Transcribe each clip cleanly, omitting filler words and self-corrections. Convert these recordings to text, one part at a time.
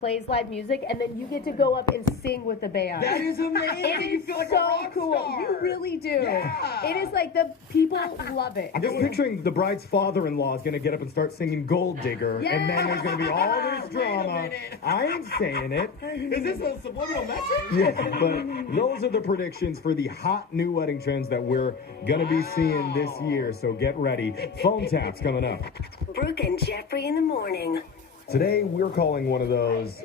plays live music, and then you get to go up and sing with the band. That is amazing. It You is feel like so a rock cool. star. You really do. Yeah. It is like the people love it. I'm just picturing the bride's father-in-law is going to get up and start singing Gold Digger, and then there's going to be all this drama. I ain't saying it. Is this a subliminal message? Yeah, but those are the predictions for the hot new wedding trends that we're going to be seeing this year, so get ready. Phone taps coming up. Brooke and Jeffrey in the morning. Today, we're calling one of those,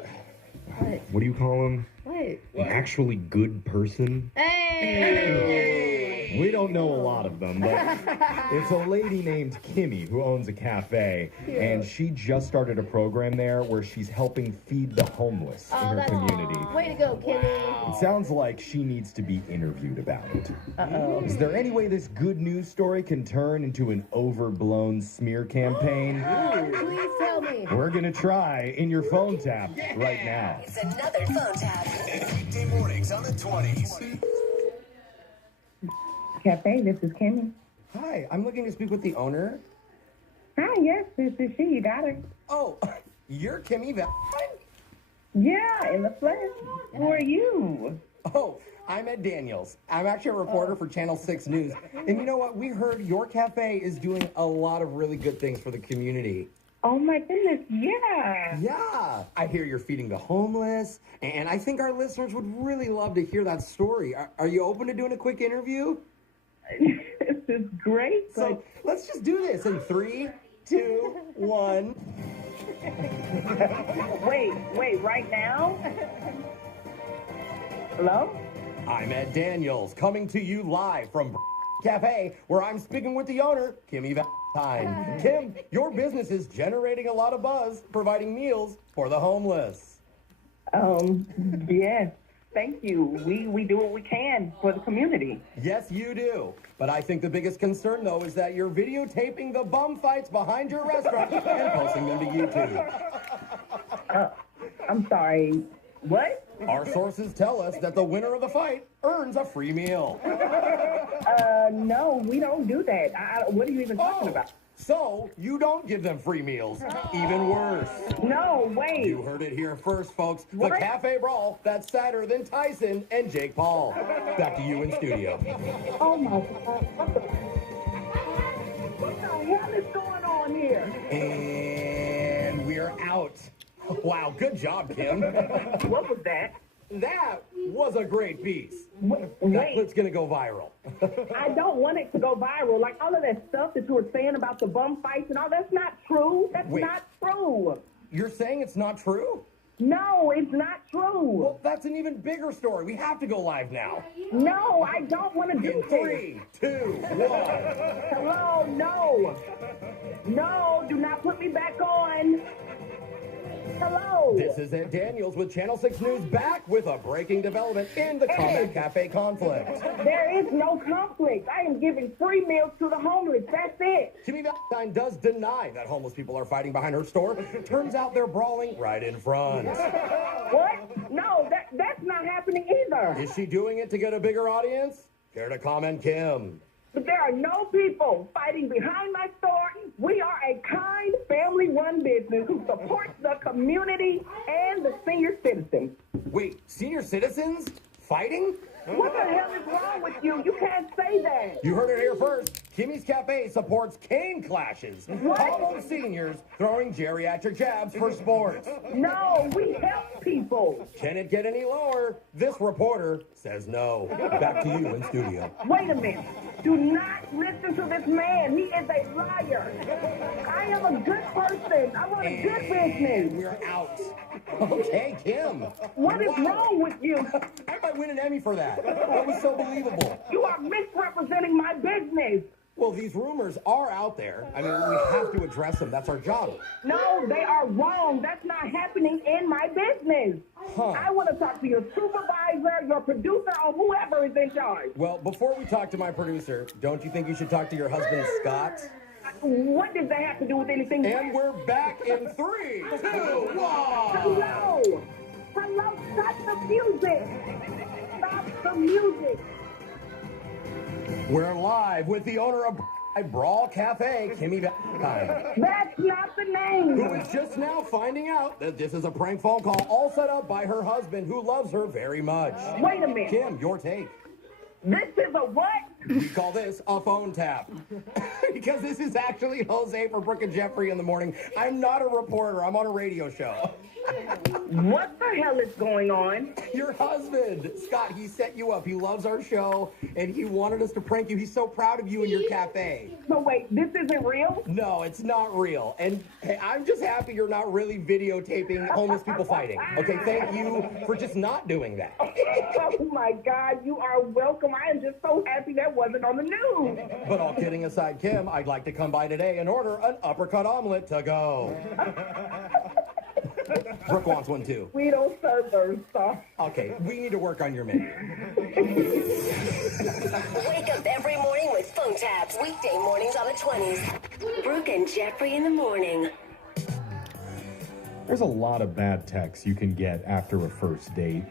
what do you call them? What? An actually good person? Hey! We don't know a lot of them, but it's a lady named Kimmy who owns a cafe, and she just started a program there where she's helping feed the homeless in her community. Way to go, Kimmy. It sounds like she needs to be interviewed about it. Uh-oh. Is there any way this good news story can turn into an overblown smear campaign? Please tell me. We're gonna try in your phone tap right now. It's another phone tap. Weekday mornings on the 20s. Cafe, this is Kimmy. Hi, I'm looking to speak with the owner. Hi, yes, this is she. You got her. Oh, you're Kimmy Valentine? Yeah, in the flesh. Who are you? Oh, I'm Ed Daniels. I'm actually a reporter for Channel 6 News. And you know what? We heard your cafe is doing a lot of really good things for the community. Oh my goodness, yeah. Yeah, I hear you're feeding the homeless, and I think our listeners would really love to hear that story. Are you open to doing a quick interview? This is great. So let's just do this in 3, 2, 1. Wait, right now? Hello? I'm Ed Daniels, coming to you live from Cafe, where I'm speaking with the owner, Kimmy Valentine. Kim, your business is generating a lot of buzz, providing meals for the homeless. Yes. Thank you. We do what we can for the community. Yes, you do. But I think the biggest concern, though, is that you're videotaping the bum fights behind your restaurant and posting them to YouTube. I'm sorry. What? Our sources tell us that the winner of the fight earns a free meal. No, we don't do that. What are you even talking about? So you don't give them free meals. Even worse. No, wait. You heard it here first, folks. What? The Cafe Brawl that's sadder than Tyson and Jake Paul. Back to you in studio. Oh my God. What the hell is going on here? And we're out. Wow, good job, Kim. What was that? That was a great piece. That Wait, clip's gonna go viral. I don't want it to go viral. Like all of that stuff that you were saying about the bum fights and all, that's not true. That's Wait. not true. You're saying it's not true? No, it's not true. Well, that's an even bigger story. We have to go live now. No, I don't want to do In this. 3, 2, 1. Hello, no. No, do not put me back on. Hello. This is Ed Daniels with Channel 6 News back with a breaking development in the Combat Cafe conflict. There is no conflict. I am giving free meals to the homeless. That's it. Kimmy Valentine does deny that homeless people are fighting behind her store. Turns out they're brawling right in front. What? No, that's not happening either. Is she doing it to get a bigger audience? Care to comment, Kim? But there are no people fighting behind my store. We are a kind, family-run business who supports the community and the senior citizens. Wait, senior citizens? Fighting? What the hell is wrong with you? You can't say that. You heard it here first. Kimmy's Cafe supports cane clashes. All seniors throwing geriatric jabs for sports. No, we help people. Can it get any lower? This reporter says no. Back to you in studio. Wait a minute. Do not listen to this man. He is a liar. I am a good person. I want a good business. We're out. Okay, Kim. What is Wow. wrong with you? I might win an Emmy for that. That was so believable. You are misrepresenting my business. Well, these rumors are out there. I mean, we have to address them. That's our job. No, they are wrong. That's not happening in my business. Huh. I want to talk to your supervisor, your producer, or whoever is in charge. Well, before we talk to my producer, don't you think you should talk to your husband, Scott? What does that have to do with anything? And we're back in 3, 2, 1. Hello. Hello. Stop the music. Stop the music. We're live with the owner of Brawl Cafe, Kimmy Valentine, That's not the name. who is just now finding out that this is a prank phone call all set up by her husband who loves her very much. Wait a minute. Kim, your take. This is a what? We call this a phone tap. Because this is actually Jose for Brooke and Jeffrey in the morning. I'm not a reporter. I'm on a radio show. What the hell is going on? Your husband, Scott, he set you up. He loves our show, and he wanted us to prank you. He's so proud of you and your cafe. So wait, this isn't real? No, it's not real. And hey, I'm just happy you're not really videotaping homeless people fighting. Okay, thank you for just not doing that. Oh my God, you are welcome. I am just so happy that wasn't on the news. But all kidding aside, Kim, I'd like to come by today and order an uppercut omelet to go. Brooke wants one too. We don't serve those stuff. Okay, we need to work on your menu. Wake up every morning with phone taps. Weekday mornings on the 20s. Brooke and Jeffrey in the morning. There's a lot of bad texts you can get after a first date.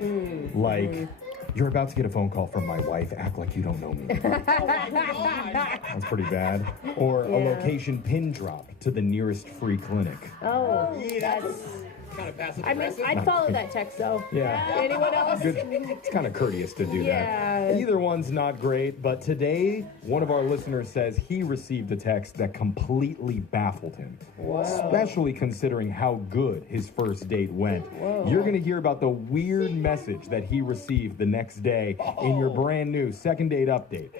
Like, you're about to get a phone call from my wife. Act like you don't know me. That's pretty bad. Or a location pin drop to the nearest free clinic. Oh, Yeah, that's. kind of passive I mean, aggressive. I'd follow that text though. Yeah. Anyone else? Good. It's kind of courteous to do Yeah. that. Either one's not great, but today, one of our listeners says he received a text that completely baffled him. Especially considering how good his first date went. You're going to hear about the weird message that he received the next day in your brand new second date update.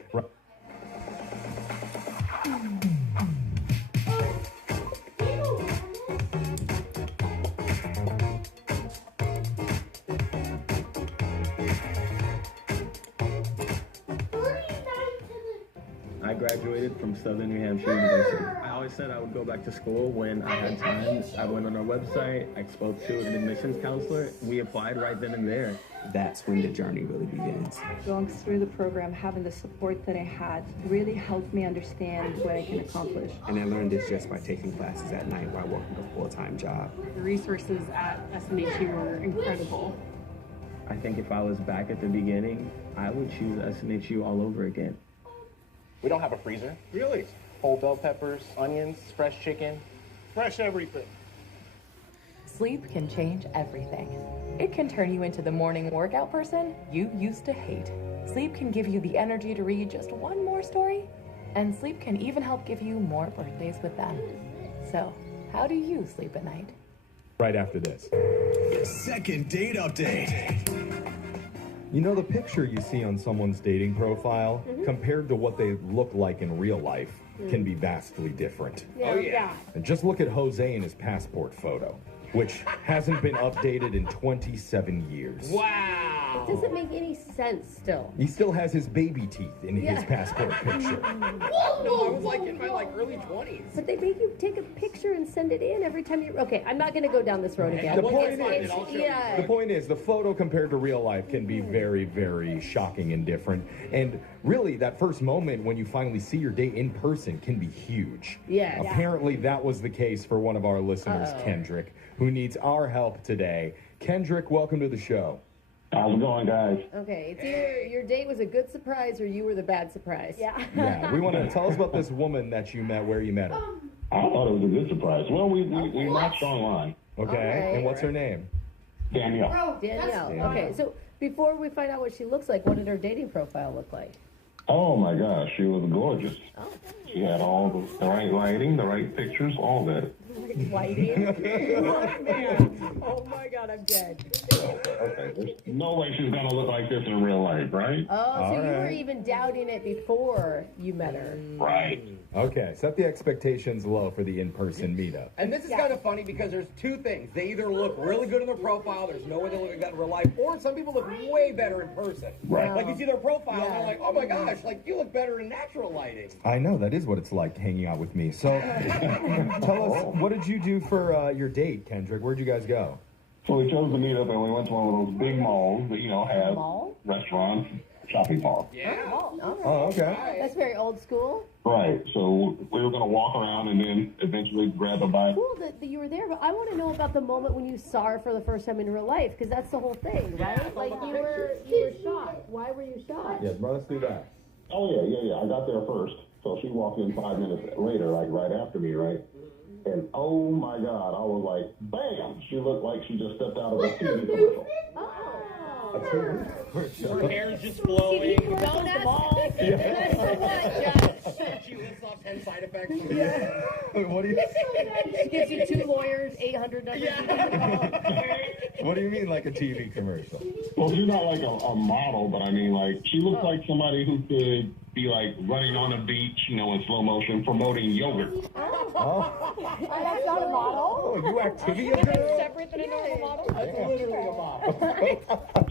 I graduated from Southern New Hampshire University. I always said I would go back to school when I had time. I went on our website, I spoke to an admissions counselor. We applied right then and there. That's when the journey really begins. Going through the program, having the support that I had really helped me understand what I can accomplish. And I learned this just by taking classes at night while working a full-time job. The resources at SMHU were incredible. I think if I was back at the beginning, I would choose SMHU all over again. We don't have a freezer. Really? Whole bell peppers, onions, fresh chicken, fresh everything. Sleep can change everything. It can turn you into the morning workout person you used to hate. Sleep can give you the energy to read just one more story. And sleep can even help give you more birthdays with them. So, how do you sleep at night? Right after this. Second date update. You know, the picture you see on someone's dating profile compared to what they look like in real life can be vastly different. Yeah. And just look at Jose in his passport photo, which hasn't been updated in 27 years. It doesn't make any sense still. He still has his baby teeth in his passport picture. No, I was like in my early 20s. But they make you take a picture and send it in every time you. Okay, I'm not going to go down this road again. The point It's- is- it's- yeah. The point is, the photo compared to real life can be very, very shocking and different. And really, that first moment when you finally see your date in person can be huge. Yes. Apparently, that was the case for one of our listeners, Kendrick, who needs our help today. Kendrick, welcome to the show. How's it going, guys? Okay, it's either your date was a good surprise or you were the bad surprise. Yeah. Yeah, we want to tell us about this woman that you met, where you met her. I thought it was a good surprise. Well, we matched online. Okay, Alright. and what's her name? Danielle. Danielle. Okay, so before we find out what she looks like, what did her dating profile look like? Oh my gosh, she was gorgeous. She had all the right lighting, the right pictures, all that. Lighting. Oh my God, I'm dead. Okay, there's no way she's gonna look like this in real life, right? Oh, so you were Alright. even doubting it before you met her. Right. Okay, set the expectations low for the in-person meetup. And this is kind of funny because there's two things. They either look really good in their profile, there's no way they look like that in real life, or some people look way better in person. Right. Like you see their profile and they're like, oh my gosh, like you look better in natural lighting. I know, that is what it's like hanging out with me. So, tell us, what did you do for your date, Kendrick? Where'd you guys go? So we chose to meet up and we went to one of those big malls that, have Mall? restaurants, shopping malls. Yeah. Oh, all right. Oh, okay. That's very old school. Right. So we were gonna walk around and then eventually grab a bite. Cool that you were there, but I want to know about the moment when you saw her for the first time in real life, because that's the whole thing, right? Like you were shocked. Why were you shocked? Yes, let's do that. Oh yeah. I got there first. So she walked in 5 minutes later, like right after me, right? And oh my God, I was like, bam! She looked like she just stepped out of a TV commercial. Her hair's just flowing. Donuts. Good for what, Jeff? She lists off 10 side effects. What do you? She gives you 2 lawyers, 800 numbers. What do you mean, like a TV commercial? Well, she's not like a model, but I mean, like, she looks like somebody who could be like running on a beach, you know, in slow motion, promoting yogurt. Oh, That's not a model. you Activia girl? Separate than a normal model. That's literally a model.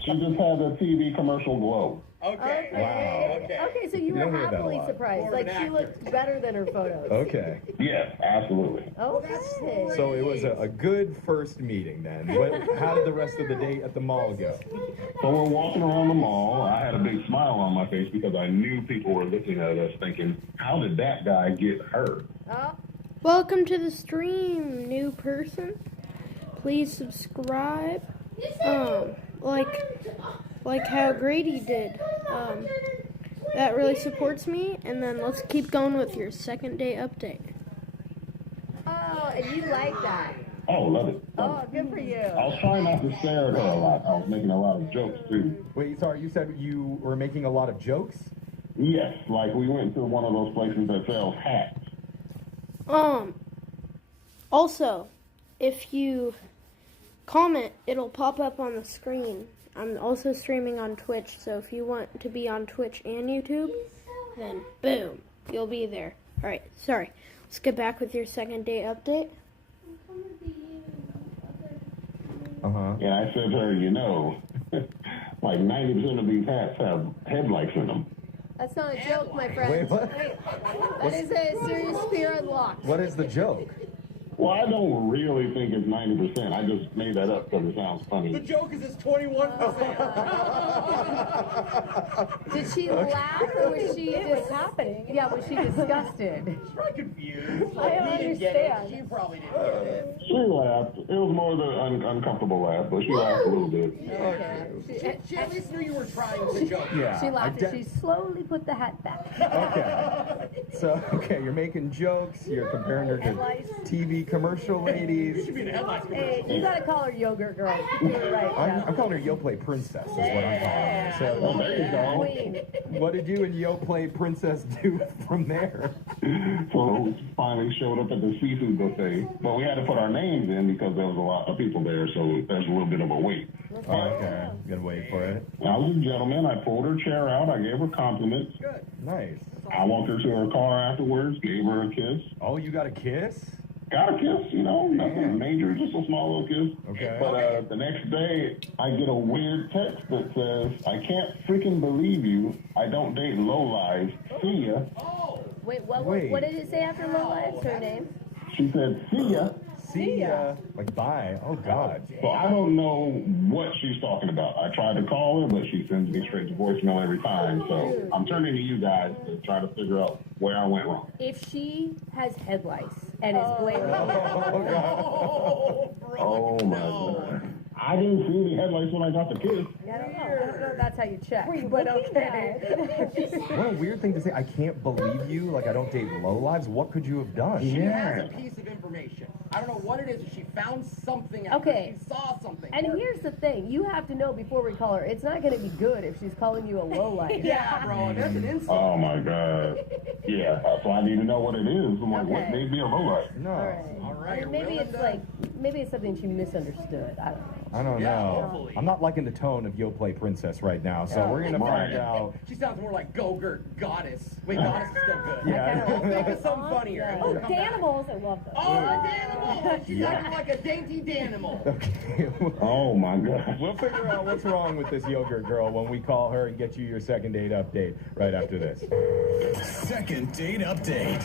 She just had a TV commercial glow. Okay. Wow. Okay, so you You don't were hear that a happily lot. surprised. Like, she looked better than her photos. Okay. Yes, absolutely. Okay. So it was a good first meeting then. How did the rest of the day at the mall go? So we're walking around the mall. I had a big smile on my face because I knew people were looking at us thinking, how did that guy get her? Welcome to the stream, new person. Please subscribe. Like how Grady did. That really supports me. And then let's keep going with your second day update. Oh, and you like that. Oh, love it. Oh, good for you. I was trying not to stare at her a lot. I was making a lot of jokes, too. Wait, sorry, you said you were making a lot of jokes? Yes, like we went to one of those places that sells hats. Also, if you comment, it'll pop up on the screen. I'm also streaming on Twitch, so if you want to be on Twitch and YouTube, then boom, you'll be there. Alright, sorry. Let's get back with your second day update. Yeah, I said to her, you know, like 90% of these hats have headlights in them. That's not a joke, my friend. Wait, what? That is a serious fear unlocked. What is the joke? Well, I don't really think it's 90%. I just made that up because it sounds funny. The joke is it's 21%. Did she laugh or was she just happening? Yeah, was she disgusted? She's probably confused. I don't We didn't get it. understand. She probably didn't get it. She laughed. It was more the uncomfortable laugh, but she laughed a little bit. Okay. She at least knew you were trying to joke. Yeah. She laughed and she slowly put the hat back. Okay. So, you're making jokes, you're comparing her to TV commercial ladies. You should be in a headlights Hey, commercial. you gotta call her yogurt girl. You're right. I'm calling her Yo Play Princess, is what I'm calling her. So, there you go. what did you and Yo Play Princess do from there? So we finally showed up at the seafood buffet, but we had to put our names in because there was a lot of people there, so there's a little bit of a wait. Okay, gonna wait for it. I was a gentleman. I pulled her chair out. I gave her compliments. Good. Nice. I walked her to her car afterwards, gave her a kiss. Oh, you got a kiss? Got a kiss, you know, nothing major, just a small little kiss. Okay. But the next day, I get a weird text that says, I can't freaking believe you. I don't date lowlives. See ya. Wait, what did it say after Low Lives? Her name? She said, see ya. See ya. Like, bye. Oh, God. So I don't know what she's talking about. I tried to call her, but she sends me straight to voicemail every time. So I'm turning to you guys to try to figure out where I went wrong. If she has headlights and is blaming Oh my God. I didn't see any headlights when I got the kiss. I don't know if that's how you check. But okay. What a weird thing to say. I can't believe you. Like, I don't date lowlives. What could you have done? She has a piece of information. I don't know what it is, but she found something out. Okay. She saw something. And here's the thing. You have to know before we call her, it's not going to be good if she's calling you a lowlife. Yeah, bro. That's an insult. Oh my God. Yeah, so I need to know what it is. I'm like, what made me a lowlight? No. All right. I mean, maybe it's something she misunderstood. I don't know. I don't Yeah, know. hopefully. I'm not liking the tone of Yo Play Princess right now, so we're gonna find out. She sounds more like Go-Gurt Goddess. Wait, Goddess is still good. Yeah. Think of something funnier. Oh, Danimals. I love those. Oh, Danimal. She's acting like a dainty Danimal. Okay. Oh my God. We'll figure out what's wrong with this yogurt girl when we call her and get you your second date update right after this. Second date update.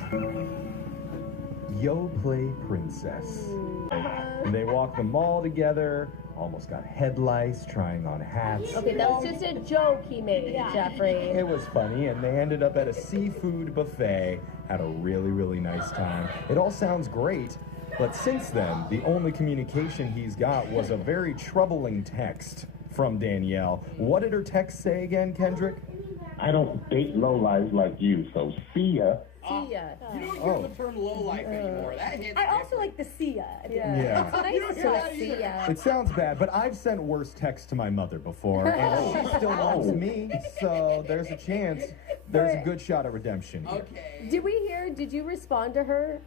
Yo Play Princess. And they walked the mall together, almost got headlights, trying on hats. Okay, that was just a joke he made, Jeffrey. It was funny, and they ended up at a seafood buffet, had a really, really nice time. It all sounds great, but since then, the only communication he's got was a very troubling text from Danielle. What did her text say again, Kendrick? I don't date lowlives like you, so see ya. See ya. You don't hear the term low life anymore. That hits I also like the see ya. Yeah. It's nice You don't to hear that see either. ya. It sounds bad, but I've sent worse texts to my mother before, and she still loves me, so there's a chance. There's a good shot at redemption here. Okay. Did you respond to her?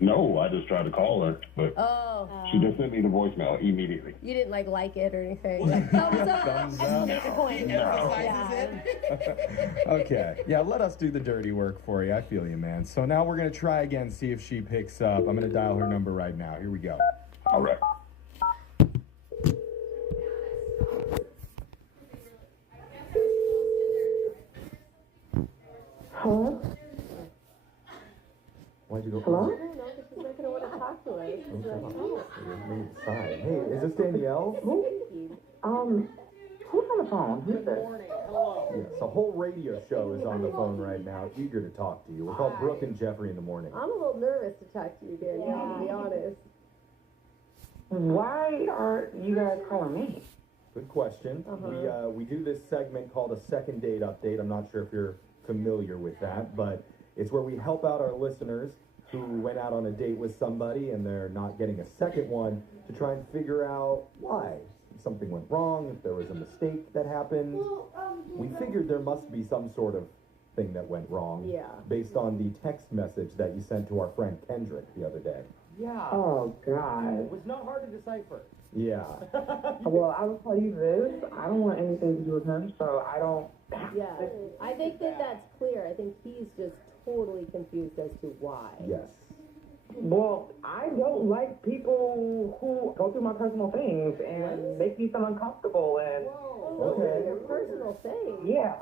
No, I just tried to call her, but Oh. she just sent me the voicemail immediately. You didn't like it or anything. Thumbs up. Thumbs up. Exclamation point. Okay. Yeah, let us do the dirty work for you. I feel you, man. So now we're going to try again, see if she picks up. I'm going to dial her number right now. Here we go. All right. Hello? Why'd you go? Hello? I don't know, because she's not going to want to talk to us. She's like, oh. Hey, is this Danielle? Who's on the phone? Who's this? Yes, a whole radio show is on the phone right now, eager to talk to you. We're called Brooke and Jeffrey in the morning. I'm a little nervous to talk to you, Danielle, to be honest. Why are you guys calling me? Good question. We do this segment called a second date update. I'm not sure if you're familiar with that, but it's where we help out our listeners who went out on a date with somebody and they're not getting a second one to try and figure out why. If something went wrong, if there was a mistake that happened. We figured there must be some sort of thing that went wrong. Yeah. Based on the text message that you sent to our friend Kendrick the other day. Yeah. Oh, God. It was not hard to decipher. Yeah. Well, I will tell you this. I don't want anything to do with him, so I don't... Yeah, I think that's clear. I think he's just totally confused as to why. Yes. Well, I don't like people who go through my personal things and make me feel uncomfortable and... Whoa, Okay. your personal thing. Yeah.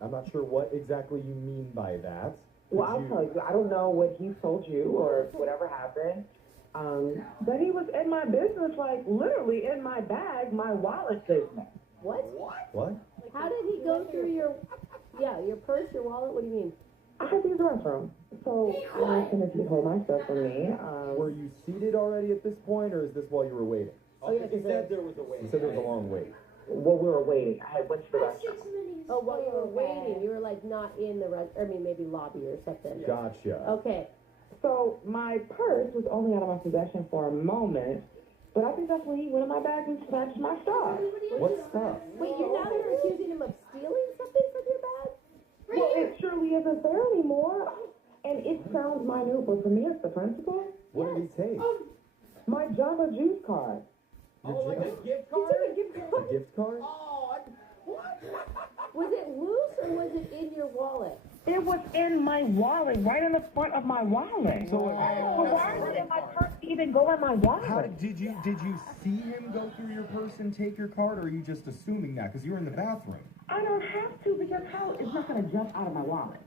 I'm not sure what exactly you mean by that. Well, I'll tell you, I don't know what he told you or whatever happened, but he was in my business, like literally in my bag, my wallet business. What? What? How did he go through your purse, your wallet? What do you mean? I had to use the restroom, so I asked him if he'd hold my stuff for me. Were you seated already at this point, or is this while you were waiting? Yeah, He said there was a wait. You said there was a long wait. Well, we were waiting. I went to the restroom. Oh, while you were waiting, you were like not in the maybe lobby or something. Gotcha. Okay. So my purse was only out of my possession for a moment, but I think that's when he went in my bag and snatched my stuff. What stuff? Wait, you're accusing him of stealing something from your bag? Well, it surely isn't there anymore. And it sounds minute, but for me, it's the principal. What did he take? My Java Juice card. Like a gift card? A gift card? Was it loose or was it in your wallet? It was in my wallet, right in the front of my wallet. So why would it my purse even go in my wallet? how did you see him go through your purse and take your card, or are you just assuming that because you were in the bathroom? I don't have to because how it's not going to jump out of my wallet.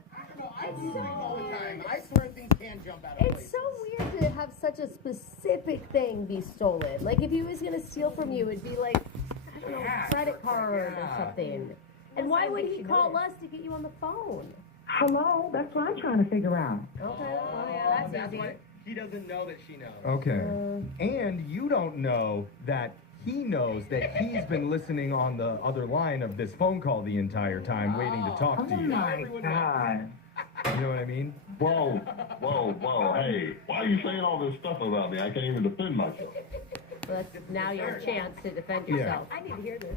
I do things all the time. I swear things can jump out of It's places. so weird to have such a specific thing be stolen. Like if he was gonna steal from you, it'd be like, I don't know, credit card or something. And why would he call us to get you on the phone? Hello? That's what I'm trying to figure out. Okay, well, yeah, That's why he doesn't know that she knows. Okay. And you don't know that he knows that he's been listening on the other line of this phone call the entire time, waiting to talk to Oh you. my God. You know what I mean? Whoa, hey, why are you saying all this stuff about me? I can't even defend myself. Well, that's now your chance to defend Yeah. yourself. I need to hear this.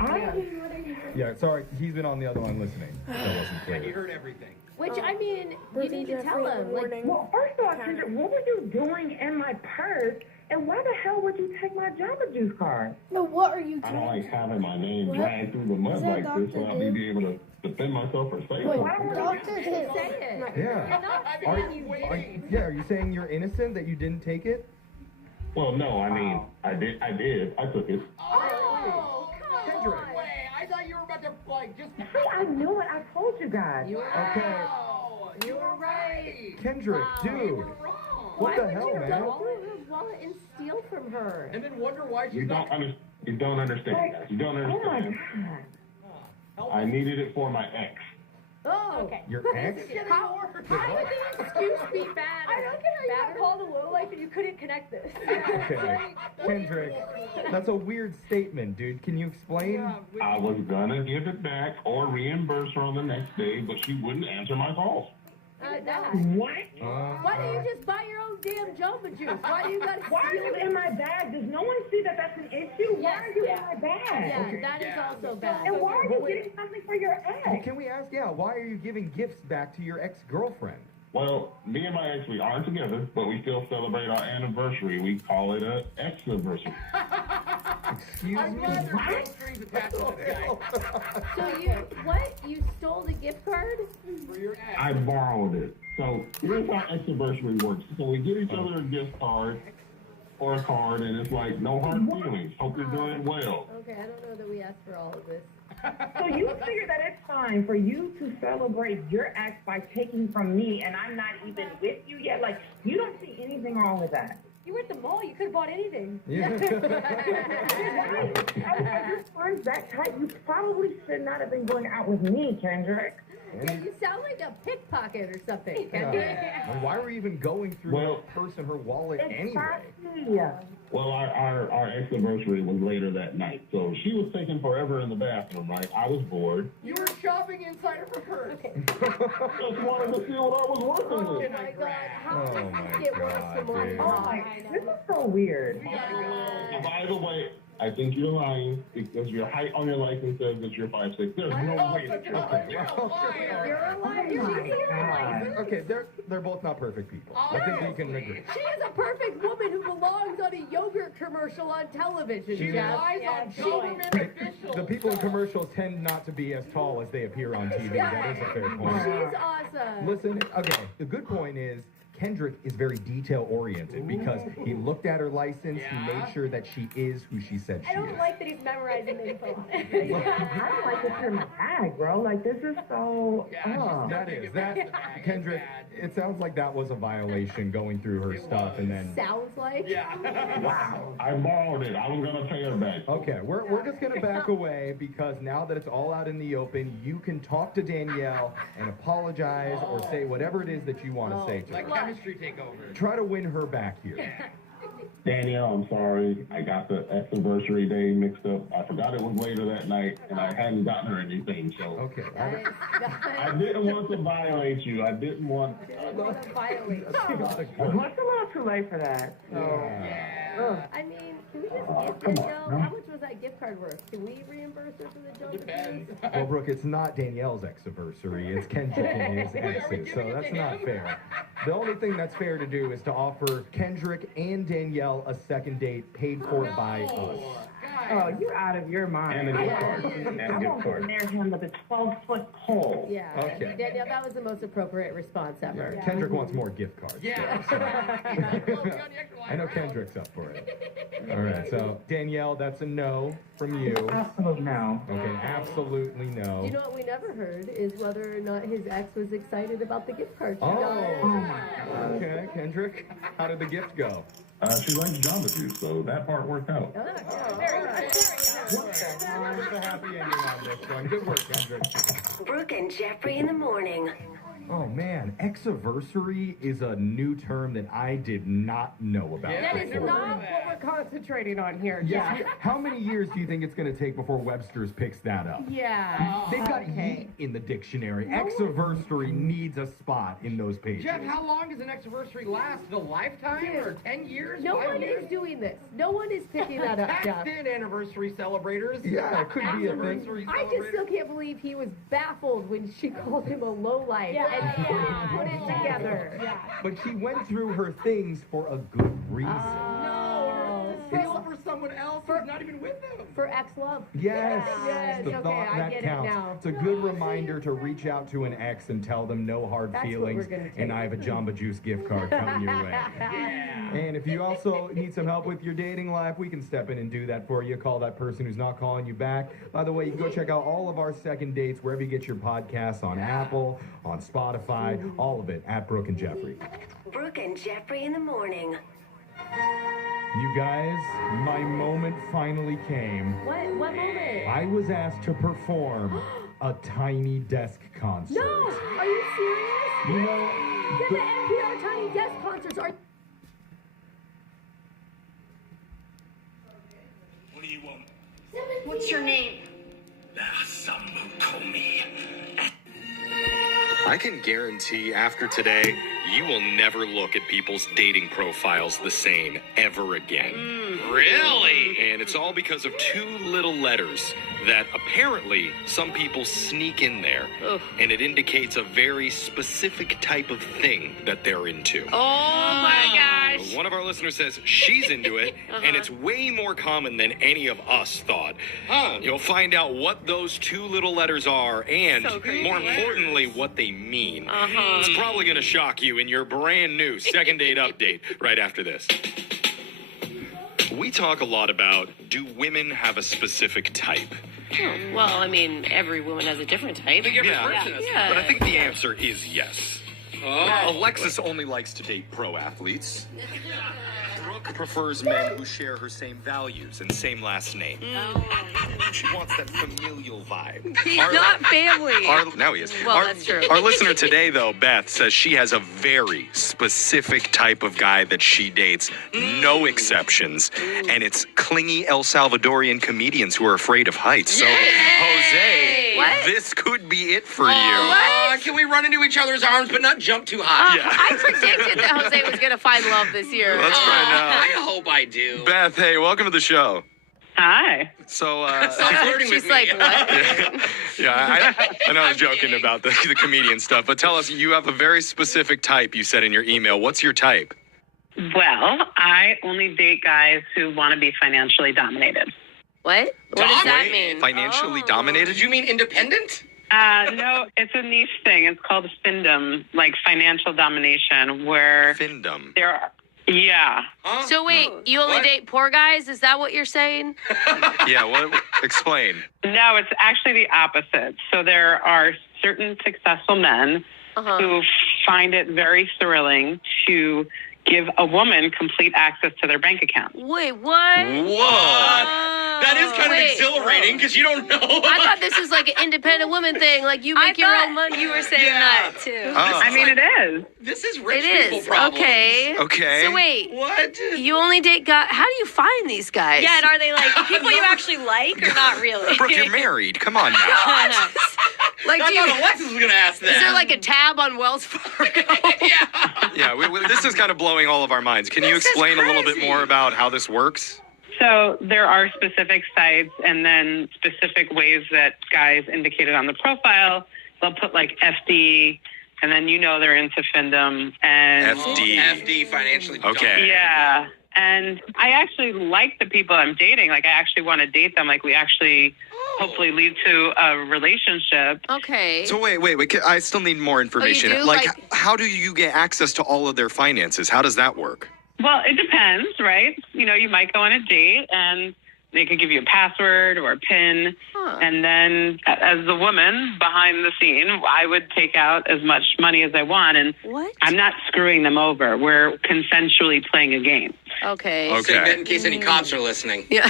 Yeah, sorry, he's been on the other line listening. That wasn't He clear. heard everything. Which, I mean, you need to tell him. Like, Well, first of all, Kendra, what were you doing in my purse? And why the hell would you take my Java Juice card? No, what are you I doing? don't like having my name What? dragged through the mud Is that like this Dr. without me Dude? being able to defend myself or say Wait, something. Doctor did. say it. Yeah. Are you saying you're innocent that you didn't take it? Well, no, I mean, I did. I took it. Oh, come on. Way. I thought you were about to, just... See, I knew it. I told you guys. Okay. You were right. Kendrick, dude. What the hell, man? Go through her wallet and steal from her. And then wonder why she's You don't understand. You don't understand. You don't Oh my understand. God. I needed it for my ex. Oh, okay. Your ex? How would the excuse be bad? I don't get how you got called a low life and you couldn't connect this. Okay. Kendrick, that's a weird statement, dude. Can you explain? I was gonna give it back or reimburse her on the next day, but she wouldn't answer my calls. What? Why don't you just buy your own damn Jamba Juice? Why do you gotta Why are you in my bag? Does no one see that that's an issue? Why are you in my bag? Yeah, that is also bad. And why are you getting something for your ex? Can we ask, why are you giving gifts back to your ex-girlfriend? Well, me and my ex, we aren't together, but we still celebrate our anniversary. We call it a ex-anniversary. Excuse me? So you stole the gift card? For your ex. I borrowed it. So here's how ex-anniversary works. So we give each other a gift card or a card, and it's like, no hard feelings. Hope you're doing well. Okay, I don't know that we asked for all of this. So you figure that it's fine for you to celebrate your ex by taking from me, and I'm not even with you yet? Like, you don't see anything wrong with that? You were at the mall. You could have bought anything. Yeah. Your friends that tight, you probably should not have been going out with me, Kendrick. Yeah, you sound like a pickpocket or something. And why were you even going through her purse and her wallet anyway? Well, our ex-anniversary was later that night, so she was taking forever in the bathroom, right? I was bored. You were shopping inside of her purse. Just wanted to see what I was working with. Oh my God, how does this get worse the more you Oh talk? my, this is so weird. By the way, I think you're lying because your height on your license says that you're 5'6". There's no way that you're You're a liar. Okay, they're both not perfect people. I think we can agree. She is a perfect woman who belongs on a yogurt commercial on television. She relies on government officials. The people in commercials tend not to be as tall as they appear on TV. That is a fair point. She's awesome. Listen, okay, the good point is Kendrick is very detail-oriented because he looked at her license, he made sure that she is who she said she I don't is. like that he's memorizing the info. I don't like this in my bag, bro. Like, this is so... Kendrick, it sounds like that was a violation going through her stuff and then... Sounds like? Wow. I borrowed it. I was going to pay her back. Okay, we're just going to back away because now that it's all out in the open, you can talk to Danielle and apologize or say whatever it is that you want to say to her. Like chemistry takeover. Try to win her back here. Danielle, I'm sorry. I got the ex-anniversary day mixed up. I forgot it was later that night, and I hadn't gotten her anything, so... Okay. I didn't want to violate you. I didn't want... to violate. Well, it's a little too late for that. I mean, can we just give Danielle, how much was that gift card worth? Can we reimburse her for the Jamba Juice? Well, Brooke, it's not Danielle's ex-anniversary. It's Kendrick and his exes, so that's not fair. The only thing that's fair to do is to offer Kendrick and Danielle a second date paid for by us. Oh, you're out of your mind. And a gift card. And a gift card. Marry him with a 12-foot pole. Yeah. Okay. Danielle, that was the most appropriate response ever. Yeah, Kendrick wants more gift cards. Yeah. I know Kendrick's up for it. All right, so Danielle, that's a no from you. Absolutely no. Okay, absolutely no. You know what we never heard is whether or not his ex was excited about the gift card she got. Oh my God. Okay, Kendrick, how did the gift go? She likes Jamba Juice, so that part worked out. There's a happy ending on this one. Good work, Kendrick. Brooke and Jeffrey in the morning. Oh man, ex-anniversary is a new term that I did not know about. Yeah, That is before. not what we're concentrating on here. Yeah. How many years do you think it's going to take before Webster's picks that up? Yeah. They've got yeet in the dictionary. Ex-anniversary needs a spot in those pages. Jeff, how long does an ex-anniversary last? A lifetime or 10 years? No 5 one years? is doing this. No one is picking that up, Jeff. Paxton anniversary celebrators. Yeah, it could be a thing. Anniversary I just still can't believe he was baffled when she called him a lowlife and couldn't put it together. But she went through her things for a good reason. No, feel for someone else who's not even with them. For ex-love. Yes, Yes, the okay, thought I that get it counts. now. It's a good reminder to reach out to an ex and tell them no hard That's what feelings, we're gonna take. and I have a Jamba Juice gift card coming your way. And if you also need some help with your dating life, we can step in and do that for you. Call that person who's not calling you back. By the way, you can go check out all of our second dates wherever you get your podcasts, on Apple, on Spotify, all of it at Brooke and Jeffrey. Brooke and Jeffrey in the morning. You guys, my moment finally came. What moment? I was asked to perform a Tiny Desk concert. No! Are you serious? You know, Yeah, the NPR Tiny Desk concerts are... What do you want? What's your name? There are some who call me. I can guarantee after today, you will never look at people's dating profiles the same ever again. Really? And it's all because of 2 little letters that apparently some people sneak in there. And it indicates a very specific type of thing that they're into. Oh my gosh. One of our listeners says she's into it, and it's way more common than any of us thought. You'll find out what those 2 little letters are, and more importantly, what they mean. It's probably going to shock you in your brand new second date update right after this. We talk a lot about, do women have a specific type? Well, I mean, every woman has a different type. Yeah. But I think the answer is yes. Alexis only likes to date pro athletes. Brooke prefers men who share her same values and same last name. She wants that familial vibe. He's not family. Now he is. Well, that's true. Our listener today, though, Beth, says she has a very specific type of guy that she dates. No exceptions. And it's clingy El Salvadorian comedians who are afraid of heights. So, Jose, this could be it for you. Can we run into each other's arms but not jump too high? I predicted that Jose was going to find love this year. Let's find out. I hope I do. Beth, hey, welcome to the show. Hi. So, she's like, what? I know I was joking about the comedian stuff, but tell us, you have a very specific type you said in your email. What's your type? Well, I only date guys who want to be financially dominated. What? What does that mean? Financially dominated? You mean independent? No, it's a niche thing. It's called findom, like financial domination, where findom. There are. Yeah. So wait, you only date poor guys? Is that what you're saying? Yeah, well, explain. No, it's actually the opposite. So there are certain successful men who find it very thrilling to give a woman complete access to their bank account. Wait, what? Whoa. That is kind of exhilarating because you don't know. I thought this was like an independent woman thing. Like you make your own money. You were saying that too. I mean, it is. This is rich It people is. problems. Okay. So wait. What? You only date guys. How do you find these guys? Yeah, and are they like people you actually like or not really? Brooke, you're married. Come on now. Like, I thought Alexis was going to ask that. Is there like a tab on Wells Fargo? Yeah, this is kind of blowing all of our minds. Can you explain a little bit more about how this works? So there are specific sites and then specific ways that guys indicated on the profile. They'll put like FD, and then they're into findom. And FD, financially Okay. Yeah. And I actually like the people I'm dating. Like, I actually want to date them. Like, we actually hopefully lead to a relationship. Okay. So wait. I still need more information. do? Like, how do you get access to all of their finances? How does that work? Well, it depends, right? You might go on a date and they could give you a password or a PIN. And then as the woman behind the scene, I would take out as much money as I want. And I'm not screwing them over. We're consensually playing a game. Okay. Saying that in case any cops are listening. Yeah.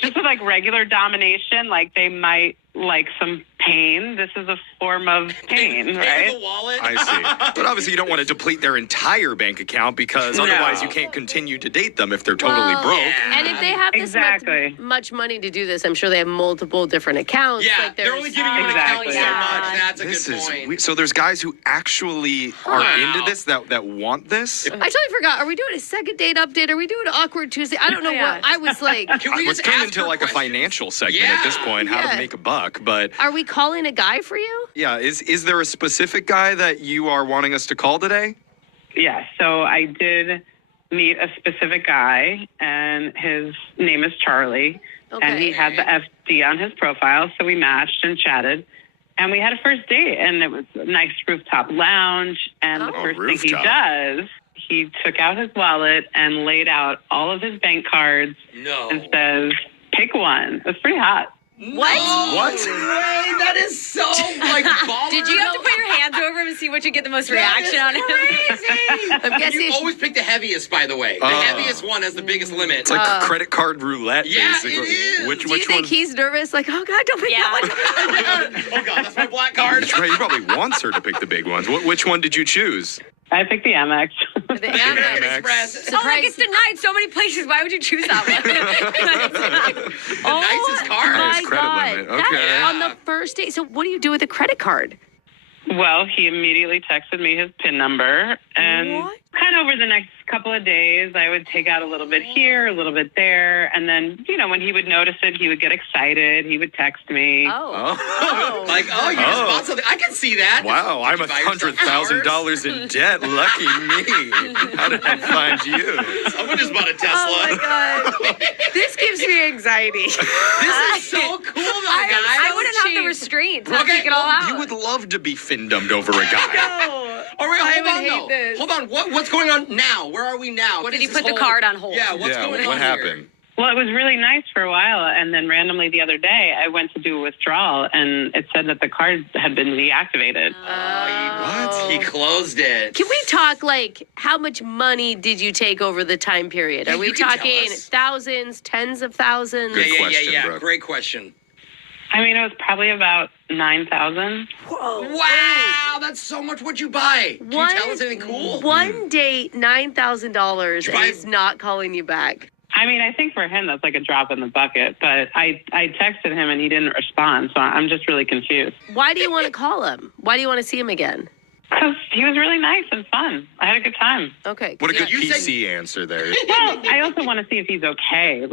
Just with regular domination, like they might like some pain. This is a form of pain, right? The wallet. I see. But obviously you don't want to deplete their entire bank account because otherwise you can't continue to date them if they're totally broke. And if they have this much money to do this, I'm sure they have multiple different accounts. Yeah, like they're only giving you an account so much. That's a good point. So there's guys who actually are into this, that want this? I totally forgot. Are we doing a second date update? Are we doing an awkward Tuesday? I don't know what. I was like... It's turned into like a financial segment at this point, how to make a buck, but... Are we calling a guy for you? Yeah, is there a specific guy that you are wanting us to call today? Yeah, so I did meet a specific guy, and his name is Charlie, and he had the FD on his profile, so we matched and chatted, and we had a first date, and it was a nice rooftop lounge, and the first thing he does, he took out his wallet and laid out all of his bank cards and says, pick one. It was pretty hot. What? What? Way, that is so, baller. Did you have to put your hands over him and see what you get the most reaction on him? I'm guessing you always pick the heaviest, by the way. The heaviest one has the biggest limit. It's like credit card roulette, basically. It is. Which Do you think he's nervous? Like, oh, God, don't pick that one. Oh, God, that's my black card. That's right. He probably wants her to pick the big ones. Which one did you choose? I picked the Amex. The Amex. Express. Oh, like it's denied so many places. Why would you choose that one? The nicest card. My credit God. limit. That Okay. on the first date. So what do you do with a credit card? Well, he immediately texted me his PIN number, and kind of over the next couple of days, I would take out a little bit here, a little bit there, and then, when he would notice it, he would get excited. He would text me. You just bought something. I can see that. Wow, I'm $100,000 in debt. Lucky me. How did I find you? Someone just bought a Tesla. Oh my God. This gives me anxiety. This is so cool, though, guys. I wouldn't have the restraint to take it all out. You would love to be findumed over a guy. No. All right, I hold on, would hate though. this. Hold on. What's going on now? Where are we now? Did he put the card on hold? Yeah, what's going on what happened? Well, it was really nice for a while, and then randomly the other day, I went to do a withdrawal, and it said that the card had been deactivated. What? He closed it. Can we talk, how much money did you take over the time period? Are we you can tell talking us. thousands, tens of thousands? Yeah. Brooke. Great question. I mean, it was probably about 9,000. Whoa. Wow, that's so much. What'd you buy? Can you tell us anything cool? One date, $9,000, and he's not calling you back. I mean, I think for him, that's like a drop in the bucket, but I texted him and he didn't respond, so I'm just really confused. Why do you want to call him? Why do you want to see him again? Because he was really nice and fun. I had a good time. Okay. What a good PC answer there. Well, I also want to see if he's okay.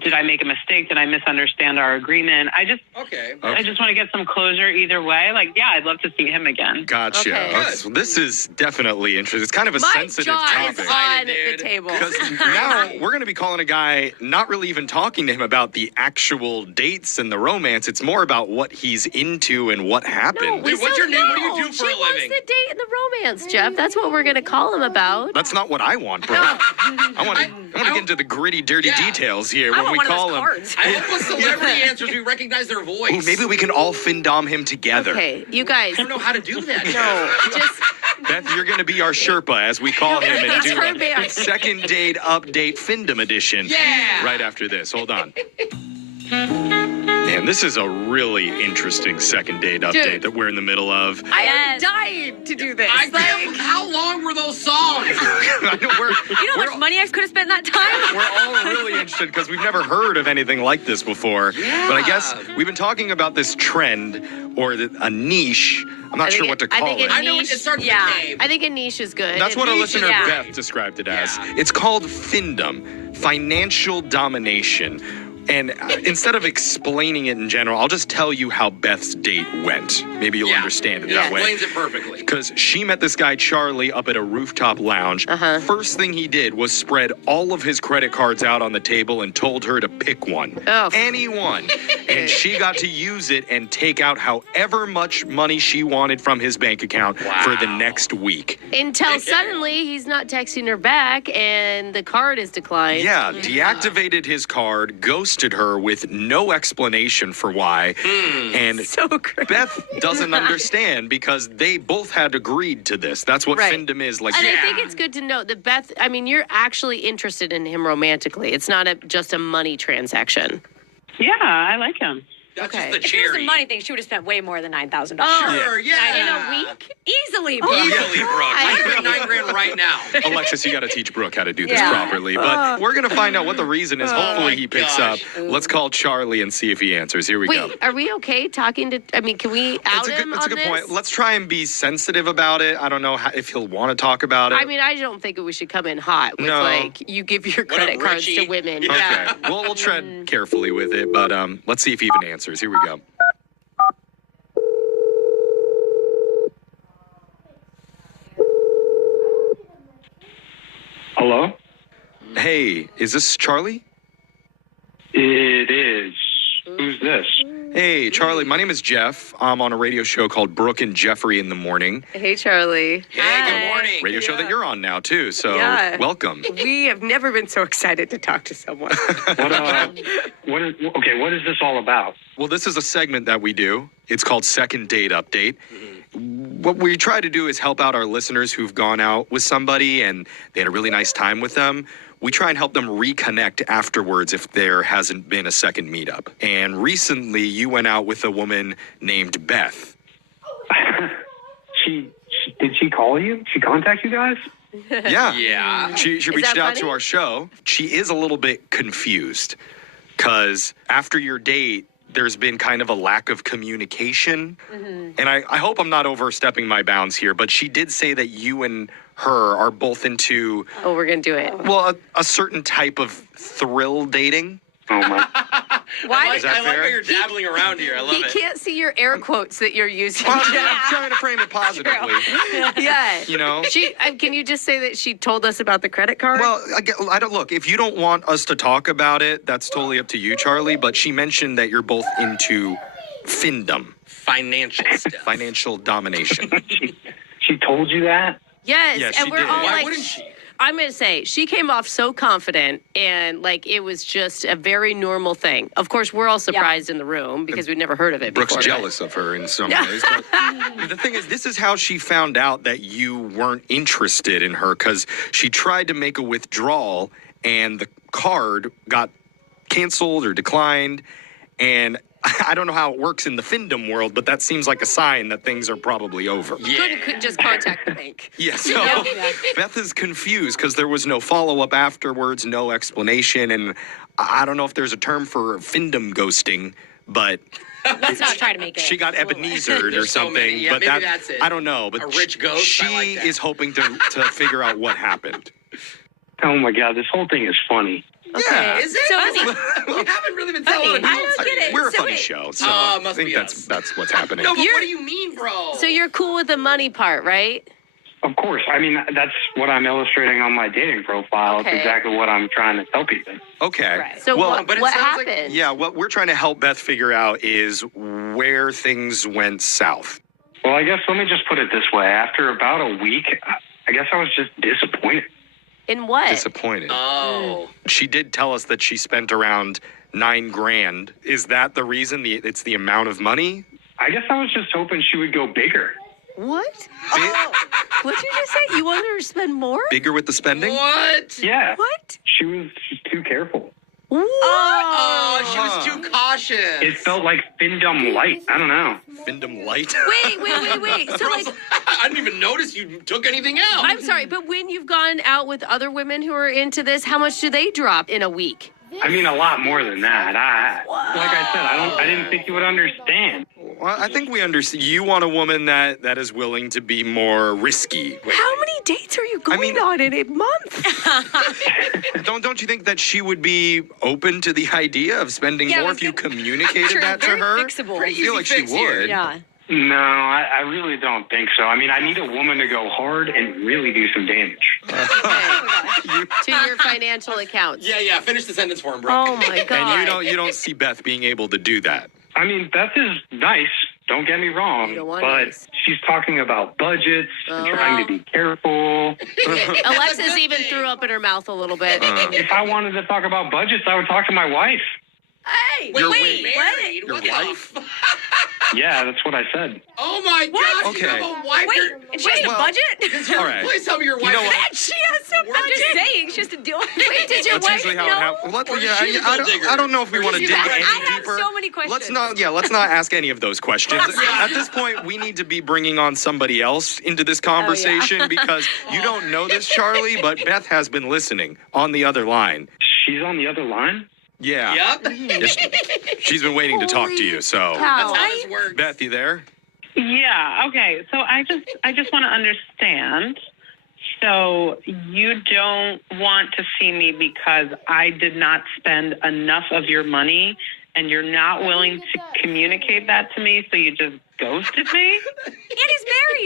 Did I make a mistake? Did I misunderstand our agreement? I just want to get some closure either way. I'd love to see him again. Gotcha. Okay, so this is definitely interesting. It's kind of a sensitive topic. My jaw is on the table. Because now we're going to be calling a guy, not really even talking to him about the actual dates and the romance. It's more about what he's into and what happened. Dude, what's your name? What do you do for a living? The date and the romance, Jeff. That's what we're going to call him about. That's not what I want, bro. I want to get into the gritty, dirty details here when we call him. I hope when celebrity answers, we recognize their voice. Ooh, maybe we can all findom him together. Okay, you guys. I don't know how to do that. No, just... Beth, you're going to be our Sherpa as we call him and That's do her a band. second date update Findom edition. Yeah! Right after this. Hold on. Man, this is a really interesting second date update that we're in the middle of. I am dying to do this. How long were those songs? I know You know how much money I could have spent that time? We're all really interested because we've never heard of anything like this before. Yeah. But I guess we've been talking about this trend or a niche. I'm not sure what to call it. I know it starts with a K. I think a niche is good. That's what our listener Yeah. Beth described it as. It's called Findom, financial domination. And instead of explaining it in general, I'll just tell you how Beth's date went. Maybe you'll understand it that way. Explains it perfectly. Because she met this guy, Charlie, up at a rooftop lounge. First thing he did was spread all of his credit cards out on the table and told her to pick one. Any one. And she got to use it and take out however much money she wanted from his bank account for the next week. Until suddenly he's not texting her back and the card is declined. Yeah, deactivated his card, ghosted her with no explanation for why. And Beth doesn't understand because they both had agreed to this. That's what Findom is. And I think it's good to note that Beth, I mean, you're actually interested in him romantically. It's not just a money transaction. Yeah, I like him. That's just the If it was a cherry. money thing, she would have spent way more than $9,000. Sure, yeah. In a week? Easily, Brooke. Easily, Brooke. I spend $9,000 right now. Alexis, you got to teach Brooke how to do this Yeah. properly. But we're going to find out what the reason is. Hopefully he picks up. Let's call Charlie and see if he answers. Here we go. Wait, are we okay talking to, I mean, can we out him That's on a good this? point. Let's try and be sensitive about it. I don't know if he'll want to talk about it. I mean, I don't think we should come in hot with, No. you give your credit cards to women. Okay. Yeah. Well, we'll tread carefully with it, but let's see if he even answers. Here we go. Hello? Hey, is this Charlie? It is. Who's this? Hey, Charlie, my name is Jeff. I'm on a radio show called Brooke and Jeffrey in the Morning. Hey, Charlie. Hey, good morning. Radio show that you're on now, too, so Yeah. welcome. We have never been so excited to talk to someone. What is this all about? Well, this is a segment that we do. It's called Second Date Update. What we try to do is help out our listeners who've gone out with somebody and they had a really nice time with them. We try and help them reconnect afterwards if there hasn't been a second meetup. And recently, you went out with a woman named Beth. Did she call you? She contact you guys? Yeah. Yeah. She Is reached that out funny? to our show. She is a little bit confused because after your date, there's been kind of a lack of communication. Mm-hmm. And I hope I'm not overstepping my bounds here, but she did say that you and her are both into... Oh, we're going to do it. Well, a certain type of thrill dating. Oh, my. Why? Is that I like fair? how you're dabbling around here. I love He it. can't see your air quotes that you're using. Well, I'm trying to frame it positively. Yeah. You know? Can you just say that she told us about the credit card? Well, I don't look. If you don't want us to talk about it, that's totally up to you, Charlie. But she mentioned that you're both into findom, financial stuff, financial domination. She told you that? Yes, Yeah, and she we're did. all Why like, wouldn't she? I'm going to say, she came off so confident, and like it was just a very normal thing. Of course, we're all surprised in the room because we'd never heard of it Brooke's before. jealous of her in some ways. But the thing is, this is how she found out that you weren't interested in her, because she tried to make a withdrawal, and the card got canceled or declined, and I don't know how it works in the findom world, but that seems like a sign that things are probably over. Could just contact the bank. Yeah, so Beth is confused because there was no follow-up afterwards, no explanation, and I don't know if there's a term for findom ghosting, but... Let's not try to make it. She got Ebenezered or There's so something, many. Yeah, but maybe that's it. I don't know, but A rich ghost? she I like that. is hoping to figure out what happened. Oh, my God. This whole thing is funny. Yeah. Is it? So we haven't really been telling Funny. them. I don't get it. We're a So funny wait. show, so Oh, it I must think be that's what's happening. No, but what do you mean, bro? So you're cool with the money part, right? Of course. I mean, that's what I'm illustrating on my dating profile. Okay. It's exactly what I'm trying to tell people. Okay. So well, but it what sounds like- happened? yeah, what we're trying to help Beth figure out is where things went south. Well, I guess let me just put it this way. After about a week, I guess I was just disappointed. In what? Disappointed. Oh. She did tell us that she spent around $9,000. Is that the reason? It's the amount of money? I guess I was just hoping she would go bigger. What? Oh, what'd you just say? You wanted her to spend more? Bigger with the spending? What? Yeah. What? She was just too careful. What? Oh, she was too cautious. It felt like findom light. I don't know. Findom light? Wait. So like, I didn't even notice you took anything out. I'm sorry, but when you've gone out with other women who are into this, how much do they drop in a week? I mean, a lot more than that. Like I said, I didn't think you would understand. Well, I think we understand. You want a woman that is willing to be more risky. How many dates are you going on in a month? Don't you think that she would be open to the idea of spending more if you communicated that to her? Fixable. I feel like she would. Yeah. No, I really don't think so. I mean, I need a woman to go hard and really do some damage. To your financial accounts. Yeah. Finish the sentence for him, bro. Oh my god. And you don't see Beth being able to do that. I mean, Beth is nice. Don't get me wrong. But she's talking about budgets and trying to be careful. Alexis even threw up in her mouth a little bit. If I wanted to talk about budgets, I would talk to my wife. Hey, Your wait, married? Your What the wife? Yeah, that's what I said. Oh my God! Okay. You have a wife. Wait, and she has a budget? All right. Please tell me your wife. You know what? And she has some budget. I'm just saying, she has to deal with it. Wait, did your That's wife usually how know? it happens. Or is she a gold digger? I don't know if we want to dig any I have deeper. so many questions. Let's not ask any of those questions. At this point, we need to be bringing on somebody else into this conversation because you don't know this, Charlie, but Beth has been listening on the other line. She's on the other line? Yeah. Yep. She's been waiting to talk to you, so. That's how this works. Beth, you there? Yeah, okay. So I just want to understand. So you don't want to see me because I did not spend enough of your money and you're not willing to communicate that to me, so you just ghosted me? And he's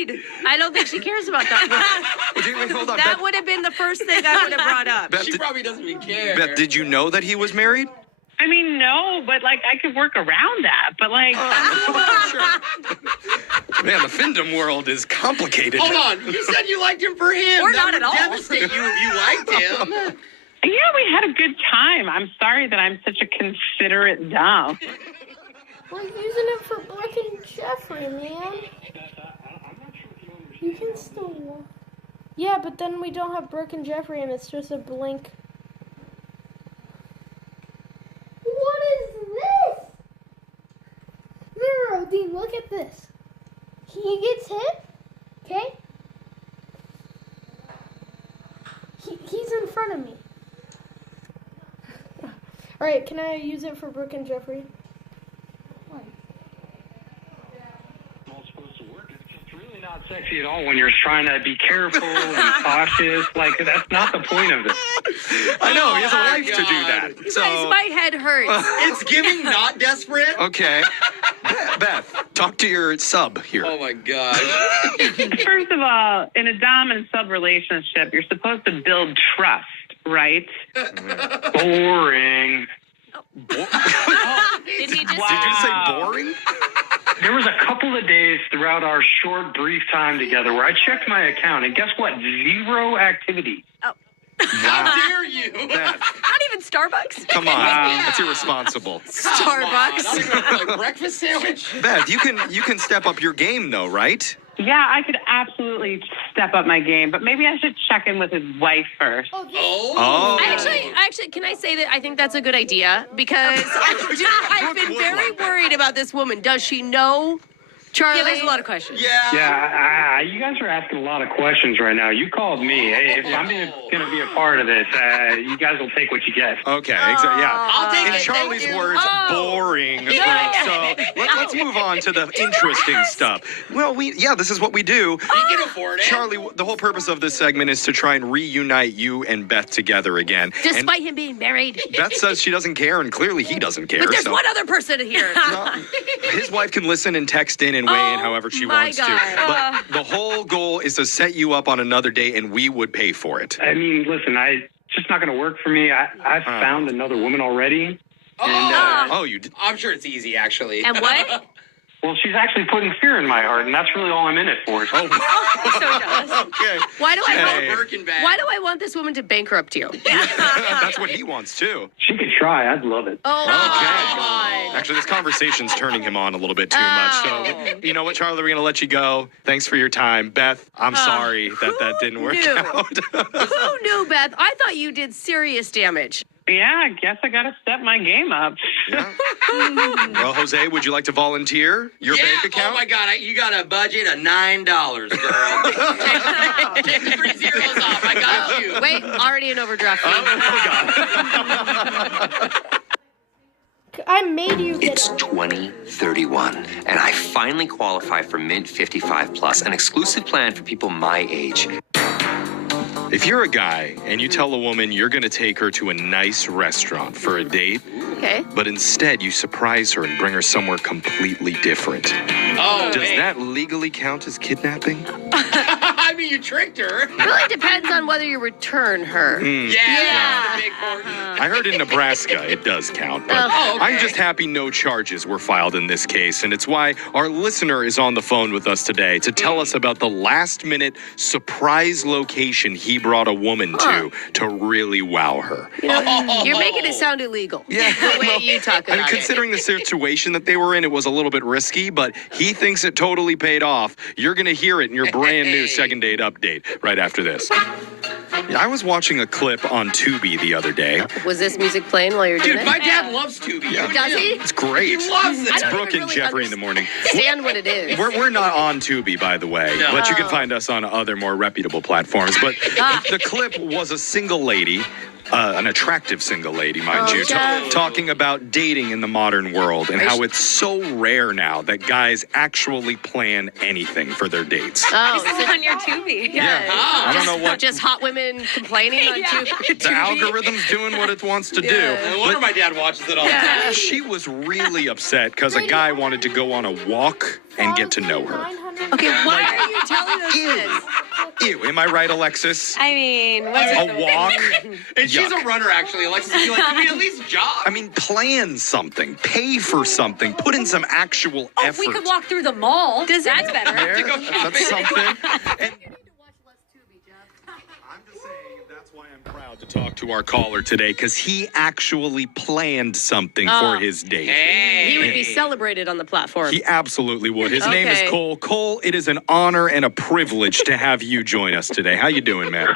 married. I don't think she cares about that. Wait, hold on. That would have been the first thing I would have brought up. Beth, She probably doesn't even care. Beth, did you know that he was married? I mean, no, but like I could work around that. But like, Man, the findom world is complicated. Hold on. You said you liked him for him. Or that not would at all. devastate you if you liked him. yeah, we had a good time. I'm sorry that I'm such a considerate dumb. We're using it for Brooke and Jeffrey, man. You can still... Yeah, but then we don't have Brooke and Jeffrey and it's just a blank... What is this? No, Dean, look at this. He gets hit, okay? He's in front of me. Alright, can I use it for Brooke and Jeffrey? Not sexy at all when you're trying to be careful and cautious. Like, that's not the point of this. I know, he has a wife to do that. You guys, my head hurts. It's giving not desperate. Okay. Beth, talk to your sub here. Oh my gosh. First of all, in a dom and sub relationship, you're supposed to build trust, right? Boring. Did he just? Did you say boring? There was a couple of days throughout our short, brief time together where I checked my account, and guess what? 0 activity. How dare you? Beth, Not even Starbucks. come on. That's irresponsible. Starbucks. Like breakfast sandwich. Beth, you can step up your game though, right? Yeah, I could absolutely step up my game, but maybe I should check in with his wife first. Oh. Actually, can I say that I think that's a good idea? Because I've been very worried about this woman. Does she know Charlie? Yeah, there's a lot of questions. Yeah, you guys are asking a lot of questions right now. You called me. Hey, if I'm going to be a part of this, you guys will take what you get. Okay, exactly. Yeah. I'll take In it. Charlie's Thank you. words, boring. So let's move on to the interesting stuff. Well, this is what we do. You can afford it. Charlie, the whole purpose of this segment is to try and reunite you and Beth together again. Despite him being married. Beth says she doesn't care, and clearly he doesn't care. But there's one other person here. His wife can listen and text in and weigh in however she wants to. But the whole goal is to set you up on another date, and we would pay for it. I mean, listen, it's just not going to work for me. I've found another woman already. You did? I'm sure it's easy, actually. And what? Well, she's actually putting fear in my heart, and that's really all I'm in it for. I'm so jealous. Okay. Why do Birkin bag. Why do I want this woman to bankrupt you? That's what he wants, too. She could try. I'd love it. Oh, Okay. God. Actually, this conversation's turning him on a little bit too much. So, you know what, Charlie? We're going to let you go. Thanks for your time. Beth, I'm sorry that didn't work out. Who knew, Beth? I thought you did serious damage. Yeah, I guess I got to step my game up. Yeah. Well, Jose, would you like to volunteer your bank account? Oh my God, you got a budget of $9, girl. Take the 3 zeros off. I got you. Wait, already an overdraft fee. I made you get It's 2031, and I finally qualify for Mint 55 Plus, an exclusive plan for people my age. If you're a guy and you tell a woman you're going to take her to a nice restaurant for a date, but instead you surprise her and bring her somewhere completely different, does that legally count as kidnapping? I mean, you tricked her. It really depends on whether you return her. Yeah. The big portion. I heard in Nebraska it does count, but I'm just happy no charges were filed in this case, and it's why our listener is on the phone with us today to tell us about the last-minute surprise location he brought a woman to really wow her. You know, you're making it sound illegal. Yeah. The way you talk about considering the situation that they were in, it was a little bit risky, but he thinks it totally paid off. You're going to hear it in your brand new second date update right after this. I was watching a clip on Tubi the other day. Was this music playing while you're doing it? Dude, my dad loves Tubi. Yeah. Does he? It's great. He loves it. It's Brooke and Jeffrey in the morning. Understand what it is. We're not on Tubi, by the way, but you can find us on other more reputable platforms. But the clip was a single lady, an attractive single lady, mind you, talking about dating in the modern world and how it's so rare now that guys actually plan anything for their dates. This is on your Tubi. Yeah. I don't know what. Just hot women complaining on Tubi. The algorithm's doing what it wants to do. No wonder my dad watches it all the time. She was really upset because a guy wanted to go on a walk and get to know her. Okay, why are you telling us this? Ew, am I right, Alexis? I mean, A walk? And she's Yuck. a runner, actually. Alexis, you're like, can we at least jog? I mean, plan something, pay for something, put in some actual effort. we could walk through the mall. That's better. That's something. That's why I'm proud to talk to our caller today, because he actually planned something for his date. He would be celebrated on the platform. He absolutely would. His name is Cole. Cole, it is an honor and a privilege to have you join us today. How you doing, man?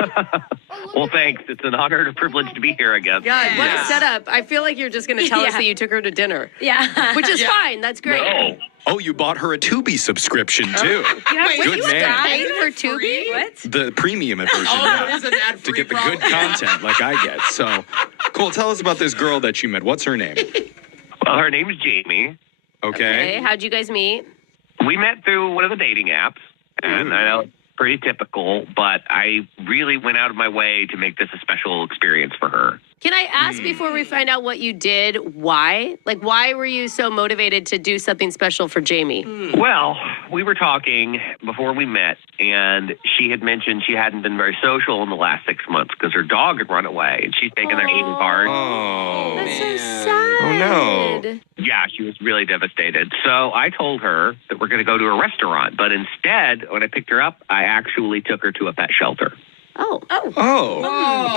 Well, thanks. It's an honor and a privilege to be here, I guess. God, what a setup. I feel like you're just going to tell us that you took her to dinner. Yeah. Which is fine. That's great. No. Oh, you bought her a Tubi subscription, too. Good man. Paid for Tubi? What? The premium version, it is an ad-free to get the good content like I get. So, Cole, tell us about this girl that you met. What's her name? Well, her name's Jamie. Okay, how'd you guys meet? We met through one of the dating apps, and I know it's pretty typical, but I really went out of my way to make this a special experience for her. Can I ask before we find out what you did, why? Like, why were you so motivated to do something special for Jamie? Well, we were talking before we met, and she had mentioned she hadn't been very social in the last 6 months because her dog had run away, and she's taken their eating hard. Oh, that's so sad. Oh, no. Yeah, she was really devastated. So I told her that we're going to go to a restaurant, but instead, when I picked her up, I actually took her to a pet shelter.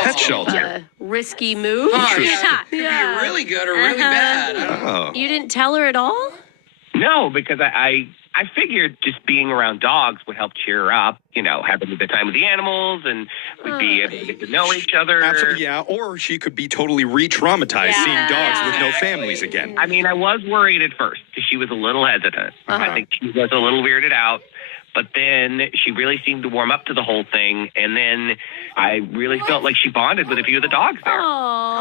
Pet shelter. Risky move. Oh, yeah. Could be really good or really bad. I don't know. You didn't tell her at all? No, because I figured just being around dogs would help cheer her up, having a good time with the animals, and we'd be able to get to know each other. Absolutely, yeah. Or she could be totally re-traumatized seeing dogs with no families again. I mean, I was worried at first because she was a little hesitant. I think she was a little weirded out. But then she really seemed to warm up to the whole thing, and then I really felt like she bonded with a few of the dogs there. Aww.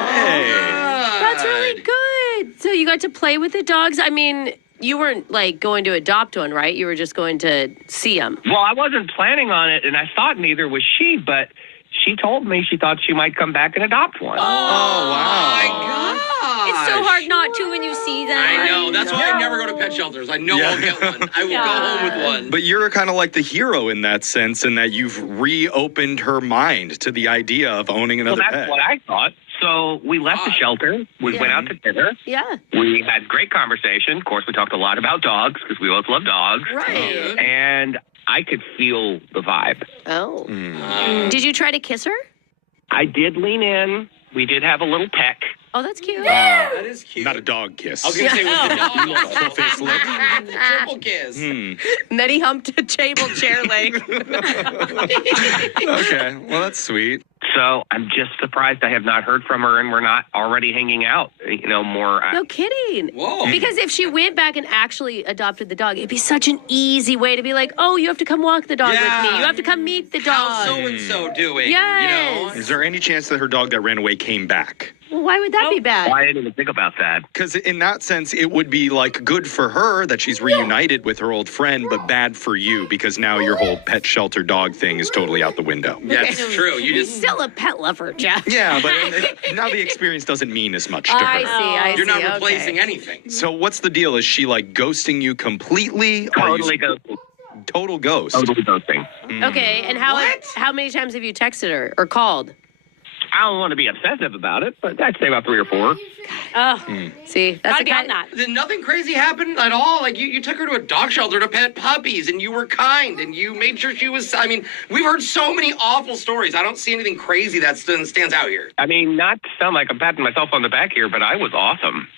That's really good. So you got to play with the dogs? I mean, you weren't, going to adopt one, right? You were just going to see them. Well, I wasn't planning on it, and I thought neither was she, but she told me she thought she might come back and adopt one. Oh, wow. My God. It's so hard not to when you see them. I know. That's why I never go to pet shelters. I know I'll get one. I will go home with one. But you're kind of like the hero in that sense, in that you've reopened her mind to the idea of owning another pet. Well, that's what I thought. So we left the shelter. We went out to dinner. Yeah. We had great conversation. Of course, we talked a lot about dogs because we both love dogs. Right. And I could feel the vibe. Oh. Did you try to kiss her? I did lean in. We did have a little peck. Oh, that's cute. That is cute. Not a dog kiss. I was going to say, was the dog full face lick? Triple kiss. And then he humped a table chair leg. Okay, well, that's sweet. So I'm just surprised I have not heard from her and we're not already hanging out, more. No kidding. Whoa. Because if she went back and actually adopted the dog, it'd be such an easy way to be like, oh, you have to come walk the dog with me. You have to come meet the dog. How's so-and-so doing? Yes. Is there any chance that her dog that ran away came back? Well, why would that be bad? I didn't even think about that. Because in that sense, it would be good for her that she's reunited with her old friend, but bad for you because now your whole pet shelter dog thing is totally out the window. That's true. He's still a pet lover, Jeff. Yeah, but now the experience doesn't mean as much to her. I see. You're not replacing anything. So what's the deal? Is she ghosting you completely? Totally ghosting. Total ghost. Totally ghosting. Okay, and how many times have you texted her or called? I don't want to be obsessive about it, but I'd say about 3 or 4. See, that's Did nothing crazy happen at all? You took her to a dog shelter to pet puppies, and you were kind, and you made sure she was. I mean, we've heard so many awful stories. I don't see anything crazy that stands out here. I mean, not to sound like I'm patting myself on the back here, but I was awesome.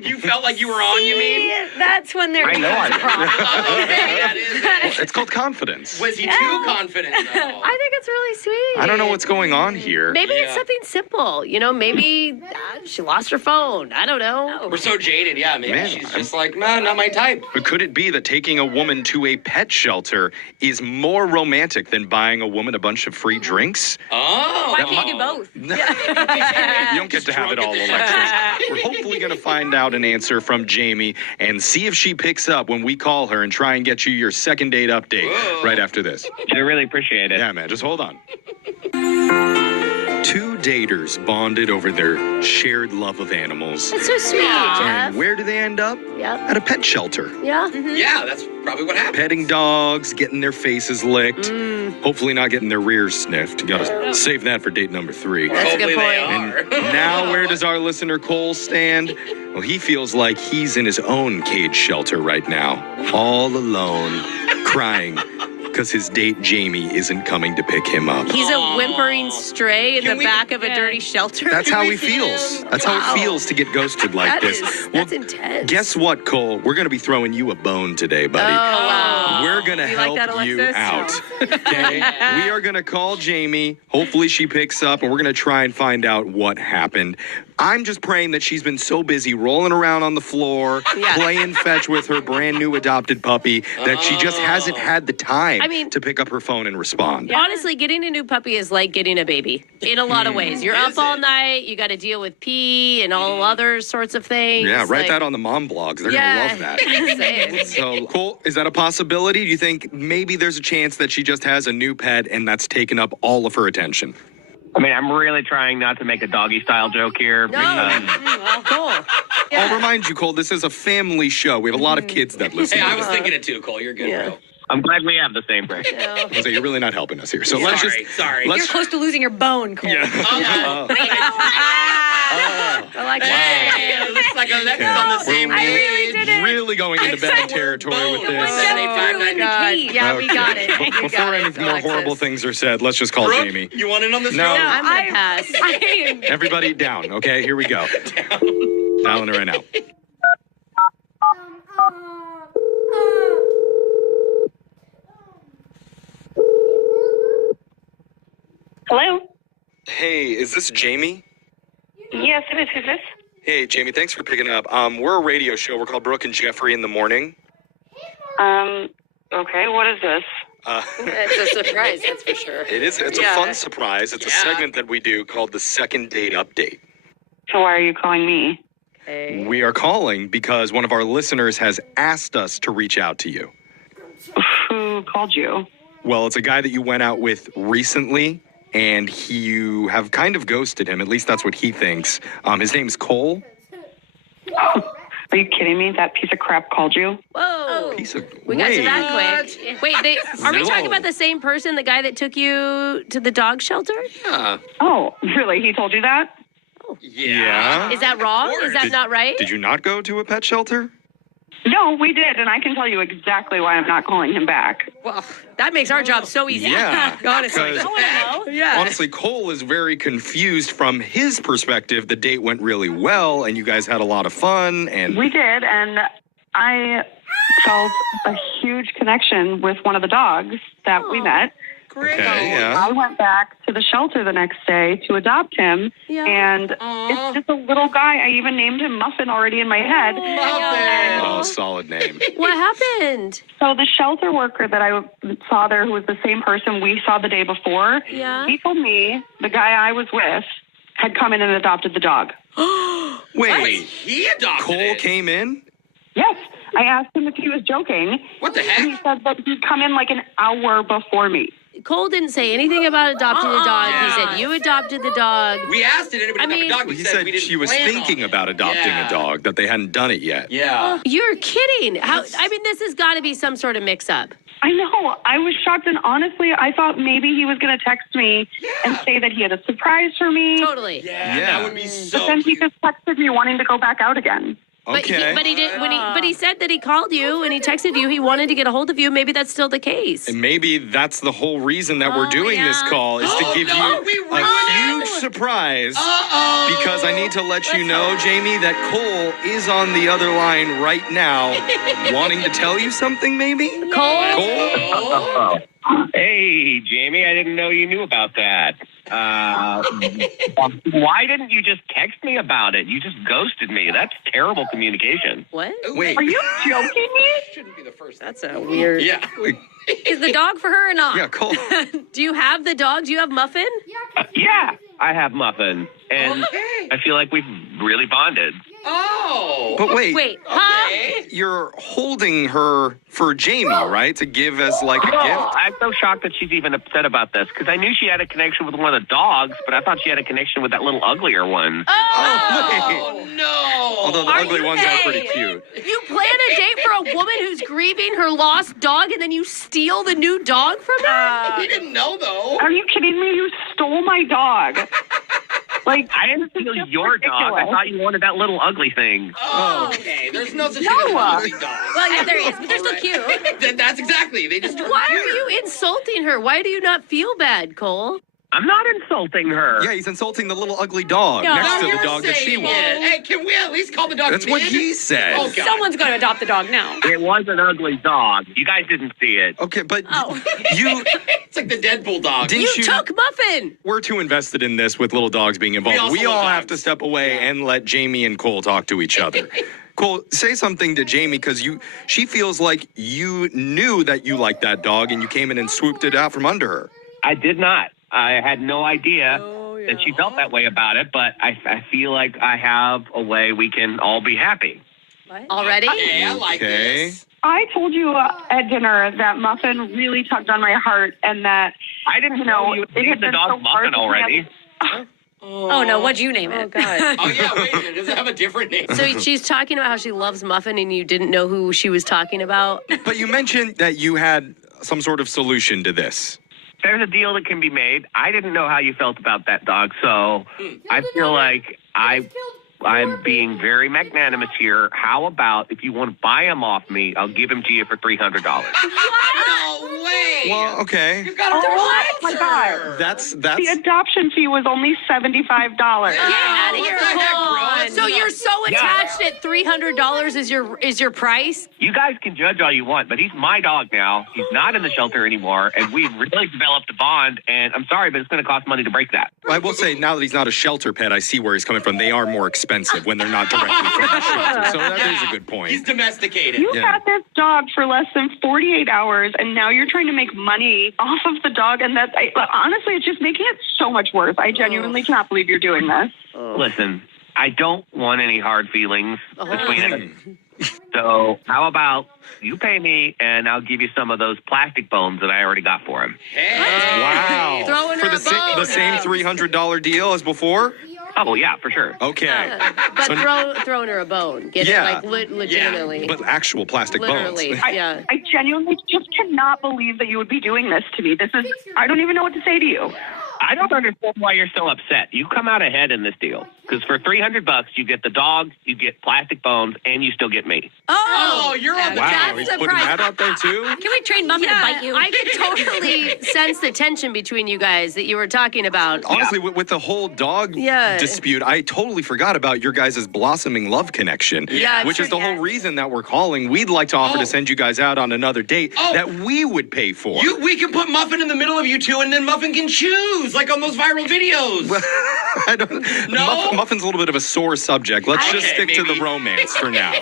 You felt like you were on, you mean? That's when they're. I know I was. Okay, that is it. It's called confidence. Was he too confident, though? I think it's really sweet. I don't know what's going on here. Maybe it's something simple. Maybe she lost her phone. I don't know. We're so jaded. Yeah, maybe she's just like, nah, not my type. But could it be that taking a woman to a pet shelter is more romantic than buying a woman a bunch of free drinks? Oh. Why can't you do both? You don't get to have it all, Alexis. We're hopefully going to find out an answer from Jamie and see if she picks up when we call her and try and get you your second date update right after this. I really appreciate it. Yeah, man, just hold on. Two daters bonded over their shared love of animals. That's so sweet, Jeff. And where do they end up? Yeah. At a pet shelter. Yeah. Yeah, that's probably what happened. Petting dogs, getting their faces licked, hopefully not getting their rears sniffed. You gotta save that for date number 3. That's a good point. And now where does our listener Cole stand? Well, he feels like he's in his own cage shelter right now, all alone, crying because his date Jamie isn't coming to pick him up. He's a whimpering stray in the back of a dirty shelter. That's how he feels. That's how it feels to get ghosted like this. That's intense. Guess what, Cole? We're going to be throwing you a bone today, buddy. We're going to help you out. Okay? We are going to call Jamie. Hopefully she picks up, and we're going to try and find out what happened. I'm just praying that she's been so busy rolling around on the floor, playing fetch with her brand new adopted puppy, that she just hasn't had the time to pick up her phone and respond. Honestly, getting a new puppy is like getting a baby in a lot of ways. You're up all night. You got to deal with pee and all other sorts of things. Yeah, write that on the mom blogs. They're going to love that. Saying. So, Cole, is that a possibility? Do you think maybe there's a chance that she just has a new pet and that's taken up all of her attention? I mean, I'm really trying not to make a doggy-style joke here. Well, Cole. I'll remind you, Cole, this is a family show. We have a lot of kids that listen. Hey, I was thinking it too, Cole. You're good, bro. I'm glad we have the same brain. Jose, you're really not helping us here. So sorry. You're close to losing your bone, Cole. I like that. Hey, it looks like Alexa's on the same page. Really going into bad territory with this. Yeah, we got it. Before any more horrible things are said, let's just call Brooke, Jamie. You want in on this? No. I'm going to pass. Everybody down, okay? Here we go. Dialing her right now. Hello? Hey, is this Jamie? Yes, it is. Who's this? Hey, Jamie, thanks for picking up. We're a radio show. We're called Brooke and Jeffrey in the Morning. Okay, what is this? It's a surprise, that's for sure. It is. It's a fun surprise. It's a segment that we do called the Second Date Update. So why are you calling me? We are calling because one of our listeners has asked us to reach out to you. Who called you? Well, it's a guy that you went out with recently, and you have kind of ghosted him. At least that's what he thinks. His name's Cole. Are you kidding me? That piece of crap called you? Whoa. Piece of... We got to that quick. Wait, are we talking about the same person, the guy that took you to the dog shelter? Yeah. Oh, really? He told you that? Yeah. Is that wrong? Is that not right? Did you not go to a pet shelter? No, we did, and I can tell you exactly why I'm not calling him back. Well, that makes our job so easy. Yeah. Honestly. I want to know. Yeah. Honestly, Cole is very confused from his perspective. The date went really well, and you guys had a lot of fun. And we did, and I felt a huge connection with one of the dogs that we met. Great. Okay, yeah. I went back to the shelter the next day to adopt him, and it's just a little guy. I even named him Muffin already in my head. Oh, solid name. What happened? So the shelter worker that I saw there, who was the same person we saw the day before, he told me the guy I was with had come in and adopted the dog. Wait, he adopted Cole came in? Yes. I asked him if he was joking. What the heck? And he said that he'd come in like an hour before me. Cole didn't say anything about adopting a dog. He said you adopted the dog. We asked, did anybody adopt a dog? We He said we didn't she was plan on thinking it. about adopting a dog, that they hadn't done it yet. Yeah. You're kidding. This has got to be some sort of mix-up. I know. I was shocked, and honestly, I thought maybe he was going to text me and say that he had a surprise for me. Totally. Yeah, that would be so But then he just texted me wanting to go back out again. But he did but he said that he called you and he texted you. He wanted to get a hold of you. Maybe that's still the case. And maybe that's the whole reason that we're doing this call, is to give you a huge surprise. Because I need to let you know, Jamie, that Cole is on the other line right now, wanting to tell you something, maybe? Cole? Hey, Jamie, I didn't know you knew about that. Why didn't you just text me about it? You just ghosted me. That's terrible communication. What? Wait. Are you joking me? Shouldn't be the first. That's a weird. Yeah. Is the dog for her or not? Yeah, Cole. Do you have the dog? Do you have Muffin? Yeah, I have Muffin, and I feel like we've really bonded. Oh. But wait. Wait, huh? You're holding her for Jamie, right? To give as like a gift? I'm so shocked that she's even upset about this, because I knew she had a connection with one of the dogs, but I thought she had a connection with that little uglier one. Oh, no. Although the ugly ones are pretty cute. You plan a date for a woman who's grieving her lost dog, and then you steal the new dog from her? He didn't know, though. Are you kidding me? You stole my dog. Like, I didn't steal your dog. I thought you wanted that little ugly thing. Oh, okay. There's no such thing as an ugly dog. Well, yeah, there is, but they're still cute. That's exactly. They just Why are you insulting her? Why do you not feel bad, Cole? I'm not insulting her. Yeah, he's insulting the little ugly dog No, next to you're the dog that she saying wants. it. Hey, can we at least call the dog That's what he said. Oh, God. Someone's going to adopt the dog now. It was an ugly dog. You guys didn't see it. Okay, but Oh. you It's like the Deadpool dog. didn't You took Muffin. We're too invested in this with little dogs being involved. We all have to step away and let Jamie and Cole talk to each other. Cole, say something to Jamie because she feels like you knew that you liked that dog and you came in and swooped it out from under her. I did not. I had no idea that she felt that way about it, but I feel like I have a way we can all be happy. Already? Yeah, I like this. I told you at dinner that Muffin really tugged on my heart, and that I didn't know you it had named the been dog so hard Muffin to already. Oh, no, what'd you name it? Oh, God. Oh, yeah, wait a minute. Does it have a different name? So she's talking about how she loves Muffin and you didn't know who she was talking about? But you mentioned that you had some sort of solution to this. There's a deal that can be made. I didn't know how you felt about that dog, so I feel like I'm being very magnanimous here. How about if you want to buy him off me, I'll give him to you for $300. No way. Well, okay. You got a Oh my God. That's The adoption fee was only $75. Get out of what here, the heck, Cole. bro? So you're so attached that $300 is your price? You guys can judge all you want, but he's my dog now. He's not in the shelter anymore, and we've really developed a bond, and I'm sorry, but it's going to cost money to break that. I will say, now that he's not a shelter pet, I see where he's coming from. They are more expensive when they're not directly from the shelter. So that is a good point. He's domesticated. You had this dog for less than 48 hours, and now you're trying to make money off of the dog, and honestly, it's just making it so much worse. I genuinely cannot believe you're doing this. Listen, I don't want any hard feelings between us. So how about you pay me, and I'll give you some of those plastic bones that I already got for him. Wow. Throwing For her the, a bone. the same $300 deal as before? Oh, yeah, for sure. Okay. But So- throwing her a bone. Get Yeah. it like legitimately. But actual plastic Literally, bones. yeah. I genuinely just cannot believe that you would be doing this to me. I don't even know what to say to you. I don't understand why you're so upset. You come out ahead in this deal. Because for $300, you get the dog, you get plastic bones, and you still get me. Oh, you're on the Wow, he's putting that out there too? Can we train Muffin to bite you? I could totally sense the tension between you guys that you were talking about. Honestly, with the whole dog dispute, I totally forgot about your guys' blossoming love connection. Yeah, which is the whole reason that we're calling. We'd like to offer to send you guys out on another date that we would pay for. We can put Muffin in the middle of you two, and then Muffin can choose, like on those viral videos. I don't. No? Muffin's a little bit of a sore subject. Let's just Okay, stick to the romance for now.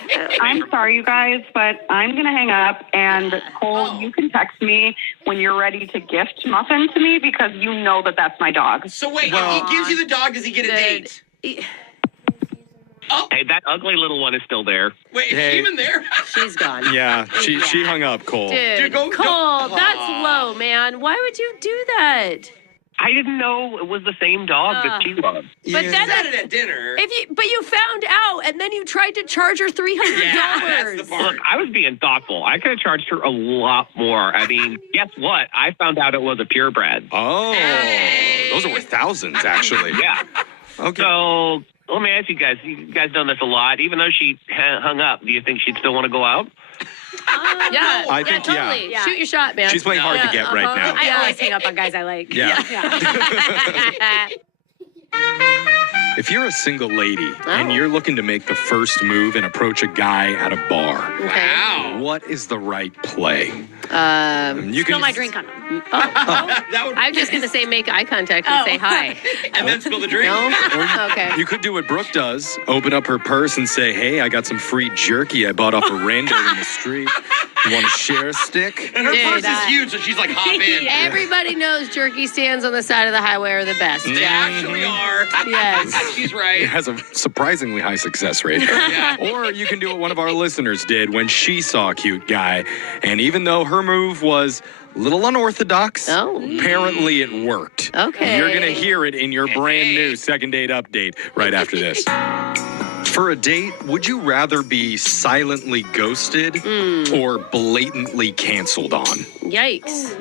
I'm sorry, you guys, but I'm going to hang up. And Cole, you can text me when you're ready to gift Muffin to me because you know that that's my dog. So wait, if he gives you the dog, does he get a date? Hey, that ugly little one is still there. Wait, is she even there? She's gone. Yeah, she hung up, Cole. Dude, Cole, that's low, man. Why would you do that? I didn't know it was the same dog that she loved. But then said it at dinner. But you found out, and then you tried to charge her $300. Look, I was being thoughtful. I could have charged her a lot more. I mean, guess what? I found out it was a purebred. Oh, those are worth thousands, actually. Yeah. Okay. So let me ask you guys. You guys done this a lot. Even though she hung up, do you think she'd still want to go out? Yeah, I think, totally. yeah. Shoot your shot, man. She's playing hard to get right now. I always hang up on guys I like. Yeah. If you're a single lady and you're looking to make the first move and approach a guy at a bar, what is the right play? You Spill can my drink on them. I'm just going to say make eye contact and say hi. And then spill the drink. No? Okay. You could do what Brooke does. Open up her purse and say, hey, I got some free jerky I bought off a rando in the street. You want to share a stick? And her purse is huge, so she's like, hop in. Everybody knows jerky stands on the side of the highway are the best. They actually are. Yes. She's right. It has a surprisingly high success rate. Or you can do what one of our listeners did when she saw a cute guy. And even though her move was a little unorthodox, apparently it worked. Okay. You're going to hear it in your brand new second date update right after this. For a date, would you rather be silently ghosted or blatantly canceled on? Yikes.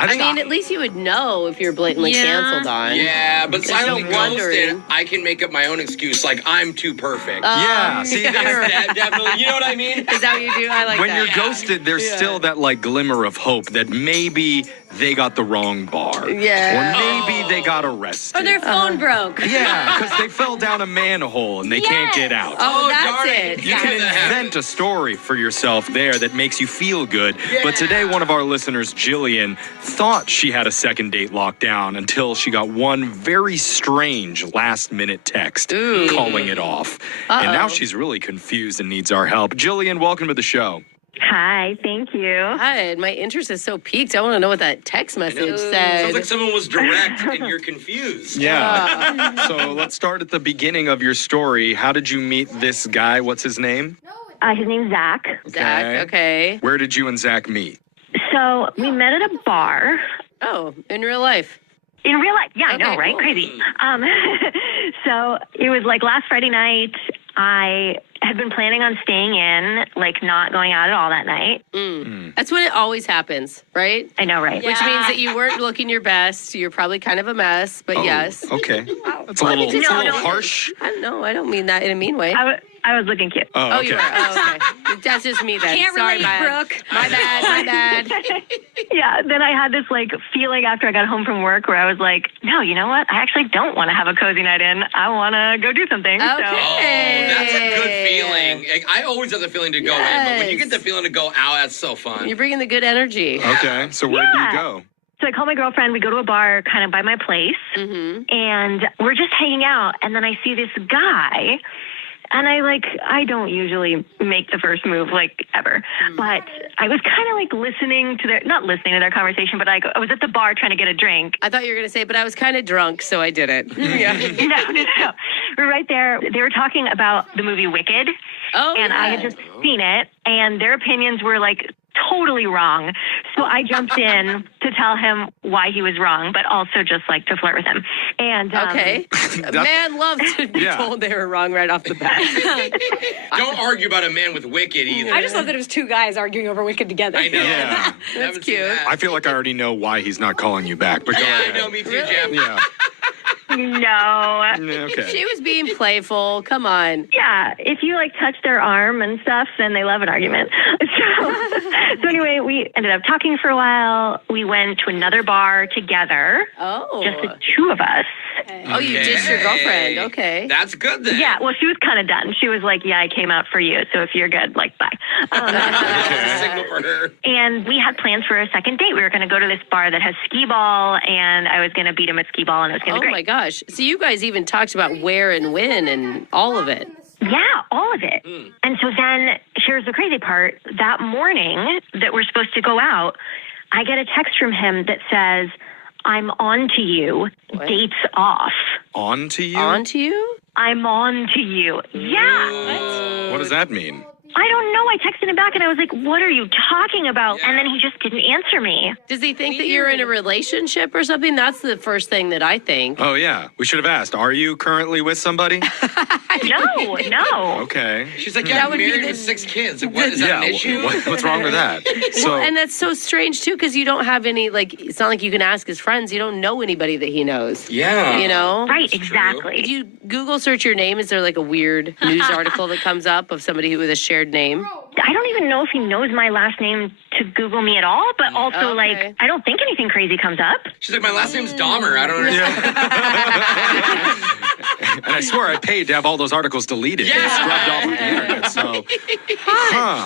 I mean, at least you would know if you're blatantly canceled on. Yeah, but There's silently no wondering. ghosted, I can make up my own excuse, like I'm too perfect. Yeah, see, that definitely, you know what I mean? Is that what you do? I like when that. you're ghosted, there's still that like glimmer of hope that maybe they got the wrong bar. Yeah. Or maybe they got arrested. Or their phone broke. Yeah, because they fell down a manhole and they can't get out. Oh, that's it. You can invent a story for yourself there that makes you feel good. But today, one of our listeners, Jillian, thought she had a second date locked down until she got one very strange last-minute text calling it off. And now she's really confused and needs our help. Jillian, welcome to the show. Hi, thank you. Hi, my interest is so piqued. I want to know what that text message said. Sounds like someone was direct and you're confused. Yeah. So let's start at the beginning of your story. How did you meet this guy? What's his name? His name's Zach. Zach, okay. Where did you and Zach meet? So we met at a bar. Oh, in real life? In real life, yeah, I know, right? Cool. Crazy. So it was like last Friday night. I had been planning on staying in, like not going out at all that night. That's when it always happens, right? I know, right? Which means that you weren't looking your best. You're probably kind of a mess, but yes. Okay. That's a little harsh. I don't know. I don't mean that in a mean way. I was looking cute. Oh, okay. You were. Oh, okay. That's just me then. Can't Sorry, relate, Brooke. My bad. Yeah, then I had this like feeling after I got home from work where I was like, no, you know what? I actually don't want to have a cozy night in. I want to go do something. Okay. So. Oh, that's a good feeling. Like, I always have the feeling to go in, but when you get the feeling to go out, that's so fun. You're bringing the good energy. Okay, so where do you go? So I call my girlfriend. We go to a bar kind of by my place, and we're just hanging out. And then I see this guy. And I don't usually make the first move, like, ever. But I was kind of, like, not listening to their conversation, but I was at the bar trying to get a drink. I thought you were going to say, but I was kind of drunk, so I did it. No. We're right there. They were talking about the movie Wicked. Oh, and I had just seen it, and their opinions were, like, totally wrong. So I jumped in to tell him why he was wrong, but also just like to flirt with him. And okay. A man loves to be told they were wrong right off the bat. Don't argue about a man with Wicked either. I just love that it was two guys arguing over Wicked together. I know. Yeah. That's cute. I feel like I already know why he's not calling you back. But go ahead. I know, me too, Jeff. Yeah. No. Okay. She was being playful. Come on. Yeah, if you like touch their arm and stuff, then they love an argument. So anyway, we ended up talking for a while. We went to another bar together. Oh. Just the two of us. Oh, you ditched your girlfriend. Okay. That's good then. Yeah, well, she was kind of done. She was like, yeah, I came out for you, so if you're good, like, bye. Signal for her. And we had plans for a second date. We were going to go to this bar that has skee ball, and I was going to beat him at skee ball, and it was going to be great. Oh, my gosh. So you guys even talked about where and when and all of it. Yeah, all of it. And so then here's the crazy part. That morning that we're supposed to go out, I get a text from him that says, I'm on to you. What? Dates off. On to you? On to you? I'm on to you. Yeah. What does that mean? I don't know. I texted him back and I was like, what are you talking about? And then he just didn't answer me. Does he think that you're in a relationship or something? That's the first thing that I think. Oh, yeah. We should have asked. Are you currently with somebody? No. Okay. She's like, yeah, I'm married with 6 kids. What, is that an issue? What's wrong with that? Well, and that's so strange, too, because you don't have any, like, it's not like you can ask his friends. You don't know anybody that he knows. Yeah. You know? Right, exactly. If you Google search your name, is there, like, a weird news article that comes up of somebody with a shared name? I don't even know if he knows my last name to Google me at all, but also, like, I don't think anything crazy comes up. She's like, my last name's Dahmer. I don't understand. And I swear I paid to have all those articles deleted and scrubbed off of the internet, so...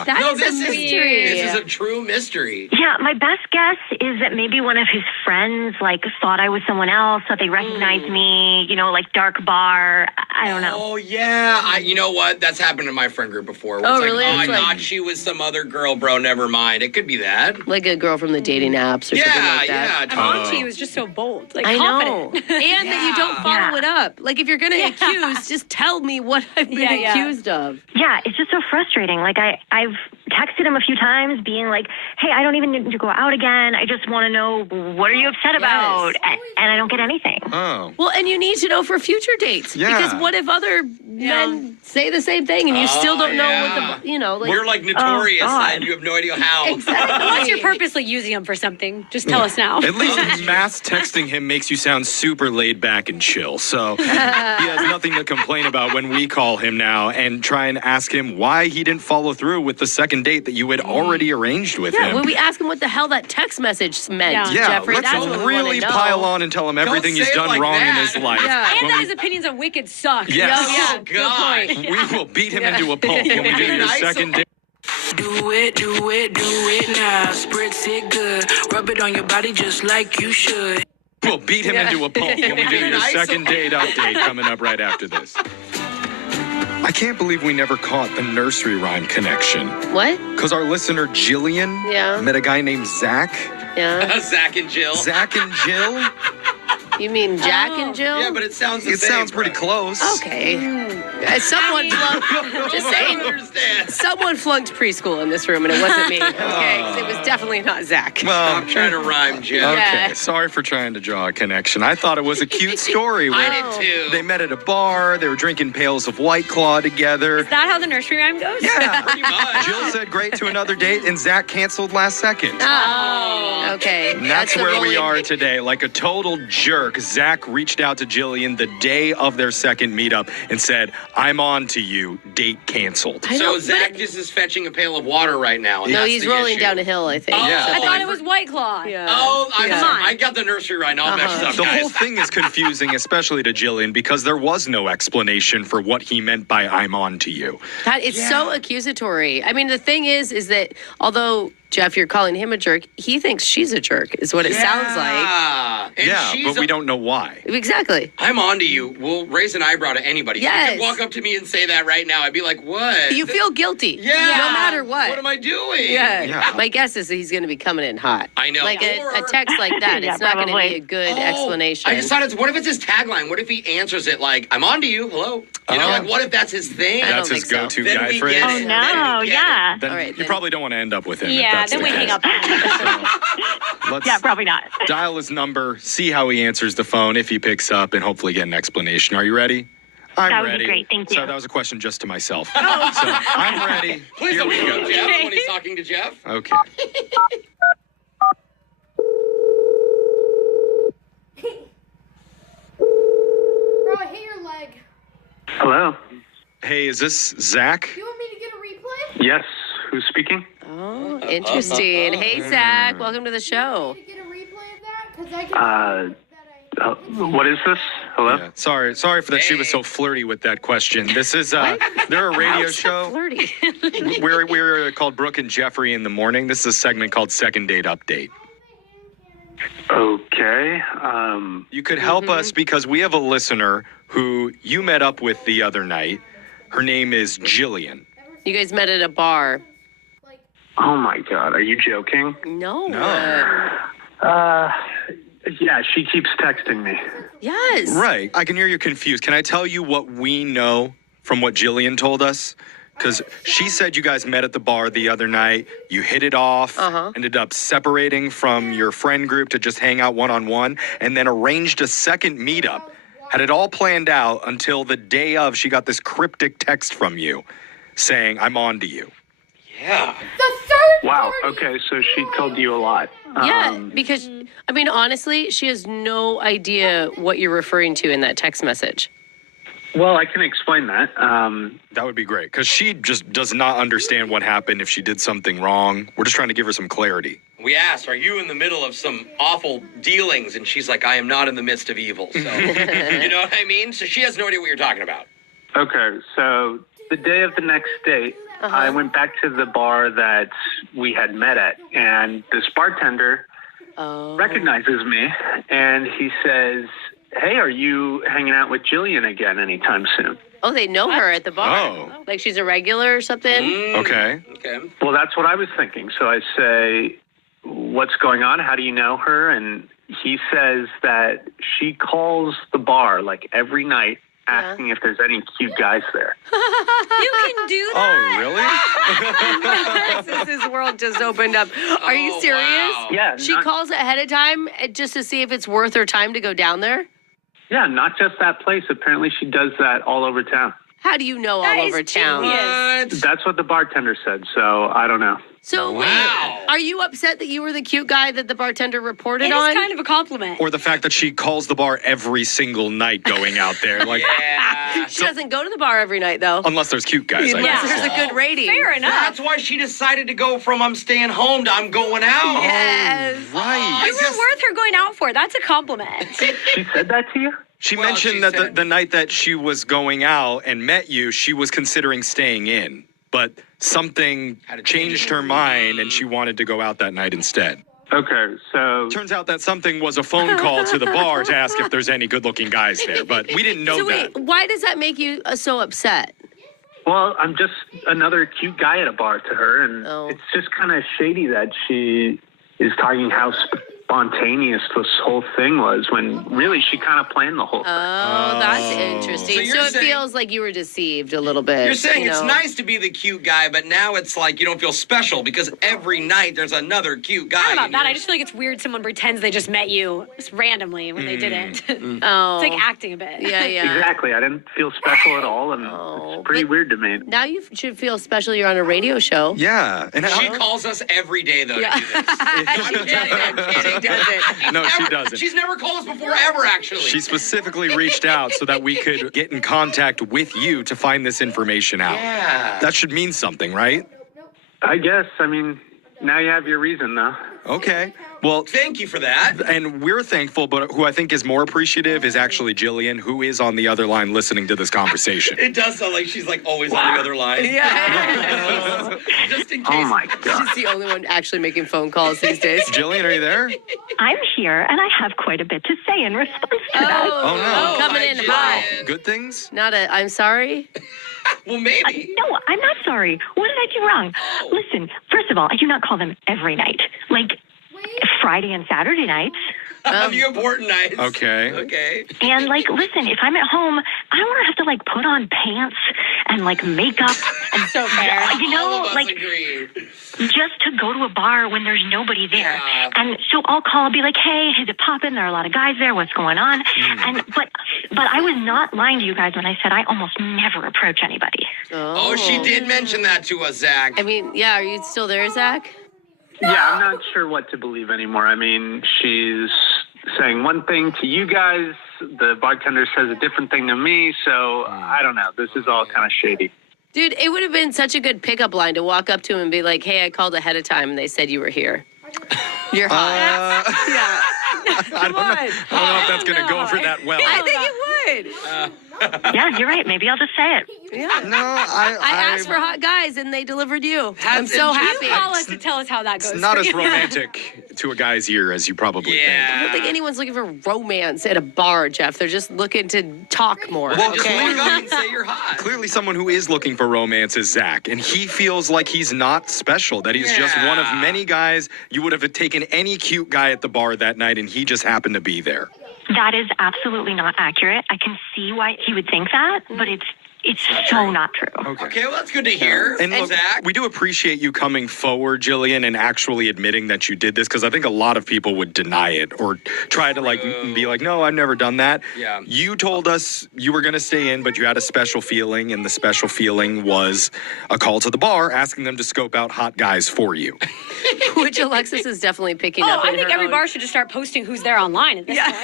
That is a mystery. This is a true mystery. Yeah, my best guess is that maybe one of his friends, like, thought I was someone else, thought they recognized me, you know, like, dark bar. I don't know. Oh, yeah. You know what? That's happened in my friend group before. Where Oh, it's really? Like, I It's like- thought she was some other girl, bro. Never mind. It could be that. Like a girl from the dating apps or something like that. Yeah. I'm on to you is just so bold. Like, I confident. know. And that you don't follow it up. Like, if you're going to accuse, just tell me what I've been accused of. Yeah, it's just so frustrating. Like, I've texted him a few times being like, hey, I don't even need to go out again. I just want to know, what are you upset about? And I don't get anything. Oh. Well, and you need to know for future dates. Yeah. Because what if other men say the same thing and you still don't know what the, you know, like. You're like notorious and you have no idea how. Unless you're purposely using them for something, just tell us now. At least mass texting him makes you sound super laid back and chill. So, yeah, has nothing to complain about when we call him now and try and ask him why he didn't follow through with the second date that you had already arranged with Yeah, him. when we ask him what the hell that text message meant, Jeffrey, let's that's what we really wanna know. pile on and tell him everything he's done wrong in his life. And When that we- his opinions on Wicked suck. Yes. Oh, Oh, God. Good point. We will beat him into a pulp when we do your second date. Do it now. Spritz it good. Rub it on your body just like you should. We'll beat him into a pulp when we do your second date update coming up right after this. I can't believe we never caught the nursery rhyme connection. What? Because our listener Jillian met a guy named Zach. Yeah. Zach and Jill. Zach and Jill? You mean Jack and Jill? Yeah, but it sounds the It same. sounds pretty close. Okay. Someone flunked. Just saying. Someone flunked preschool in this room, and it wasn't me. Okay, 'cause it was definitely not Zach. Stop trying to rhyme, Jim. Okay, Yeah. sorry for trying to draw a connection. I thought it was a cute story. I where did too. They met at a bar. They were drinking pails of White Claw together. Is that how the nursery rhyme goes? Yeah, pretty much. Jill said great to another date, and Zach canceled last second. Oh, okay. And that's the where we rolling- are today. Like a total jerk, Zach reached out to Jillian the day of their second meetup and said, "I'm on to you. Date canceled." So Zach just is fetching a pail of water right now. And No, that's he's the rolling issue. down a hill, I think. Oh, Yeah. I thought it was White Claw. Yeah. Oh, I'm Yeah. sorry. I got the nursery rhyme all messed up, The guys. whole thing is confusing, especially to Jillian, because there was no explanation for what he meant by "I'm on to you." That it's so accusatory. I mean, the thing is that although Jeff, you're calling him a jerk, he thinks she's a jerk, is what it sounds like. And Yeah, she's but we don't know why. Exactly. I'm on to you. We'll raise an eyebrow to anybody. If Yes. you could walk up to me and say that right now, I'd be like, what? You feel guilty. Yeah. No matter what. What am I doing? Yeah. My guess is that he's going to be coming in hot. I know. Like a Or- text like that. Yeah, It's not going to be probably. a good Oh, explanation. I just thought what if it's his tagline? What if he answers it like, I'm on to you, hello? You know, like what if that's his thing? That's his go-to Then guy we phrase. get Oh, it. no, Then we get yeah. it. Then you probably don't want to end up with him. if Yeah, that's then the we case. hang up. Let's Yeah, probably not. dial his number, see how he answers the phone, if he picks up, and hopefully get an explanation. Are you ready? I'm That would be ready. great, thank you. So that was a question just to myself. So I'm ready. Please Here don't we be go. with Jeff when he's talking to Jeff. Okay. Bro, I hit your leg. Hello. Hey, is this Zach? You want me to get a replay? Yes. Who's speaking? Oh, interesting. Hey, Zach. Welcome to the show. Get a replay of that? Because I can. What is this? Hello. Yeah, sorry for that she was so flirty with that question. This is they're a radio show. Flirty. We're called Brooke and Jeffrey in the morning. This is a segment called Second Date Update. Okay. You could help us because we have a listener who you met up with the other night. Her name is Jillian. You guys met at a bar. Oh my God. Are you joking? No. Yeah, she keeps texting me. Yes. Right. I can hear you're confused. Can I tell you what we know from what Jillian told us? Because she said you guys met at the bar the other night. You hit it off, ended up separating from your friend group to just hang out one-on-one, and then arranged a second meetup. Had it all planned out until the day of she got this cryptic text from you saying, "I'm on to you." Yeah. Wow. Okay, so she told you a lot. Yeah, because, I mean, honestly, she has no idea what you're referring to in that text message. Well, I can explain that. That would be great, because she just does not understand what happened if she did something wrong. We're just trying to give her some clarity. We asked, are you in the middle of some awful dealings? And she's like, I am not in the midst of evil. So, you know what I mean? So she has no idea what you're talking about. Okay, so the day of the next date, I went back to the bar that we had met at, and this bartender recognizes me, and he says, "Hey, are you hanging out with Jillian again anytime soon?" Oh, they know her at the bar. Like she's a regular or something? Okay. Well, that's what I was thinking. So I say, "What's going on? How do you know her?" And he says that she calls the bar like every night asking if there's any cute guys there. You can do Oh, that? really? His world just opened up. Are you serious? wow. Yeah, She not- calls ahead of time just to see if it's worth her time to go down there? Yeah, not just that place. Apparently she does that all over town. How do you know That all is over town? That's what the bartender said, so I don't know. So wait, are you upset that you were the cute guy that the bartender reported It on? is kind of a compliment. Or the fact that she calls the bar every single night going out there. Like, She doesn't go to the bar every night, though. unless there's cute guys. I Unless guess. there's a good rating. Fair enough. That's why she decided to go from I'm staying home to I'm going out. Yes. Right. You were worth her going out for. That's a compliment. She said that to you? She Well, mentioned she that said- the night that she was going out and met you, she was considering staying in. But something changed her mind and she wanted to go out that night instead. Okay, so... Turns out that something was a phone call to the bar to ask if there's any good-looking guys there, but we didn't know So that. wait, why does that make you so upset? Well, I'm just another cute guy at a bar to her, and it's just kind of shady that she is talking how spontaneous this whole thing was when really she kind of planned the whole thing. Oh, that's interesting. So So, you're it saying- feels like you were deceived a little bit. You're saying you it's know? nice to be the cute guy, but now it's like you don't feel special because every night there's another cute guy. I don't know in about that. your- I just feel like it's weird someone pretends they just met you just randomly when they didn't. Oh. It's like acting a bit. Yeah, yeah. Exactly. I didn't feel special at all, and it's pretty weird to me. Now you should feel special. You're on a radio show. Yeah. And She calls us every day, though, Yeah. to do this. She doesn't. No, she doesn't. She's never called us before, ever, actually. She specifically reached out so that we could get in contact with you to find this information out. Yeah. That should mean something, right? I guess. I mean, now you have your reason, though. Okay. Well, thank you for that. And we're thankful, but who I think is more appreciative is actually Jillian, who is on the other line listening to this conversation. It does sound like she's like always on the other line. Yeah. Just in case. Oh, my God. She's the only one actually making phone calls these days. Jillian, are you there? I'm here, and I have quite a bit to say in response to that. Oh, no. Coming in hot. Good things? Not a, I'm sorry. Well, maybe. No, I'm not sorry. What did I do wrong? Listen, first of all, I do not call them every night. Like Friday and Saturday nights. The important nights. Okay. Okay. And like, listen, if I'm at home, I don't want to have to like put on pants and like makeup and So fair. you know, All of us like agree. just to go to a bar when there's nobody there. And so I'll call, be like, hey, is it poppin'? There are a lot of guys there. What's going on? And but I was not lying to you guys when I said I almost never approach anybody. Oh, she did mention that to us, Zach. I mean, yeah, are you still there, Zach? Yeah, I'm not sure what to believe anymore. I mean, she's saying one thing to you guys. The bartender says a different thing to me. So I don't know. This is all kind of shady. Dude, it would have been such a good pickup line to walk up to him and be like, hey, I called ahead of time and they said you were here. You're hot. I don't know if that's going to go for that well. I think it would. Yeah, you're right. Maybe I'll just say it. Yeah. No, I asked for hot guys and they delivered you. I'm so happy. You call us to tell us how that goes. It's not for as you. romantic to a guy's ear as you probably I don't think anyone's looking for romance at a bar, Jeff. They're just looking to talk more. Well, Just okay? walk up and say you're hot. Clearly, someone who is looking for romance is Zach, and he feels like he's not special, that he's just one of many guys. You would have taken any cute guy at the bar that night, and he just happened to be there. That is absolutely not accurate. I can see why he would think that, but it's so not true. Okay, well, that's good to hear. And look, Zach. we do appreciate you coming forward, Jillian, and actually admitting that you did this, because I think a lot of people would deny it or try to be like, no, I've never done that. Yeah. You told us you were going to stay in, but you had a special feeling, and the special feeling was a call to the bar asking them to scope out hot guys for you. Which Alexis is definitely picking up. I in think her every own- bar should just start posting who's there online at this point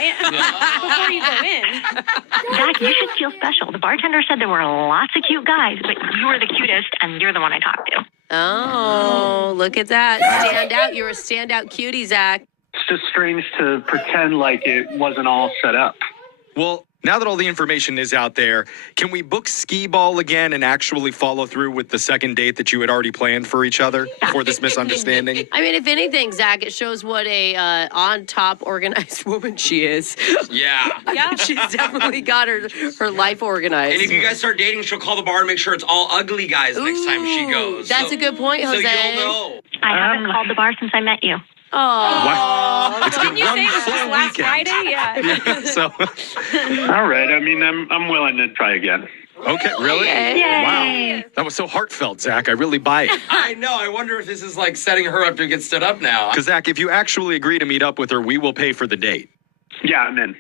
before you go in. Zach, you should feel special. The bartender said there were lots of cute guys, but you were the cutest, and you're the one I talked to. Oh, look at that. Stand out. You're a standout cutie, Zach. It's just strange to pretend like it wasn't all set up. Well, now that all the information is out there, can we book skee ball again and actually follow through with the second date that you had already planned for each other for this misunderstanding? I mean, if anything, Zach, it shows what a on-top organized woman she is. Yeah. Yeah, she's definitely got her life organized. And if you guys start dating, she'll call the bar and make sure it's all ugly guys next time she goes. That's a good point, Jose. So you'll know. I haven't called the bar since I met you. Oh, It's been Didn't you say it was full just last weekend. Friday? Yeah. So, All right. I mean, I'm willing to try again. okay, really? Yay. Wow. That was so heartfelt, Zach. I really buy it. I know. I wonder if this is like setting her up to get stood up now. Because, Zach, if you actually agree to meet up with her, we will pay for the date. Yeah, I'm in.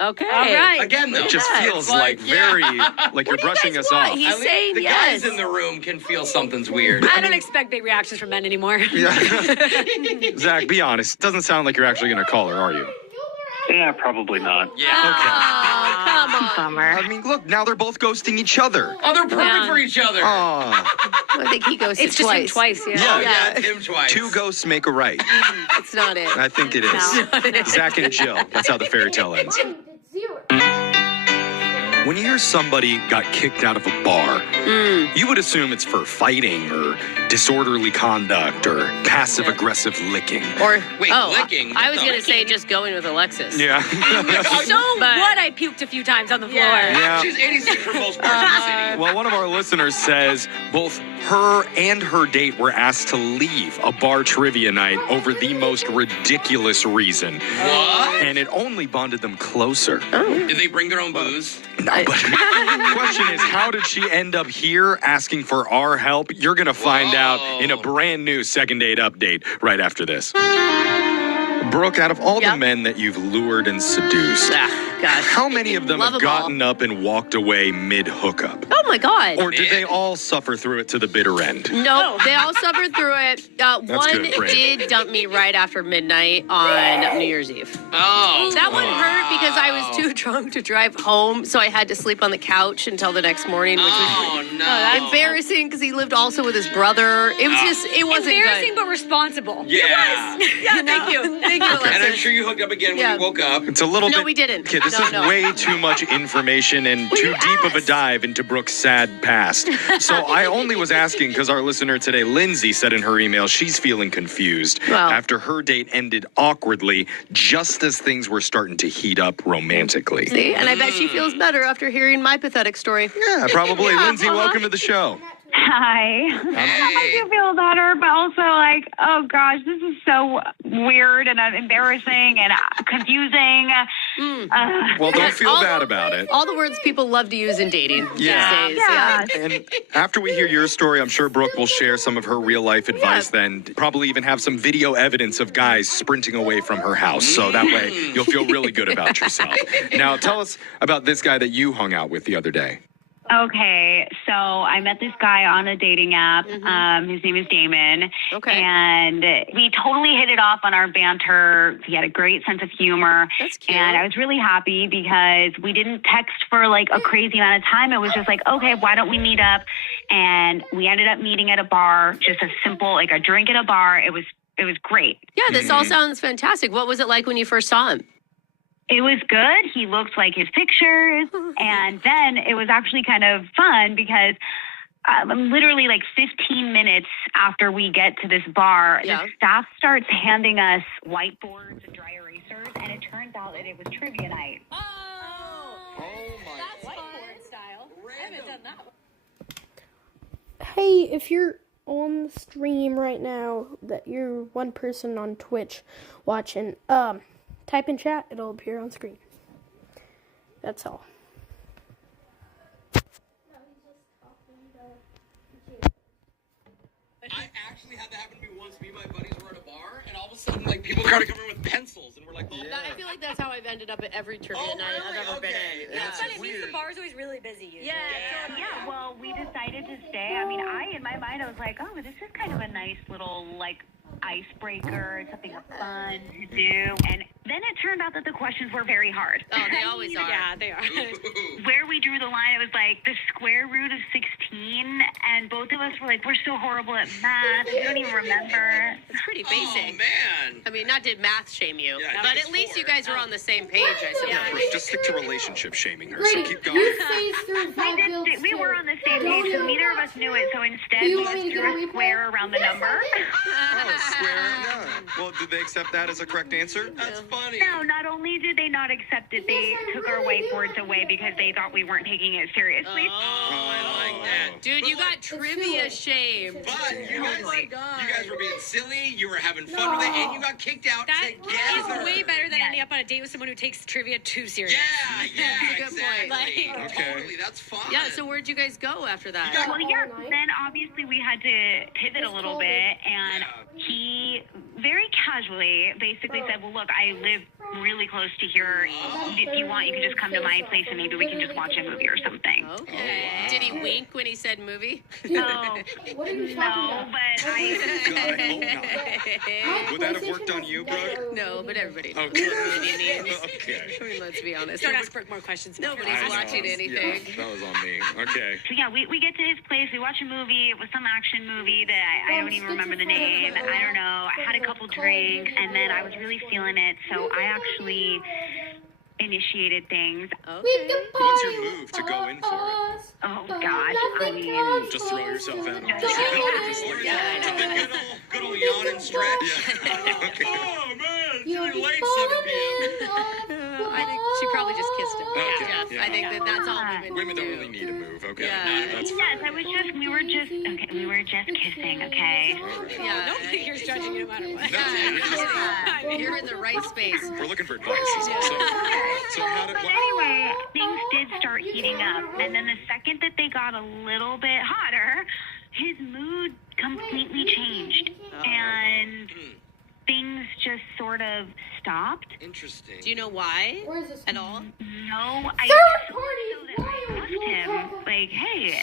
Okay. All right. Again, though. It just feels like very, like you're brushing us off. He's saying the yes. guys in the room can feel something's weird. I don't expect big reactions from men anymore. Zach, be honest. It doesn't sound like you're actually going to call her, are you? Yeah, probably not. Yeah. Oh, come on. Bummer. I mean, look, now they're both ghosting each other. Oh, they're perfect for each other. I think he ghosted It's just him twice, yeah. Yeah, it's him twice. Two ghosts make a right. It's not it. I think it is. Zach and Jill. That's how the fairy tale ends. When you hear somebody got kicked out of a bar, you would assume it's for fighting or disorderly conduct or passive-aggressive licking. Or licking? I was going to say just going with Alexis. Yeah. So what? I puked a few times on the floor. Yeah. She's 86 for most parts of the city. Well, one of our listeners says both her and her date were asked to leave a bar trivia night over the most ridiculous reason. What? And it only bonded them closer. Did they bring their own booze? No, but the question is, how did she end up here asking for our help? You're going to find out in a brand new second date update right after this. Brooke, out of all the men that you've lured and seduced, how many of them have gotten up and walked away mid-hookup? Oh, my God. Or did they all suffer through it to the bitter end? No, they all suffered through it. One good, Brand. did dump me right after midnight on New Year's Eve. Oh. That one hurt because I was too drunk to drive home, so I had to sleep on the couch until the next morning, which was embarrassing because he lived also with his brother. It was just, it wasn't embarrassing good. but responsible. Yeah. Yeah, thank you. Thank you, Alexis. And I'm sure you hooked up again when you woke up. It's a little bit... No, we didn't. Okay, this is way too much information and too deep of a dive into Brooke's sad past. So I only was asking because our listener today, Lindsay, said in her email she's feeling confused after her date ended awkwardly just as things were starting to heat up romantically. See, and I bet she feels better after hearing my pathetic story. Yeah, probably. Lindsay, welcome to the show. Hi. I do feel better, but also like, oh gosh, this is so weird and embarrassing and confusing. Well, don't feel bad about it. All the words people love to use in dating these days. Yeah. And after we hear your story, I'm sure Brooke will share some of her real life advice then. Probably even have some video evidence of guys sprinting away from her house. So that way you'll feel really good about yourself. Now, tell us about this guy that you hung out with the other day. Okay, so I met this guy on a dating app. His name is Damon. Okay. And we totally hit it off on our banter. He had a great sense of humor. That's cute. And I was really happy because we didn't text for like a crazy amount of time. It was just like, okay, why don't we meet up? And we ended up meeting at a bar, just a simple, like a drink at a bar. It was great. Yeah, this all sounds fantastic. What was it like when you first saw him? It was good. He looked like his pictures. And then it was actually kind of fun because literally like 15 minutes after we get to this bar, the staff starts handing us whiteboards and dry erasers. And it turns out that it was trivia night. Oh my. Whiteboard style. I haven't done that. Hey, if you're on the stream right now, that you're one person on Twitch watching, type in chat, it'll appear on screen. That's all. I actually had that happen to me once. Me and my buddies were at a bar, and all of a sudden, like, people started coming with pencils, and we're like, oh. I feel like that's how I've ended up at every trivia night I've ever been in. It's funny, it means the bar's always really busy usually. Yeah, well, we decided to stay. I mean, in my mind, I was like, oh, this is kind of a nice little, like, icebreaker, something fun to do. And then it turned out that the questions were very hard. Oh, they always are. Yeah, they are. Where we drew the line, it was like the square root of 16, and both of us were like, we're so horrible at math. We don't even remember. It's pretty basic. Oh, man. I mean, not did math shame you, but at least you guys were on the same page, I suppose. Just stick to relationship shaming her, so keep going. We were on the same page, so neither of us knew it, so instead we just drew a square around the number. Square. Yeah. Well, did they accept that as a correct answer? That's funny. No, not only did they not accept it, they took our whiteboards away because they thought we weren't taking it seriously. Oh, I like that. Dude, you got trivia shamed. But you guys were being silly, you were having fun with it, and you got kicked out together. It's way better than ending up on a date with someone who takes trivia too seriously. Yeah, Good exactly. point. Totally, that's fun. Yeah, so where'd you guys go after that? Well, yeah, then obviously we had to pivot a little bit, and he very casually basically said, well, look, I live really close to here. If you want, you can just come to my place and maybe we can just watch a movie or something. Okay. Did he wink when he said movie? No. What are you talking about? But I Would that have worked on you, Brooke? No, but everybody knows Okay. what movie means. Okay. I mean, let's be honest. Don't ask Brooke more questions. Nobody's I know. watching anything. Yeah, that was on me. Okay. So yeah, we get to his place, we watch a movie. It was some action movie that I don't even remember the name. I don't know. I had a couple drinks and then I was really feeling it, so I actually initiated things. What's your move to go in for it? Oh gosh, I mean, Just throw yourself out. Yeah. Good old yawn and stretch. Okay. Oh man, it's You'll really be late, 7 p.m. I think she probably just kissed him. Okay, Jeff. yeah. I think that's all Women don't really need a move, okay? Yeah. That's yes, we were just kissing, okay? Yeah. Nobody here's judging you no matter what. You're in the right space. We're looking for advice. So how did But anyway, things did start heating up, and then the second that they got a little bit hotter, his mood completely changed, and things just sort of stopped. Interesting. Do you know why? Where is this? At all? No, I asked him, like, hey,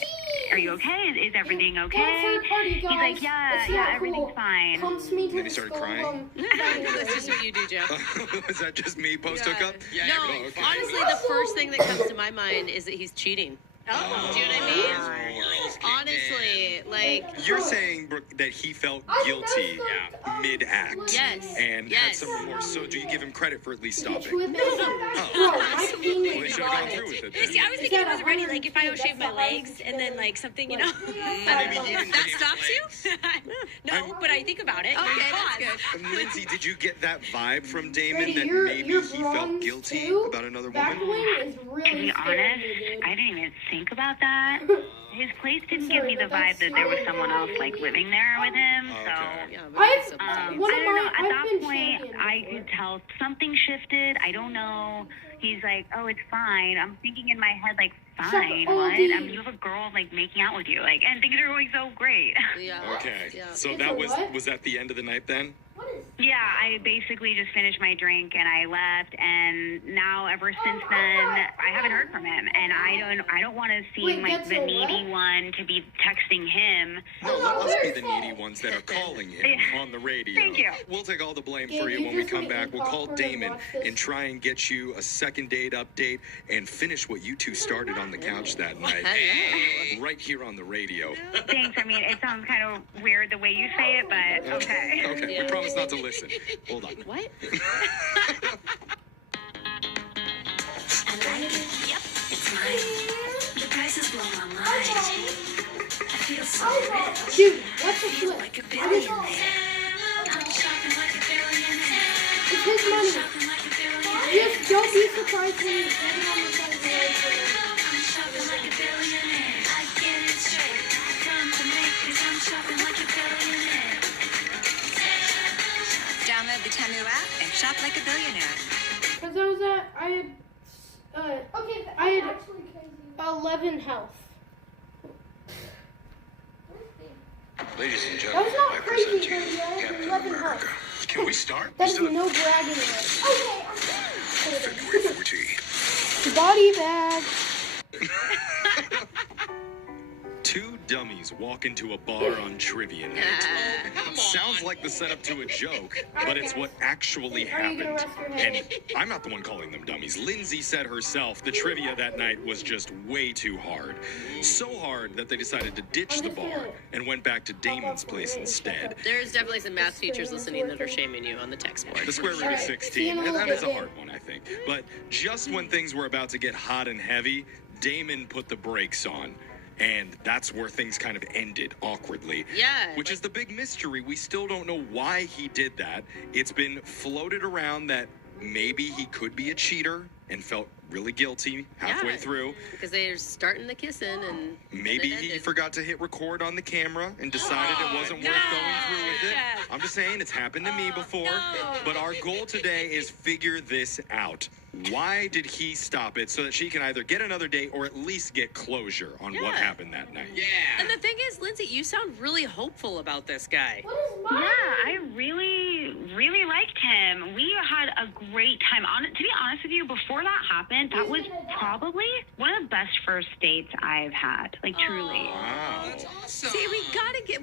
are you okay? Is everything okay? He's like, yeah, everything's fine. Comes me to Then he the started skull, crying? That's just what you do, Jeff. Is that just me post hookup? No, okay. honestly, the first thing that comes to my mind is that he's cheating. Do you know what I mean? Honestly, like. You're saying, Brooke, that he felt guilty mid-act. Yes. And had some remorse. So do you give him credit for at least stopping? with me. Well, they should have gone through with it then. See, I was thinking I wasn't ready. Like, if I don't shave my legs and then, like, something, you know. Maybe he didn't that shave stops you? No, but I think about it. Okay, that's good. Lindsay, did you get that vibe from Damon Brady, that your maybe he felt bronze guilty too? about another Back woman? wing is To really be scary, honest, dude. I didn't even think about that. His place didn't give me the vibe that there was someone else, like, living there with him, so. Yeah, but I've- it's a- I One of don't know. my- At I've that been point, champion I before. could tell something shifted. I don't know. He's like, oh, it's fine. I'm thinking in my head, like, fine. Oh, What? I dude. mean, you have a girl, like, making out with you, like, and things are going so great. Yeah. Okay. Yeah. So It's that a was what? that the end of the night then? Yeah, I basically just finished my drink and I left, and now ever since then, I haven't heard from him, and I don't want to seem Wait, like that's the a needy what? one to be texting him. No, let us be the needy ones that are calling him on the radio. Thank you. We'll take all the blame Yeah, for you you when we just come make back. me We'll call popcorn and Damon watch this. and try and get you a second date update and finish what you two started on the couch that night. Hello. Right here on the radio. Thanks. I mean, it sounds kind of weird the way you say it, but okay. Okay, Yeah. we promise not to listen. Hold on. What? Yep, it's mine. The prices blow my mind. I feel so rich. Dude, what's the flip? Like a billionaire. I'm shopping like a billionaire. It's his money. Shopping like a billionaire. Just don't be surprised when he's getting on the phone. I'm shopping like a billionaire. I get it straight from the makers. I'm shopping like a billionaire. Download the Temu app and shop like a billionaire. Because I had 11 health. Ladies and That was gentlemen, not I crazy, present to you because I had Captain 11 America. health. Can we start? That Let's is do it. no bragging rights. February 14. Body bag. Two dummies walk into a bar on trivia night. Sounds like the setup to a joke, but it's what actually happened. And I'm not the one calling them dummies. Lindsay said herself the trivia that night was just way too hard. So hard that they decided to ditch the bar and went back to Damon's place instead. There's definitely some math teachers listening that are shaming you on the text board. The square root of 16, and that is a hard one, I think. But just when things were about to get hot and heavy, Damon put the brakes on. And that's where things kind of ended awkwardly. Yeah. Which is the big mystery. We still don't know why he did that. It's been floated around that maybe he could be a cheater and felt really guilty halfway through. Because they're starting the kissing and Maybe and it he ended. forgot to hit record on the camera and decided it wasn't worth going through with it. I'm just saying it's happened to me before. But our goal today is figure this out. Why did he stop it so that she can either get another date or at least get closure on what happened that night? Yeah. And the thing is, Lindsay, you sound really hopeful about this guy. Yeah, I really, really liked him. We had a great time. To be honest with you, before that happened, that was probably one of the best first dates I've had. Like, truly. Wow. That's awesome. See,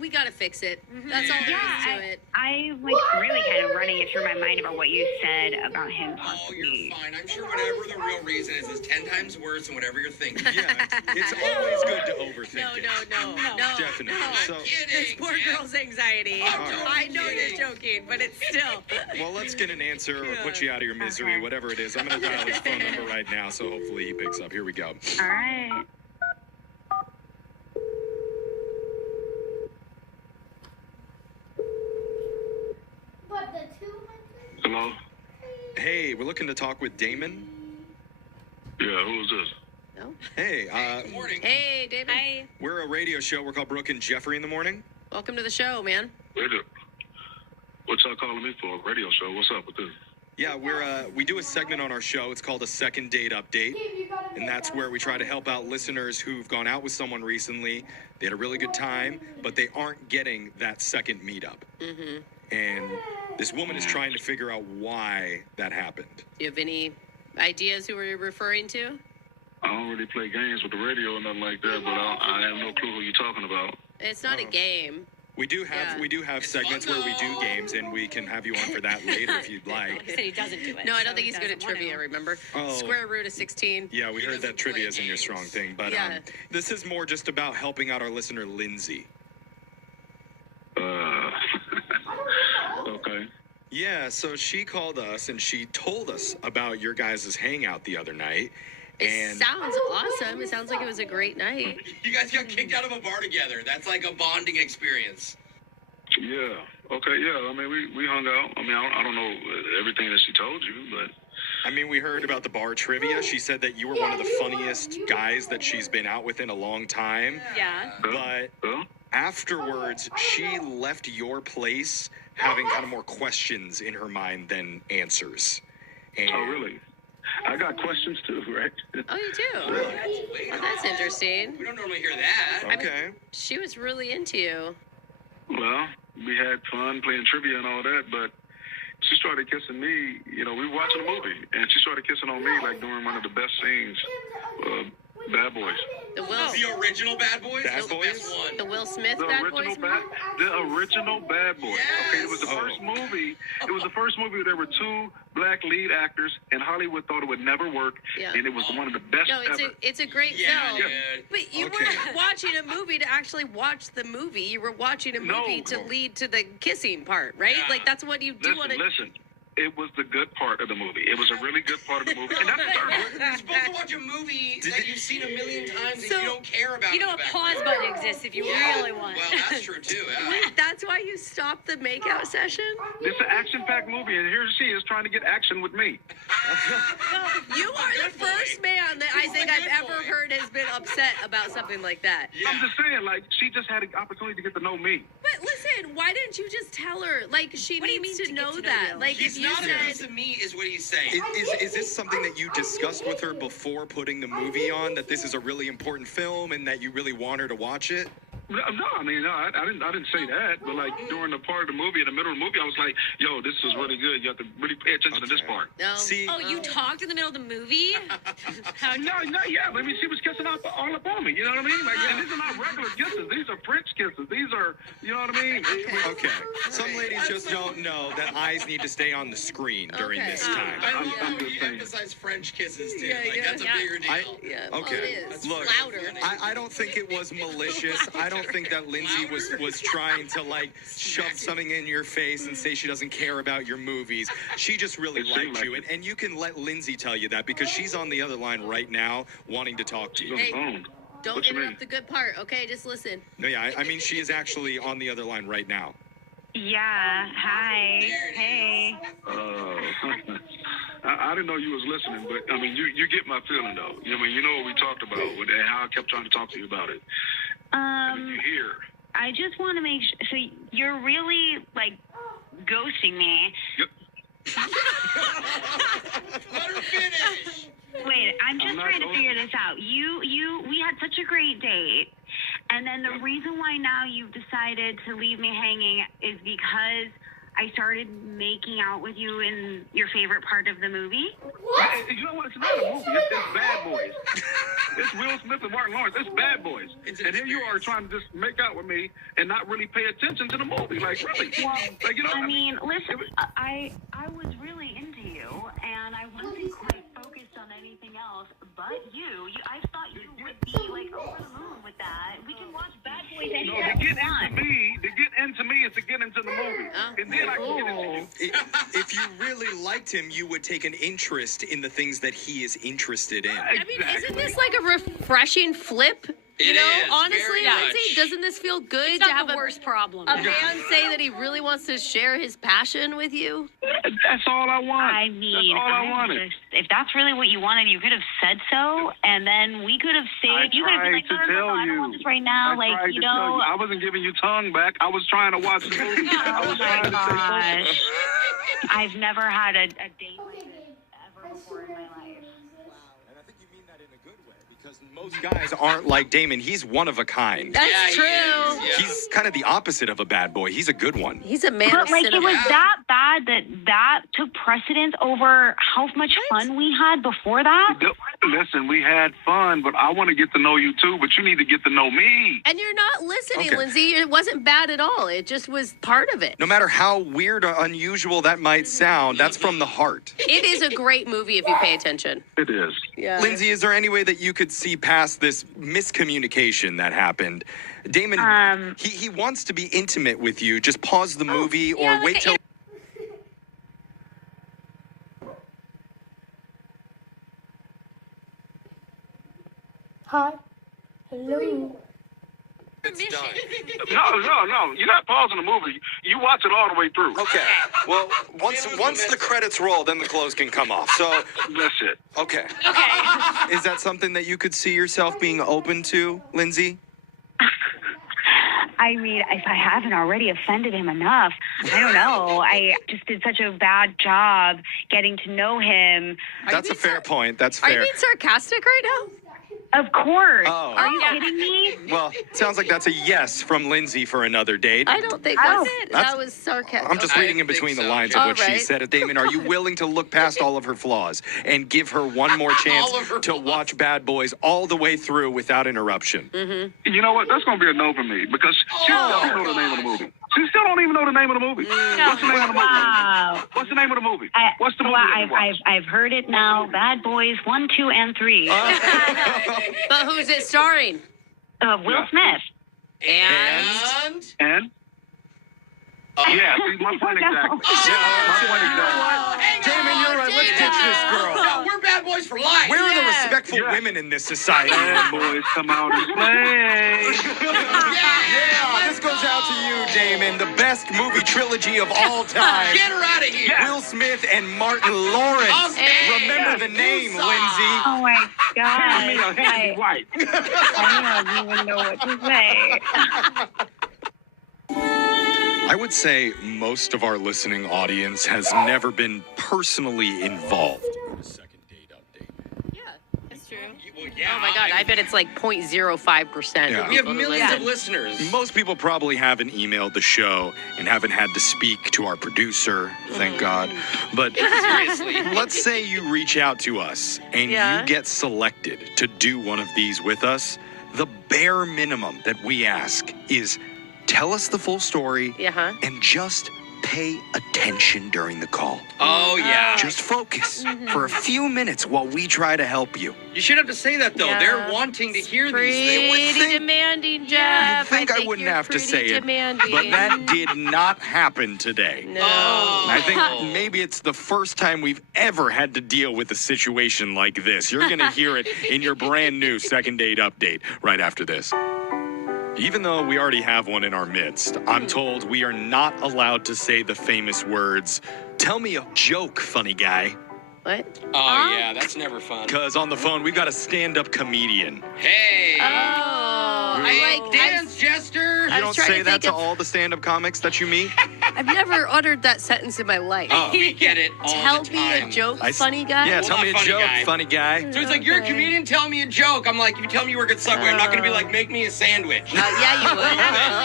we gotta fix it. That's all there is to it. I like really kind of running it through my mind about what you said about him. Oh, you're fine. I'm sure whatever the real reason is 10 times worse than whatever you're thinking. Yeah, it's always good to overthink No. Definitely. So, This poor girl's anxiety. I know you're joking, but it's still. well, let's get an answer or put you out of your misery, whatever it is. I'm going to dial his phone number right now, so hopefully he picks up. Here we go. All right. Hello? Hey, we're looking to talk with Damon. Yeah, who is this? No. Hey, Good morning. Hey, David. Hi. we're a radio show. We're called Brooke and Jeffrey in the Morning. Welcome to the show, man. Wait a What y'all calling me for? A radio show? What's up with this? Yeah, we do a segment on our show. It's called a second date update, and that's where we try to help out listeners who've gone out with someone recently. They had a really good time, but they aren't getting that second meetup. Mm-hmm. And this woman is trying to figure out why that happened. Do you have any ideas who we're referring to? I don't really play games with the radio or nothing like that, but I have no clue who you're talking about. It's not a game. We do have segments where we do games, and we can have you on for that later if you'd like. He said he doesn't do it. No, I don't think he's good at trivia, remember? Oh. Square root of 16. Yeah, we heard that trivia isn't your strong thing, but Yeah. this is more just about helping out our listener, Lindsay. Okay. Yeah, so she called us, and she told us about your guys' hangout the other night. It sounds awesome. It sounds like it was a great night. You guys got kicked out of a bar together. That's like a bonding experience. Yeah. Okay, yeah. I mean, we hung out. I mean, I don't know everything that she told you, but... I mean, we heard about the bar trivia. She said that you were one of the funniest guys that she's been out with in a long time. Yeah. But afterwards, she left your place having kind of more questions in her mind than answers. And oh, really? I got questions too, right? Oh, you do? Oh, that's interesting. We don't normally hear that. I mean, she was really into you. Well, we had fun playing trivia and all that, but she started kissing me. You know, we were watching a movie, and she started kissing on me like during one of the best scenes, Bad Boys. The original Bad Boys? Bad Boys? The Will Smith The Bad original Boys? The original Bad Boys. Okay, it was the first movie. It was the first movie where there were two black lead actors, and Hollywood thought it would never work, and it was one of the best ever. It's a great film. dude. But you weren't watching a movie to actually watch the movie. You were watching a movie to lead to the kissing part, right? Yeah. Like, that's what you do want to... Listen. It was the good part of the movie. It was a really good part of the movie. And that's You're supposed to watch a movie that you've seen a million times and you don't care about. You know, a pause button exists if you really want. Well, that's true too. Yeah. Wait, that's why you stopped the makeout session? It's an action-packed movie, and here she is trying to get action with me. You are the first man that I think I've ever heard has been upset about something like that. I'm just saying, like, she just had an opportunity to get to know me. But listen, why didn't you just tell her? Like, she needs to know that. Like, He's if you not a piece said... of meat, is what he's saying. Is this something that you discussed with her before putting the movie on, that this is a really important film and that you really want her to watch it? No, I mean, no, I didn't say that. But like during the part of the movie, in the middle of the movie, I was like, "Yo, this is really good. You have to really pay attention to this part." No. See, you talked in the middle of the movie? Yeah. I mean, she was kissing all up on me. You know what I mean? Like, and these are not regular kisses. These are French kisses. These are, you know what I mean? Okay. Some ladies just don't know that eyes need to stay on the screen during this time. I love how you emphasize French kisses too. That's a bigger deal. Okay. Look, I don't think it was malicious. I don't think that Lindsay was trying to like shove something in your face and say she doesn't care about your movies. She just really liked you, and you can let Lindsay tell you that because she's on the other line right now wanting to talk to you. Hey, don't interrupt the good part, okay? Just listen. No, yeah, I mean she is actually on the other line right now. Yeah. Hi. Hey. I didn't know you was listening, but I mean, you get my feeling though. You know, I mean, you know what we talked about and how I kept trying to talk to you about it. You hear. I just want to make sure. So you're really like ghosting me. Yep. Let her finish. Wait, I'm just trying to figure this out. We had such a great date, and then the reason why now you've decided to leave me hanging is because I started making out with you in your favorite part of the movie. You know what? It's not a movie. It's Bad Boys. It's Will Smith and Martin Lawrence. It's Bad Boys. And here you are trying to just make out with me and not really pay attention to the movie. Like, really? Well, like, you know, I mean, listen, I was really into you, and I wasn't quite focused on anything else but you. I thought you would be, like, over the moon with that. We can watch Bad Boys anytime to get into me is to get into the movie. And then I can get into you. If you really liked him, you would take an interest in the things that he is interested in. I mean, isn't this like a refreshing flip? You It know, is, honestly, very Lindsay, much. doesn't this feel good It's to not have the worst problem. a man say that he really wants to share his passion with you? That's all I want. I mean, that's all I wanted. if that's really what you wanted, you could have said so, and then we could have saved. You could have been like, no, I don't want this right now. I tried to tell you. I wasn't giving you tongue back. I was trying to watch the movie. I was trying to say gosh. I've never had a date like this ever before in my life. Because most guys aren't like Damon. He's one of a kind. That's true. He's kind of the opposite of a bad boy. He's a good one. He's a man But of like, cinema. it was that bad that took precedence over how much fun we had before that. Listen, we had fun, but I want to get to know you too, but you need to get to know me. And you're not listening, Okay. Lindsay. It wasn't bad at all. It just was part of it. No matter how weird or unusual that might sound, that's from the heart. It is a great movie if you pay attention. It is. Yeah. Lindsay, is there any way that you could see past this miscommunication that happened? Damon, he wants to be intimate with you. Just pause the movie or wait till... Hi. Hello. It's done. No. You're not pausing the movie. You watch it all the way through. Okay. Well, once the credits roll, then the clothes can come off. So that's it. Okay. Is that something that you could see yourself being open to, Lindsay? I mean, if I haven't already offended him enough, I don't know. I just did such a bad job getting to know him. That's a fair point. That's Are you fair. being sarcastic right now? Of course. Oh. Are you kidding me? Well, sounds like that's a yes from Lindsay for another date. I don't think that's it. That was sarcastic. I'm just reading in between the lines of what she said. Damon, are you willing to look past all of her flaws and give her one more chance to watch Bad Boys all the way through without interruption? You know what? That's going to be a no for me because she don't even know the name of the movie. She still don't even know the name of the movie. What's the name of the movie? Wow. What's the name of the movie? What's the movie? I've heard it now. Bad Boys 1, 2, and 3. But who's it starring? Will Smith. And? Yeah, see, my point exactly. Damon, you're right. Let's ditch this girl. No, we're bad boys for life. Where are the respectful women in this society? Bad boys come out and play. Yeah, this goes out to you, Damon. The best movie trilogy of all time. Get her out of here. Will Smith and Martin Lawrence. Remember the name, Lindsay. Oh my God. White. I don't even know what to say. I would say most of our listening audience has never been personally involved. That's true. Oh my God, I bet it's like 0.05%. Yeah. We have millions of listeners. Most people probably haven't emailed the show and haven't had to speak to our producer, thank God. But Seriously. let's say you reach out to us and you get selected to do one of these with us. The bare minimum that we ask is tell us the full story and just pay attention during the call. Oh, yeah. Just focus for a few minutes while we try to help you. You should have to say that, though. Yeah. They're wanting to hear these things. Pretty demanding, Jeff. I wouldn't you're have to pretty say demanding. it, but that did not happen today. No. Oh. I think maybe it's the first time we've ever had to deal with a situation like this. You're going to hear it in your brand new second date update right after this. Even though we already have one in our midst, I'm told we are not allowed to say the famous words, "Tell me a joke, funny guy." What? Oh, yeah, that's never fun. Because on the phone, we've got a stand-up comedian. Hey. Oh. I like dance, Jester. You don't say that to all the stand-up comics that you meet? I've never uttered that sentence in my life. Oh, we get it all Tell the me time. a joke, funny guy. Yeah, tell me a joke, funny guy. So it's like, you're a comedian, tell me a joke. I'm like, you tell me you work at Subway. I'm not going to be like, make me a sandwich. Yeah, you would.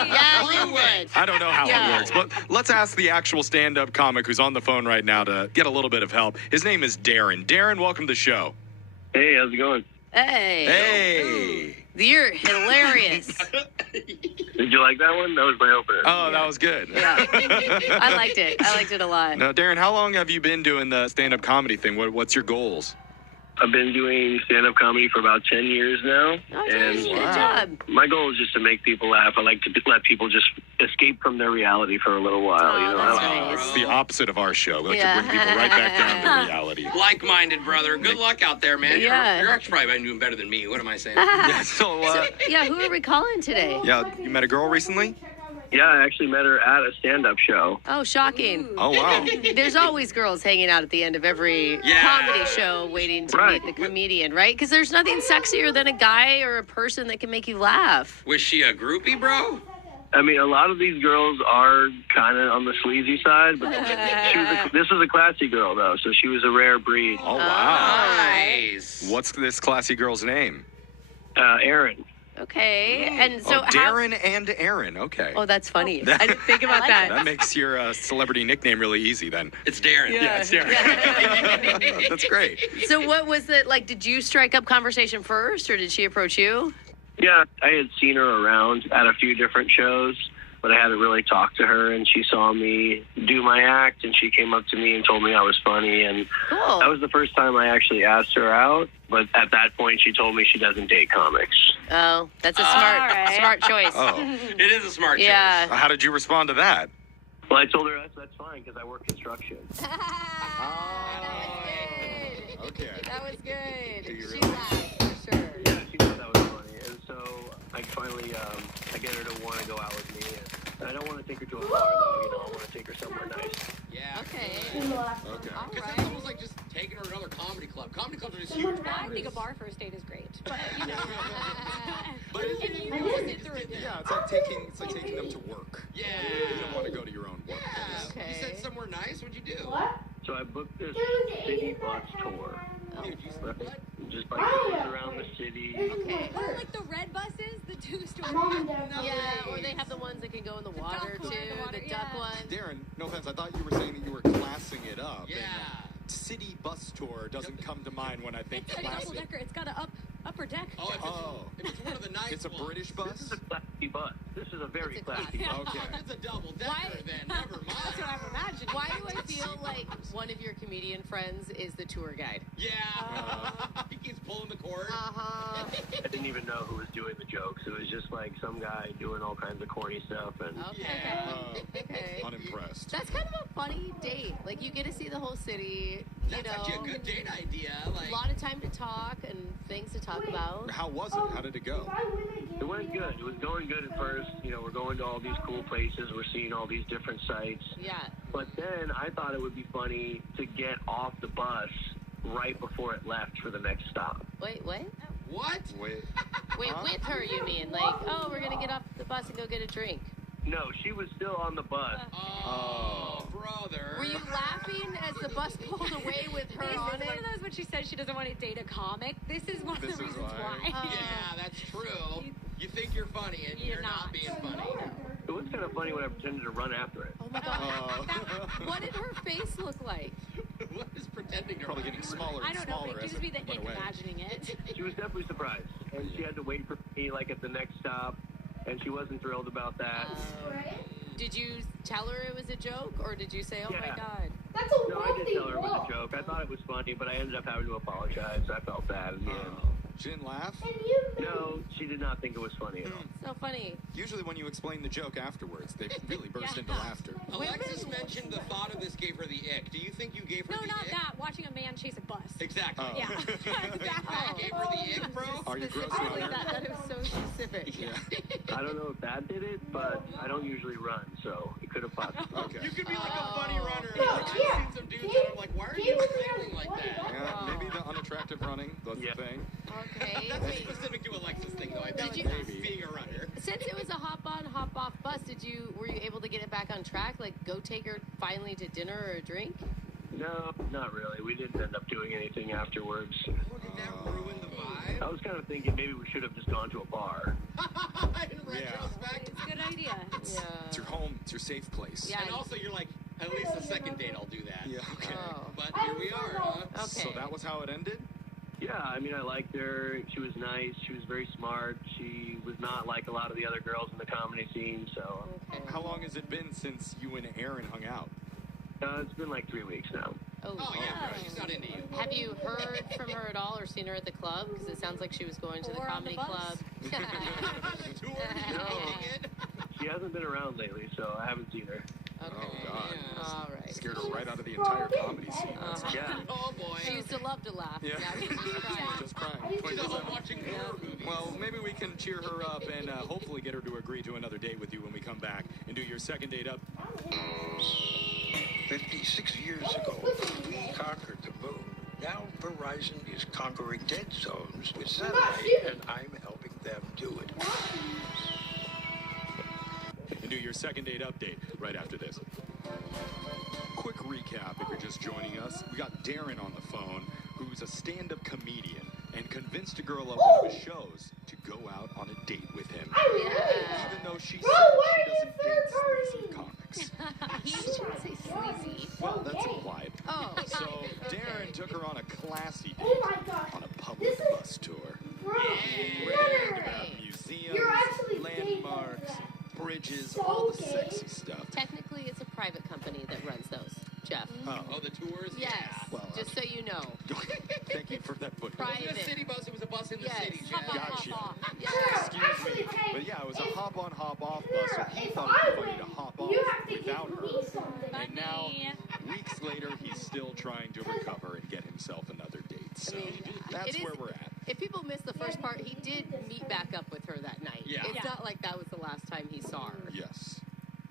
Yeah, you would. I don't know how it works, but let's ask the actual stand-up comic who's on the phone right now to get a little bit of help. His name is Darren. Darren, welcome to the show. Hey, how's it going? Hey. Hey. You're hilarious. Did you like that one? That was my opener. Oh, that was good. Yeah. I liked it. I liked it a lot. Now, Darren, how long have you been doing the stand-up comedy thing? What's your goals? I've been doing stand-up comedy for about 10 years now. Oh, and good job. My goal is just to make people laugh. I like to let people just escape from their reality for a little while. It's the opposite of our show. We like to bring people right back down to reality. Like-minded, brother. Good luck out there, man. Yeah. You're actually probably doing better than me. What am I saying? Yeah, who are we calling today? Yeah, you met a girl recently? Yeah, I actually met her at a stand-up show. Oh, shocking. Oh, wow. There's always girls hanging out at the end of every comedy show waiting to meet the comedian, right? Because there's nothing sexier than a guy or a person that can make you laugh. Was she a groupie, bro? I mean, a lot of these girls are kind of on the sleazy side, but this was a classy girl, though, so she was a rare breed. Oh, wow. Nice. What's this classy girl's name? Erin. Okay, and so Darren and Aaron. Okay. Oh, that's funny. I didn't think about that. That makes your celebrity nickname really easy then. It's Darren. Yeah, it's Darren. That's great. So what was it like? Did you strike up conversation first, or did she approach you? Yeah, I had seen her around at a few different shows, but I hadn't really talked to her, and she saw me do my act, and she came up to me and told me I was funny, and that was the first time I actually asked her out, but at that point she told me she doesn't date comics. Oh, that's a smart choice. Oh. It is a smart choice. Yeah. How did you respond to that? Well, I told her that's fine because I work construction. Okay. That was good. She laughed, for sure. Yeah, she thought that was funny, and so I finally, I get her to want to go out with me, and I don't want to take her to a bar, though, I want to take her somewhere nice. Yeah. Okay. Because that's almost like just taking her to another comedy club. Comedy clubs are just huge bars. I think a bar first date is great, but you know. But it's like taking them to work. Yeah. You don't want to go to your own work. Yeah. Okay. You said somewhere nice. What'd you do? So I booked this city bus tour. Dude, you said what? Just bikes around the city. Okay. Oh, like the red buses, the two-story. Yeah, or they have the ones that can go in the water too, the duck ones. Darren, no offense, I thought you were saying that you were classing it up. Yeah. And city bus tour doesn't come to mind when I think It's a classy. double-decker. It's got a upper deck. If it's one of the nice It's a British bus? This is a classy bus. This is a very classy bus. Okay. It's a double-decker then. Never mind. That's what I'm imagining. Why do I feel like one of your comedian friends is the tour guide? Yeah. He keeps pulling the cord. Uh-huh. I didn't even know who was doing the jokes. It was just like some guy doing all kinds of corny stuff. And Okay. Unimpressed. That's kind of a funny date. Like, you get to see the whole city, That's actually a good date idea. a lot of time to talk and things to talk about. How was it? How did it go? it went good. It was going good at first. We're going to all these cool places. We're seeing all these different sites. Yeah. But then I thought it would be funny to get off the bus right before it left for the next stop. Wait, what? What? Wait. Wait, with her, you mean? Like, oh, we're going to get off the bus and go get a drink. No, she was still on the bus. Oh, brother. Were you laughing as the bus pulled away with her This on is it? one of those when she says she doesn't want to date a comic. This is one of the reasons why. Yeah, that's true. You think you're funny and you're not being funny. It was kind of funny when I pretended to run after it. Oh my God. What did her face look like? What is pretending to Probably getting smaller I and don't know. smaller It could as just be the it went ick away. imagining it. She was definitely surprised, and she had to wait for me like at the next stop, and she wasn't thrilled about that. Did you tell her it was a joke, or did you say, oh my Yeah. God? That's a no, I did tell her it was a joke. I thought it was funny, but I ended up having to apologize. I felt bad in the end. She didn't laugh? No, she did not think it was funny at all. So funny. Usually when you explain the joke afterwards, they really burst into laughter. Alexis mentioned the thought of this gave her the ick. Do you think you gave her No, the not ick? that. Watching a man chase a bus. Exactly. Oh. Yeah. That gave her the ick, bro? Are you gross Specifically runner? that is so specific. I don't know if that did it, but I don't usually run, so it could have possibly. Okay. You could be like a funny runner. Like, I've seen some dudes that are like, why are you feeling like that? Yeah, maybe the unattractive running, that's the thing. Okay. That's a specific to Alexis thing, though. I think Did you- being a runner. take her finally to dinner or a drink? No, not really. We didn't end up doing anything afterwards. Did that ruin the vibe? I was kind of thinking maybe we should have just gone to a bar. In retrospect. It's a good idea. Yeah. It's your home. It's your safe place. Yeah. And also, you're like, at least the second date I'll do that. Yeah, okay. Oh. But here we are, huh? Okay. So that was how it ended? Yeah, I mean, I liked her. She was nice. She was very smart. She was not like a lot of the other girls in the comedy scene, so... Okay. How long has it been since you and Aaron hung out? It's been like 3 weeks now. Oh, yeah, bro, she's not into you. Have you heard from her at all or seen her at the club? Because it sounds like she was going to the Or on the comedy bus. club. The tour, She hasn't been around lately, so I haven't seen her. Okay. Oh, God. All right. Scared her right out of the entire comedy scene. That's Yeah. Oh, boy. She used to love to laugh. Yeah. Now she's just crying. Just crying. She's 24/7. home watching horror movies. Well, maybe we can cheer her up and hopefully get her to agree to another date with you when we come back and do your second date up. 56 years ago, we conquered the moon. Now Verizon is conquering dead zones with satellite, and I'm helping them do it. And do your second date update right after this. Quick recap if you're just joining us. We got Darren on the phone, who's a stand-up comedian and convinced a girl at one of his shows to go out on a date with him. Even though she said she doesn't date sleazy comics. He shouldn't say sleazy. Well, that's implied. Oh. So Darren took her on a classy date on a public bus tour. Where they learned about museums, landmarks, bridges, all the sexy stuff. Technically, it's a private company that runs those, Jeff. Oh, the tours? Yes. Yeah. Well, just so you know. Thank you for that footnote. Private. It was a city bus. It was a bus in the Yes. city, Hop Jeff. on, Gotcha. hop off. Excuse me. But yeah, it was a hop-on, hop-off bus, so he thought it'd be funny to hop off without her. And now, weeks later, he's still trying to recover and get himself another date. So that's where we're at. If people missed the first part, he did meet back up with her that night. Yeah. It's not like that was the last time he saw her. Yes.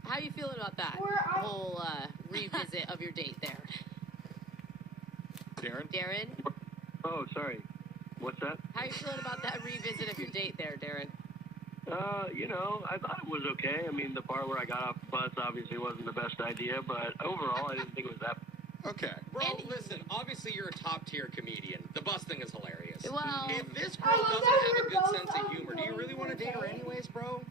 How you feeling about that whole revisit of your date there? Darren? Oh, sorry. What's that? How you feeling about that revisit of your date there, Darren? You know, I thought it was okay. I mean, the part where I got off the bus obviously wasn't the best idea, but overall, I didn't think it was that. Okay. Bro, listen, obviously you're a top-tier comedian. The bus thing is hilarious. Well, if this girl doesn't have a good sense of humor, do you really want to date her anyways, bro?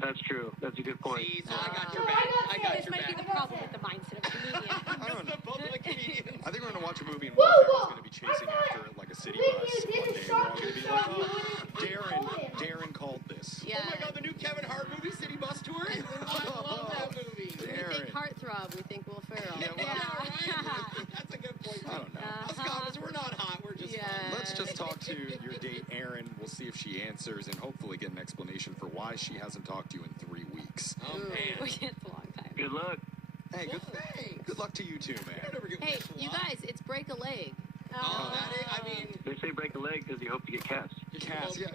That's true. That's a good point. See, so I got your back. I got This your might be the back. problem with the mindset of a comedian. I don't know. Both of the comedians. I think we're going to watch a movie and one of them is going to be chasing after like a city bus one day. We're all going to be like, oh, Darren called this. Yeah. Oh my God, the new Kevin Hart movie, City Bus Tour. I love that movie. We think Heartthrob, we think Will Ferrell. Yeah, well, Right? That's a good point. I don't know. Us comics, we're not hot. We're just fun. Let's just talk to your date, Erin. We'll see if she answers and hopefully get an explanation for why she hasn't talked to you in 3 weeks. Oh, man. It's a long time. Good luck. Hey, good luck to you too, man. Hey, you guys, it's break a leg. Oh, that is, I mean, They say break a leg because you hope to get cast. Cast, yeah.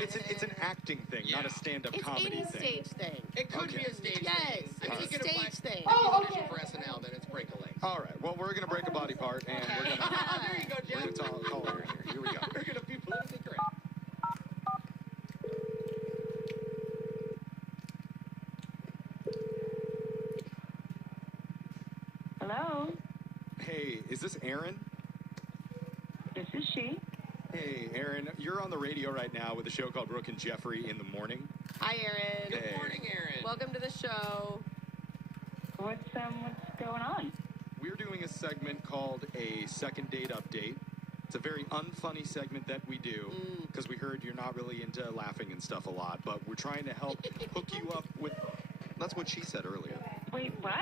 It's an acting thing, not a stand-up It's comedy any thing. stage thing. it could be a stage Yes, thing. I mean, it's you a can apply- stage thing. If you audition for SNL, then it's break a leg. All right. Well, we're gonna break a body part, and we're gonna There you go, Jeff. call her in here. Here we go. We're gonna be politically correct. Hello, Hey, is this Erin? this is she. Hey, Erin, you're on the radio right now with a show called Brooke and Jeffrey in the morning. Hi, Erin. Good morning, Erin. Welcome to the show. What's going on? We're doing a segment called a second date update. It's a very unfunny segment that we do because we heard you're not really into laughing and stuff a lot, but we're trying to help hook you up with. That's what she said earlier. Wait, what?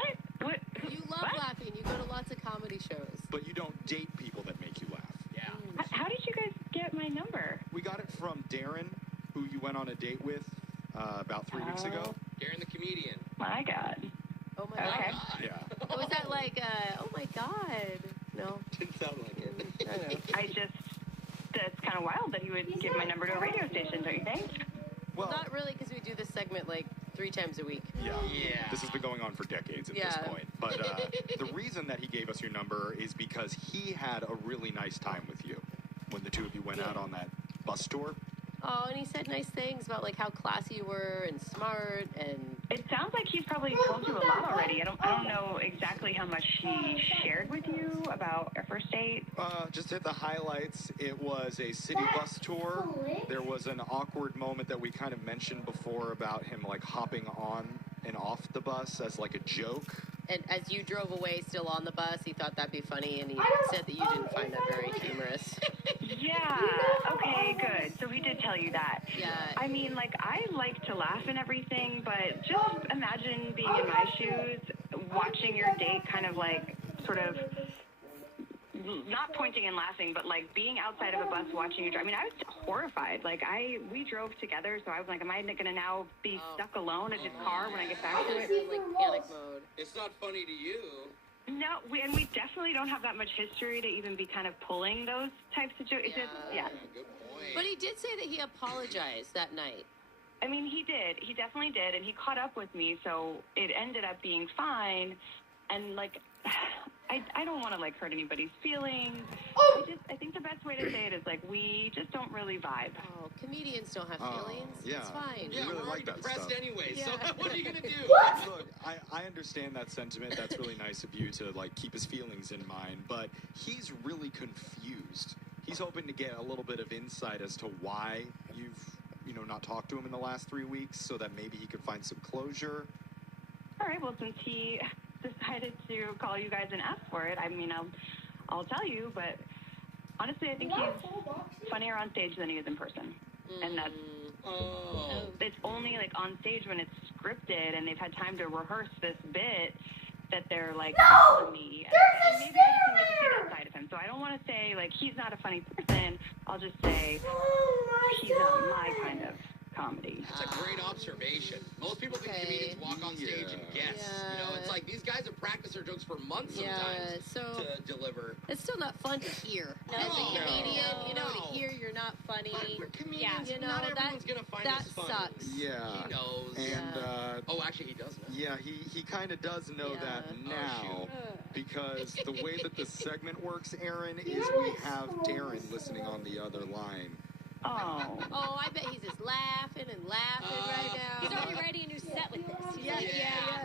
What? You love laughing. You go to lots of comedy shows. But you don't date people that make you laugh. Yeah. How did you guys get my number? We got it from Darren, who you went on a date with about 3 weeks ago. Darren the comedian. My God. Oh my Okay. god. Yeah. Was that like, oh my god? No. Didn't sound like it. I know. That's kind of wild that he would give my number to a radio station, don't you think? Well, Not really, because we do this segment like 3 times a week. Yeah. Yeah. This has been going on for decades at Yeah. this point. But the reason that he gave us your number is because he had a really nice time with you when the two of you went out on that bus tour. Oh, and he said nice things about like how classy you were and smart and. It sounds like he's probably told you a lot already. I don't know exactly how much he shared with you about our first date. Just hit the highlights. It was a city bus tour. There was an awkward moment that we kind of mentioned before about him like hopping on and off the bus as like a joke. And as you drove away still on the bus, he thought that'd be funny, and he said that you didn't find that very humorous. Yeah. Okay, good. So he did tell you that. Yeah. I mean, like, I like to laugh and everything, but just imagine being in my shoes, watching your date kind of like, sort of, not pointing and laughing, but like being outside of a bus watching you drive. I mean, I was horrified. Like, we drove together, so I was like, am I going to now be stuck alone in his car when I get back to it? Like panic mode. It's not funny to you. No, we definitely don't have that much history to even be kind of pulling those types of jokes. Yeah. Good point. But he did say that he apologized that night. I mean, he did. He definitely did, and he caught up with me, so it ended up being fine. And like, I don't want to like hurt anybody's feelings. I think the best way to say it is like we just don't really vibe. Oh, comedians don't have feelings. Yeah. It's fine. Yeah, We're really already like that depressed stuff. anyway, Yeah. so what are you gonna do? Look, I understand that sentiment. That's really nice of you to like keep his feelings in mind, but he's really confused. He's hoping to get a little bit of insight as to why you've, not talked to him in the last 3 weeks, so that maybe he could find some closure. All right. Well, since he decided to call you guys and ask for it, I mean, I'll tell you, but honestly, I think he's funnier on stage than he is in person, and that's. It's only like on stage when it's scripted and they've had time to rehearse this bit that they're like telling me, and maybe I just didn't get to see that side of him. So I don't want to say like he's not a funny person. I'll just say he's not my kind of comedy. That's a great observation. Most people think comedians walk on stage and guess. It's like these guys have practiced their jokes for months sometimes to deliver. It's still not fun to hear. As a comedian, to hear you're not funny. Comedians, not everyone's gonna find that us funny. sucks. Yeah. He knows. And actually, he does know. yeah, he kind of does know that now, because the way that the segment works, Aaron, is we have Darren listening on the other line. Oh, I bet he's just laughing and laughing right now. He's already writing a new set with this. Yeah.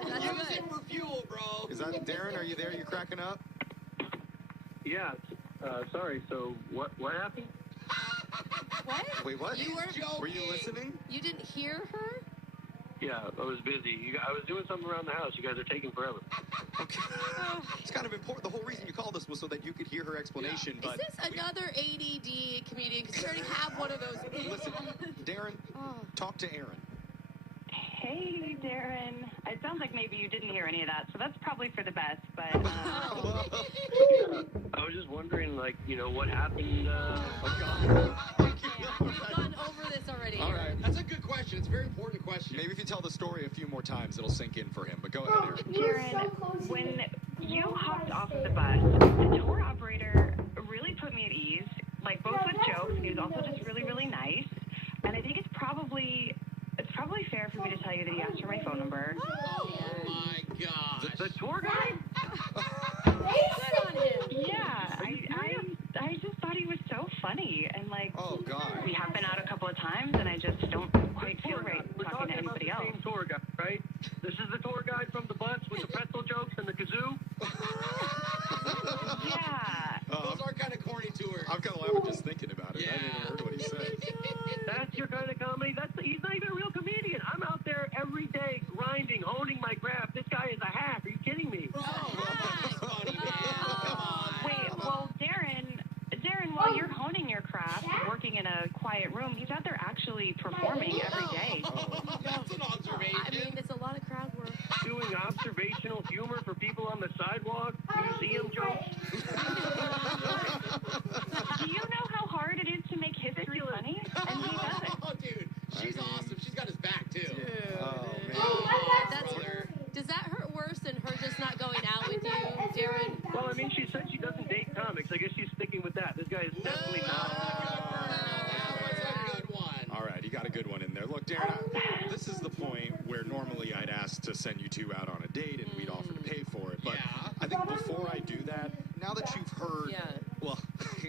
That's Use good. it for fuel, bro. Is that Darren? Are you there? You cracking up? Yeah. Sorry. So what happened? What? Wait, what? You Were you listening? You didn't hear her? Yeah, I was busy. I was doing something around the house. You guys are taking forever. Okay. It's kind of important. The whole reason you called us was so that you could hear her explanation. But Is this another ADD comedian? Because we already have one of those. listen, Darren, talk to Aaron. hey, Darren. It sounds like maybe you didn't hear any of that, so that's probably for the best. But I was just wondering, like, what happened. We've gone over this already. All right. That's a good question. It's a very important question. Maybe if you tell the story a few more times, it'll sink in for him. But go ahead, Aaron. Darren, when you hopped off of the bus, the tour operator really put me at ease, like both with jokes. He was also just really, really nice. And I think it's probably fair for me to tell you that he asked for my phone number. Oh my gosh. The tour guide? Good on him. Yeah, I just thought he was so funny, and like, oh god, we have been out a couple of times, and I just don't quite feel right talking to anybody else. Same tour guide, right? This is the tour guide from the bus with the pretzel jokes and the kazoo. Yeah. Those are kind of corny tours. I'm kind of laughing just thinking about it. Yeah. I didn't even heard what he said. That's your kind of comedy. He's not even a real comedian. I'm out there every day grinding, honing my craft. This guy is a hack. Are you kidding me? Wait, well, Darren, while you're honing your craft, working in a quiet room, he's out there actually performing every day. That's an observation. I mean, it's a lot of crowd work. Doing observational humor for people on the sidewalk, museum jokes. Do you know how hard it is to make history funny? And he does it. Oh, dude, she's awesome. She's got his back, too. Oh, man. Does that hurt worse than her just not going out with you, Darren? Well, I mean, she said she doesn't date comics. I guess she's sticking with that. This guy is definitely not. That was a good one. All right, you got a good one in there. Look, Darren, this is the point where normally I'd ask to send you two out on a date and we'd offer to pay for it. But I think before I do that, now that you've heard, well,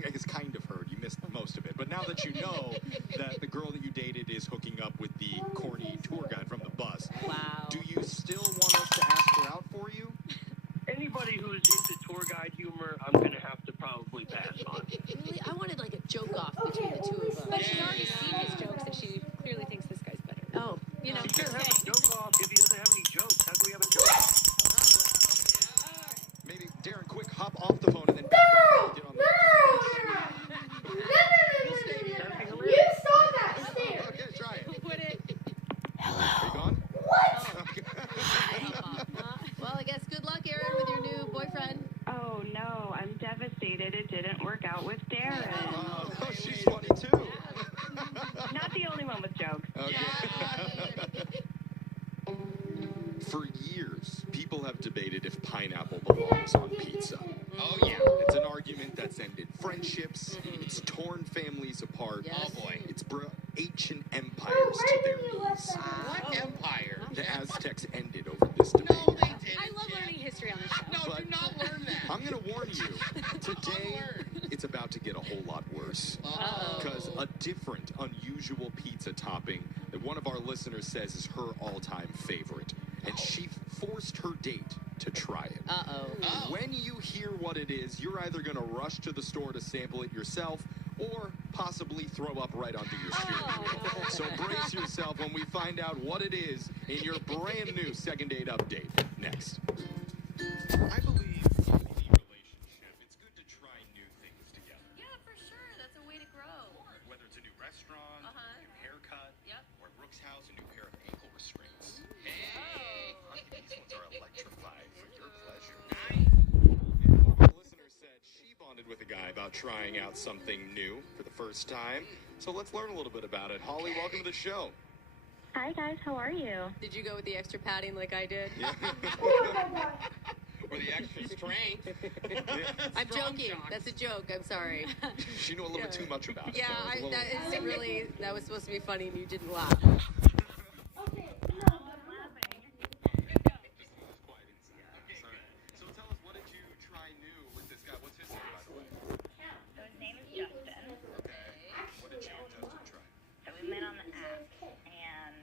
I guess kind of heard, you missed most of it. But now that you know that the girl that you dated is hooking up with the corny tour guide from the bus, do you still want us to ask her out for you? Anybody who's into tour guide humor, I'm gonna have to probably pass on. Really? I wanted like a joke off between the two of them. But she's already seen his jokes, and she clearly thinks this guy's better. Oh, You know, You can't have okay. a joke off if he doesn't have any jokes. How can we have a joke off? Maybe, Darren, quick, hop off the phone and then back on. Get on the... You saw that. Stay. Okay, try it. Put it. Are you gone? Well, I guess good luck, Aaron, with your new boyfriend. Oh no, I'm devastated. It didn't work out with Darren. Oh, she's funny too. Not the only one with jokes. For years, people have debated if pineapple belongs on pizza. Oh, yeah. It's an argument that's ended friendships. It's torn families apart. Yes. Oh, boy. It's brought ancient empires to their knees. What empire? The Aztecs ended over this debate. No, they didn't. I love learning history on this show. No, But- do not learn that. I'm going to warn you, today it's about to get a whole lot worse. Because a different, unusual pizza topping that one of our listeners says is her all-time favorite. And she forced her date to try it. Uh-oh. When you hear what it is, you're either going to rush to the store to sample it yourself or possibly throw up right onto your steering wheel. So brace yourself when we find out what it is in your brand new second date update. Next. I believe in any relationship, it's good to try new things together. Yeah, for sure. That's a way to grow. Whether it's a new restaurant, a new haircut, or at Brooke's house, a new pair of ankle restraints. Hey! These ones are electrified for your pleasure. And one of our listeners said she bonded with a guy about trying out something new for the first time. So let's learn a little bit about it. Holly, welcome to the show. Hi guys, how are you? Did you go with the extra padding like I did? Or the extra strength. I'm joking. That's a joke. I'm sorry. She knew a little bit too much about it. Yeah, though. It was a little- that is really, that was supposed to be funny and you didn't laugh. So tell us, what did you try new with this guy? What's his name, by the way? So his name is Justin. Okay. What did you and Justin try? So we met on the app, and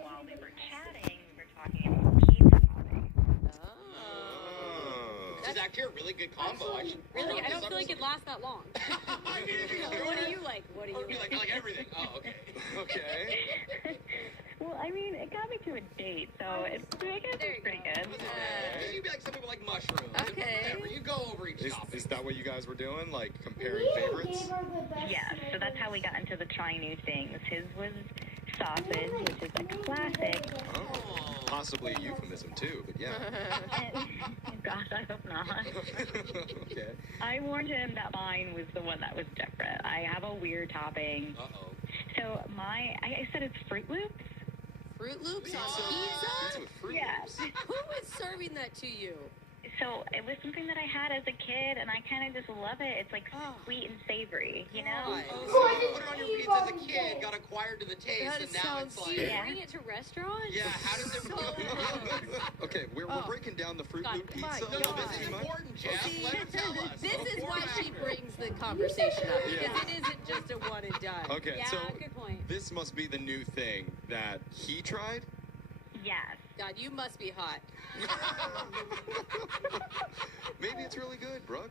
while we were chatting, we were talking about pizza topping. Oh. This is actually a really good combo. I should Really, start I don't this feel like it episode. lasts that long. What do you like? What do you Be like, I like everything. Oh, okay. Okay. Well, I mean, it got me to a date, so I guess it's pretty good. You'd be like some people like mushrooms. Okay. Whatever. You go over each topic. Is that what you guys were doing? Like comparing favorites? Yes, so that's how we got into the trying new things. His was sausage, which is a classic. Oh. Possibly a euphemism too, but yeah. Gosh, I hope not. Okay. I warned him that mine was the one that was different. I have a weird topping. Uh-oh. So I said it's Fruit Loops. Fruit Loops on Pizza pizza? with Fruit Yeah. Loops. Who is serving that to you? So it was something that I had as a kid, and I kind of just love it. It's like sweet and savory, you know? So you put it on your pizza as a kid, got acquired to the taste, That and now sounds it's like... You bring it to restaurants? Yeah, how does it Okay, we're breaking down the Fruit Loop pizza. No, a little this bit is too much. important, Jeff. Let her tell us. This is why she brings the conversation up, because it isn't just a one and done. Okay, Yeah, so good point. this must be the new thing that he tried? Yes. God, you must be hot. Maybe it's really good, Brooke.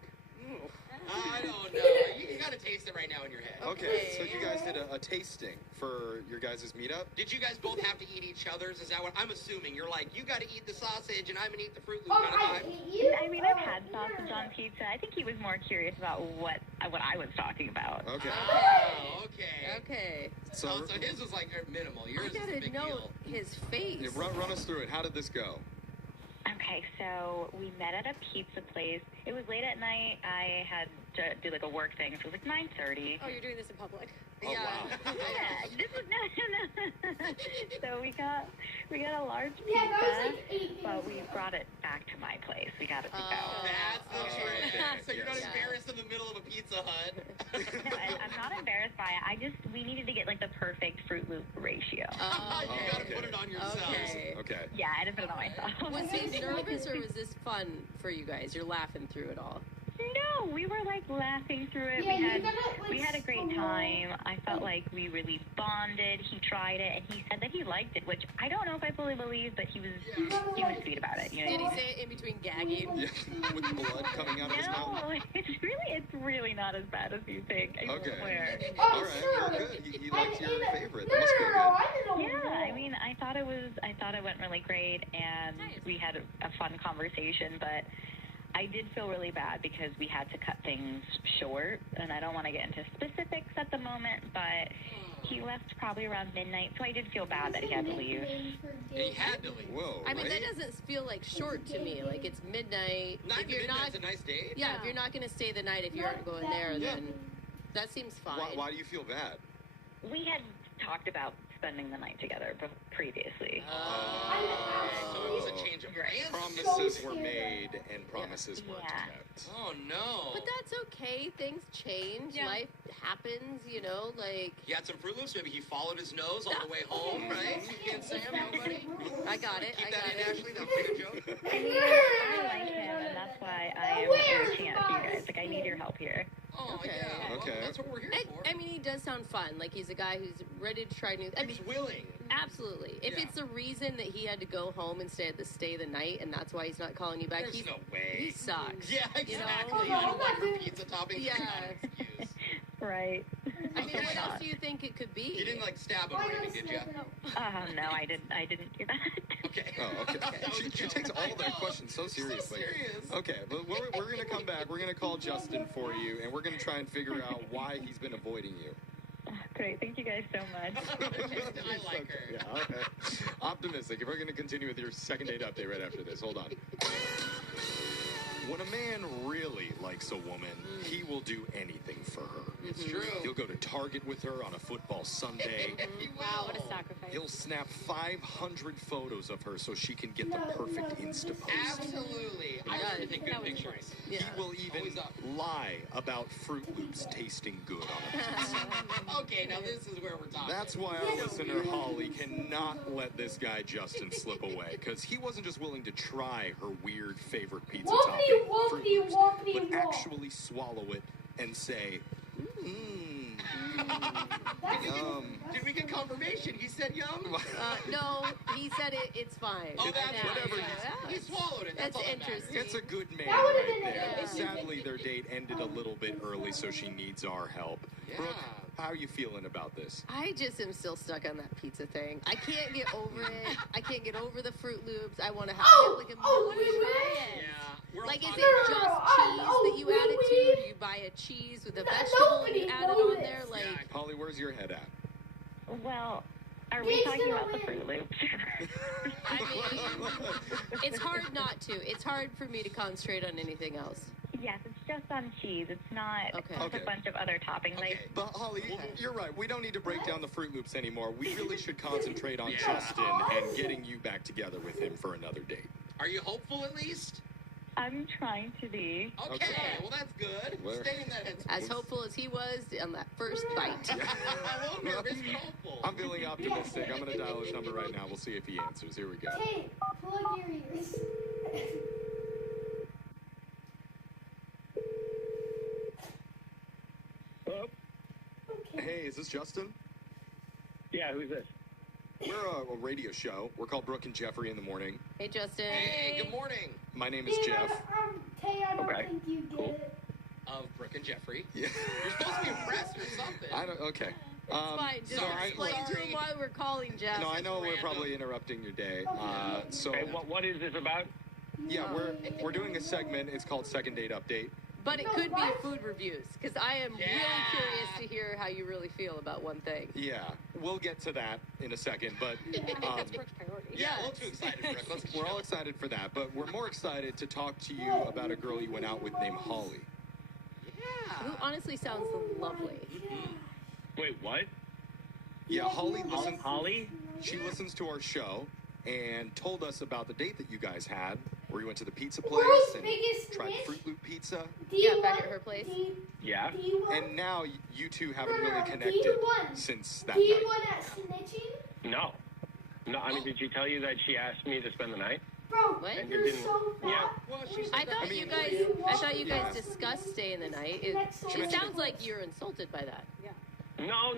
I don't know. You gotta taste it right now in your head. Okay, so you guys did a tasting for your guys' meetup? Did you guys both have to eat each other's? Is that what I'm assuming? You're like, you gotta eat the sausage and I'm gonna eat the Fruit Loop kind of vibe? I mean, I've had sausage on pizza. I think he was more curious about what I was talking about. Okay. Oh, okay. Okay. So, So his was like minimal. Yours I is a gotta big know deal. his face. yeah, run us through it. How did this go? Okay, so we met at a pizza place. It was late at night. I had to do like a work thing, so it was like 9:30. Oh, you're doing this in public. Oh, Yeah. wow. Yeah, this was no. So we got a large pizza, Yeah, that was like 8 but we brought it back to my place. We got it to go. That's the trick. okay. So you're not Yes. embarrassed in the middle of a Pizza Hut. No, I'm not embarrassed by it. We needed to get like the perfect Fruit Loop ratio. You gotta okay. put it on yourself. Okay. Okay. Yeah, I had to put it on myself. Was he nervous or was this fun for you guys? You're laughing through it all. No, we were like laughing through it. We had a great time. I felt like we really bonded. He tried it and he said that he liked it, which I don't know if I fully believe, but he was sweet about it. You know? Did he say it in between gagging? Yeah, with blood coming out of his mouth. No, it's really not as bad as you think. I swear. All right, well, good. He liked your favorite. That must feel good. Yeah, I mean, I thought it went really great, and we had a fun conversation, but I did feel really bad because we had to cut things short, and I don't want to get into specifics at the moment, but he left probably around midnight, so I did feel bad that he had to leave. He had to leave. Whoa. I mean, that doesn't feel like short to me. Like, it's midnight. If you're not, a nice date. Yeah, if you're not going to stay the night, if you aren't going there, then that seems fine. Why do you feel bad? We had talked about spending the night together previously. So it was a change of plans. Promises were made and promises weren't kept. Oh no. But that's okay. Things change. Life happens, you know, like... He had some Fruit Loops. Maybe he followed his nose all the way home, right? You can't say I'm nobody. I got it. Keep that in, Ashley. That was a joke. I mean, I like him, and that's why I am reaching out to you guys. Like, I need your help here. Oh, yeah. Okay. Well, that's what we're here for. I mean, he does sound fun. Like, he's a guy who's ready to try new... I mean, he's willing. Absolutely. If it's the reason that he had to go home instead of stay the night, and that's why he's not calling you back, There's no way. He sucks. Yeah, exactly. You know? I don't want her pizza toppings. Yeah. Right. I mean, what else do you think it could be? You didn't, like, stab him or anything, did you? No, I didn't do that. Okay. Oh, okay. She takes all their questions so seriously. Okay, but we're going to come back. We're going to call Justin for you, and we're going to try and figure out why he's been avoiding you. Great. Thank you guys so much. I like her. Yeah, okay. Optimistic. We're going to continue with your second date update right after this. Hold on. When a man really likes a woman, he will do anything for her. It's true. He'll go to Target with her on a football Sunday. Wow, what a sacrifice. He'll snap 500 photos of her so she can get the perfect Insta post. Absolutely. I like to take good pictures. He will even lie about Fruit Loops tasting good on a pizza. Okay, now this is where we're talking. That's why our listener Holly cannot let this guy Justin slip away, because he wasn't just willing to try her weird favorite pizza topping, Fruit Loops, but actually swallow it and say, yum. Did we get confirmation? He said yum? No, he said it's fine. Oh, that's whatever. He swallowed it. That's all that matters. interesting. It's a good man right there. Sadly, their date ended a little bit early, so she needs our help. Brooke, how are you feeling about this? I just am still stuck on that pizza thing. I can't get over it. I can't get over the Fruit Loops. I want to have like a Like, is it just cheese that you add it to? Or do you buy a cheese with a vegetable and you add it on there? Like, Holly, where's your head at? Well, are we talking about the Fruit Loops? I mean, it's hard not to. It's hard for me to concentrate on anything else. Yes, it's just on cheese. It's not Okay. a bunch of other toppings. Like, But Holly, you're right. We don't need to break down the Fruit Loops anymore. We really should concentrate on Justin and getting you back together with him for another date. Are you hopeful at least? I'm trying to be. Okay, well that's good. Stay in that headspace. As hopeful as he was on that first bite. I'm a little nervous, but hopeful. I'm feeling optimistic. I'm going to dial his number right now. We'll see if he answers. Here we go. Hey, plug your ears. Hello? Hey, is this Justin? Yeah, who's this? We're a radio show. We're called Brooke and Jeffrey in the morning. Hey, Justin. Hey, good morning. My name is Jeff. Tay, I don't think you get it. Of Brooke and Jeffrey. Yeah. You're supposed to be impressed or something. I don't. Okay. It's fine. Just explain to him why we're calling Jeff. No, I know we're probably interrupting your day. So. Hey, what is this about? Yeah, we're doing a segment. It's called Second Date Update. But it could be food reviews, because I am really curious to hear how you really feel about one thing. Yeah, we'll get to that in a second, but That's Brooke's priority. Yeah, a little too excited, Brooke. we're all excited for that, but we're more excited to talk to you about a girl you went out with named Holly. Who honestly sounds lovely. Wait, what? Yeah, Holly listens. Holly? She listens to our show and told us about the date that you guys had, where you went to the pizza place World's and biggest tried snitch? Fruit Loop pizza. Back at her place. Yeah. And now you two haven't really Do connected you want? since that Do you night. want at snitching? No. No, I mean, did she tell you that she asked me to spend the night? Bro, What? And you didn't. Yeah. I thought you guys discussed staying the night. It sounds like you're insulted by that. No.